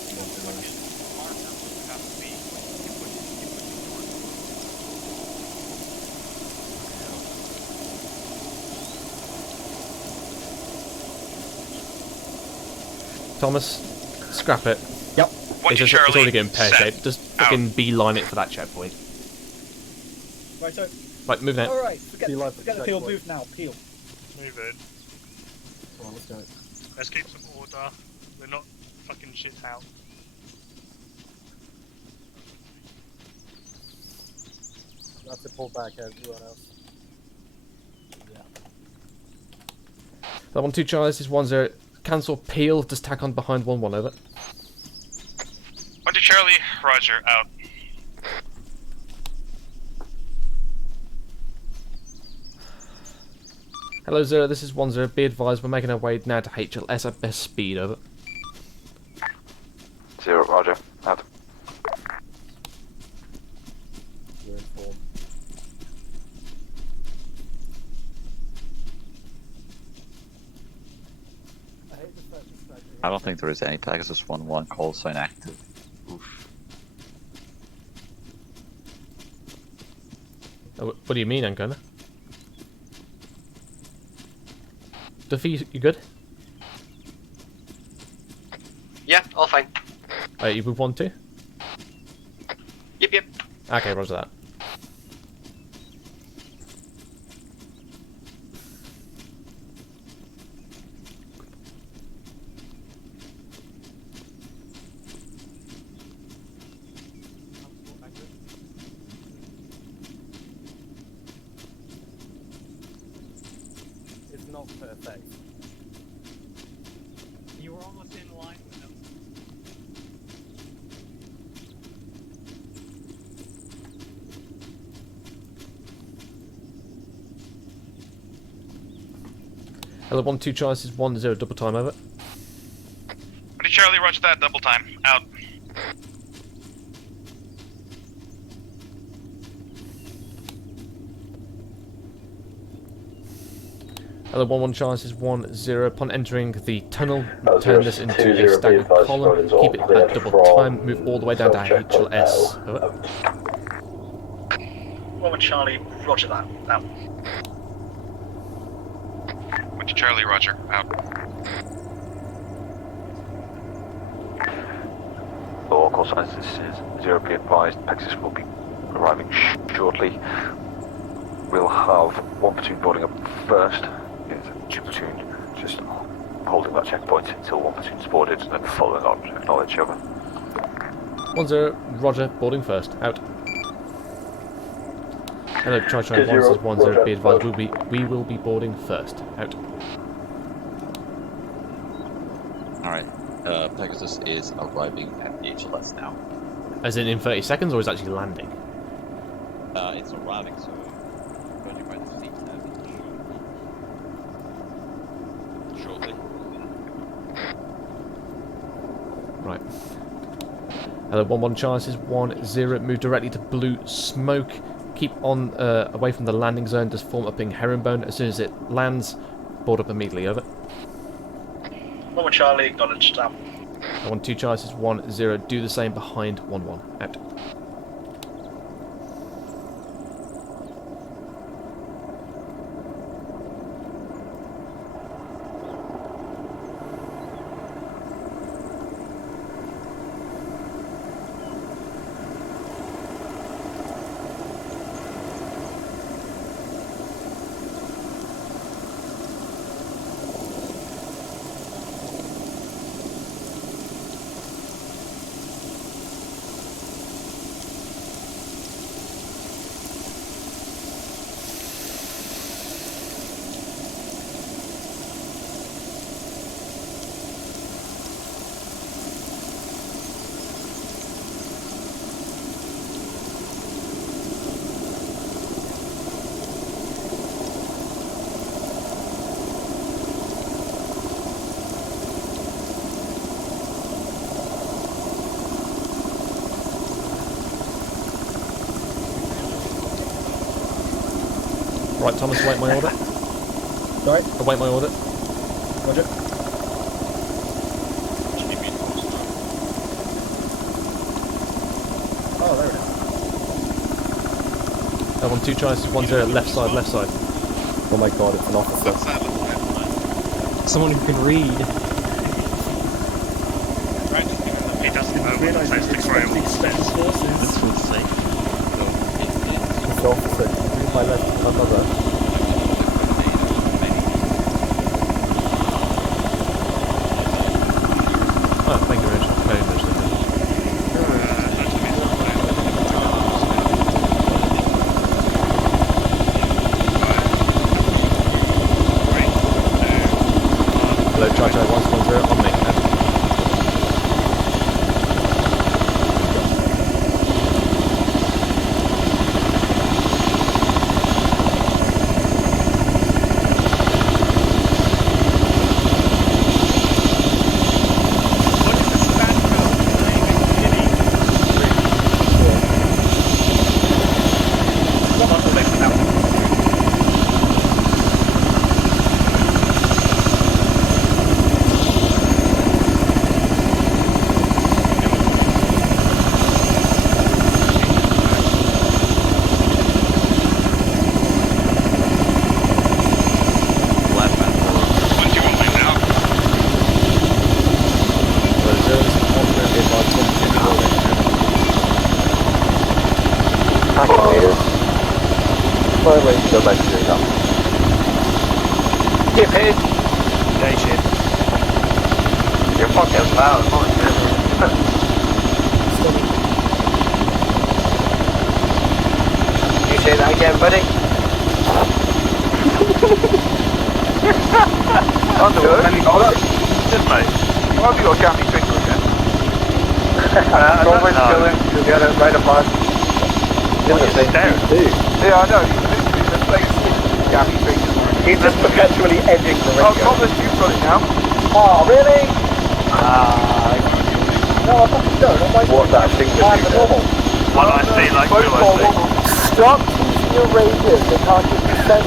Thomas, scrap it. Yep. It's already getting pear-shaped. Just fucking beeline it for that checkpoint. Righto. Right, move now. Alright, forget the peel, move now, peel. Move in. Come on, let's go. Let's keep some order. We're not fucking shit out. You have to pull back everyone else. Yeah. That 1-2 Charles is 1-0. Cancel peel, just tack on behind 1-1 over. 1-2 Charlie, Roger, out. Hello, 0. This is 1-0. Be advised, we're making our way now to HLS at best speed. Over. 0, Roger. Out. You're in form. I don't think there is any Pegasus 1-1 call sign active. Oof. What do you mean, Ancona? Duffy, you good? Yeah, all fine. You move 1-2? Yep. Okay, roger that. It's not perfect. You were almost in line with them. Hello, 1-2 choices, 1-0 double time over. 1-2 Charlie, Roger that, double time, out. Hello, 1-1 chances, 1-0. Upon entering the tunnel, turn this into a staggered column. Keep it at double time. Move all the way down to HLS. Over. 1-1 Charlie, Roger that, out. 1-2 Charlie, Roger, out. All call signs, this is 0, be advised. Pegasus will be arriving shortly. We'll have 1 platoon boarding up first. It's a 2 platoon just holding that checkpoint until 1 platoon's boarded and then following on to acknowledge over. 1-0, Roger, boarding first. Out. Hello, try 1 says 1-0, be advised, we will be boarding first. Out. Alright, Pegasus is arriving at the HLS now. As in 30 seconds, or is it actually landing? It's arriving, so judging by the seats now, shortly. Right. Hello, 1-1 chances, 1-0, move directly to blue smoke. Keep on away from the landing zone, just form up in herringbone. As soon as it lands, board up immediately, over. 1-1 Charlie, acknowledged, out. 1-2 chances, 1-0, do the same behind 1-1, out. Right, Thomas, await my order. Sorry? Await my order. Roger. Oh, there it is. I want 2 Charlies, 1-0, left side, left side. Oh my god, it's an officer. Someone who can read. He doesn't know what the test experiment This will say. It's an officer. Read my left to my mother. Oh, thank you very much. Hello, Charlie 110 on me. By the way, you go back to your house. Get paid. Yeah, shit. You're fucking loud. You say that again, buddy? Just mate. Why have you got a gammy finger again? Robert's killing. You got it right above. Yeah, I know. He's literally the same gammy finger. He's just perpetually edging the ring. Oh, Thomas, you've got it now. Oh, really? No, I fucking don't. I'm like, what that thing that you normal. Well, I see, like, Stop using your radios. They can't give consent.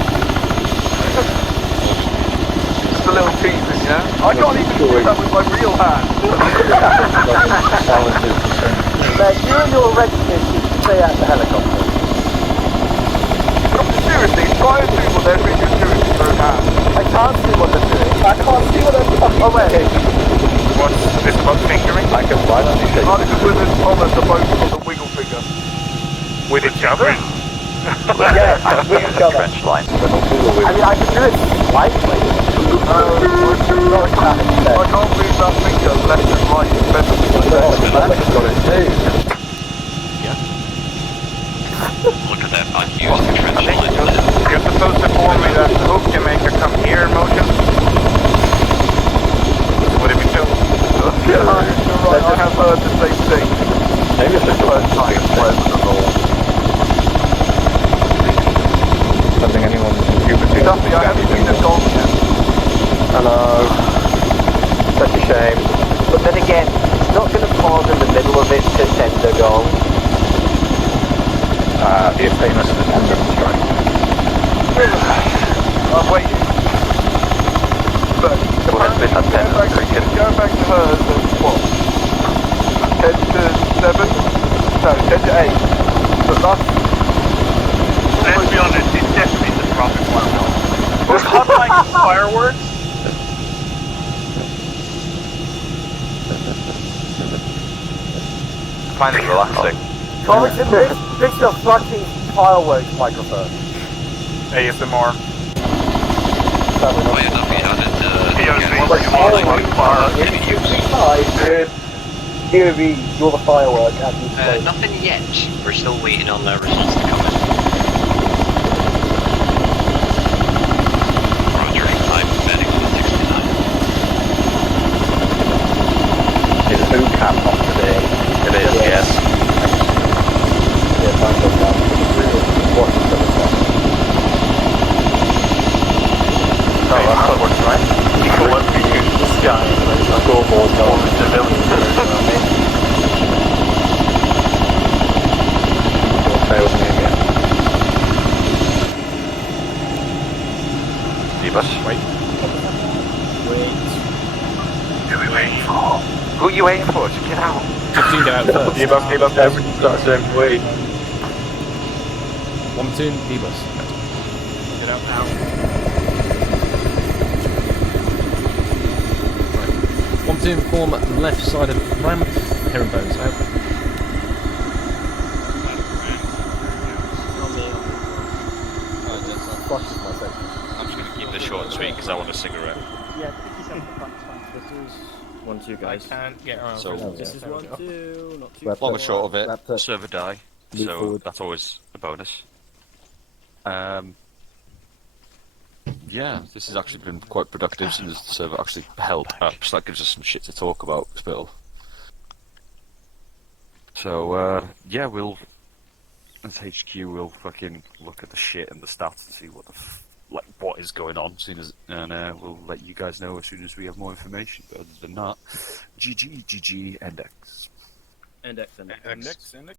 Just a little teasing, yeah? I can't even do that with my real hand. Now, you and your redness should stay out the helicopter. Seriously, try and do what they're doing with your own hand. I can't see what they're doing. I can't see what they're fucking doing. What's this about fingering? I can violently shake. Because with and Thomas are both on the wiggle finger. With each other? Yeah, with each other. Trench line. I mean, I can do it slightly. I can't move that finger left and right. It's better to go left. Got it too. Look at that unused trench line. You're supposed to form me that hook and make her come here motion. Would it be too? You're right, I have heard the same thing. Maybe it's just the first time it's present at all. Something anyone stupid Duffy, I haven't seen this goal yet. Hello. Such a shame. But then again, it's not going to pause in the middle of it to send a goal. The famous Pendant strike. I'm waiting. But apparently going back to hers at what? 10 to 7? No, 10 to 8. But that's... Let's be honest, it's definitely the profit one now. Was Hot like fireworks? I find it relaxing. Colin, fix the fucking fireworks microphone. ASMR. Oh, yeah, Duffy had it. POV, you're the firework and Nothing yet. We're still waiting on the results to come in. Roger, I'm medic 69. Is boot camp on today? It is, yes. Yeah, time goes down. Watch it for the time. No, that works, right? You can look at the sky, the scoreboard, all the civilians. Fails me again. you waiting for? Just get out. 15 get out first. Debuff, everything starts the same way. One platoon, debus. Get out now. Right. One platoon form left side of ramp. Herringbones out. I'm just going to keep this short and sweet because I want a cigarette. Yeah, 57 at the front is fine. This is 1, 2 guys. I can't get around. So So this is 1, 2, not too long far. and short of it, Wrap up. server die, Move so forward. that's always a bonus. Yeah, this has actually been quite productive since the server actually held up, so that gives us some shit to talk about still. So, yeah, we'll, as HQ, we'll fucking look at the shit and the stats and see what the what is going on, and we'll let you guys know as soon as we have more information. But other than that, GG, Index. Index. Index.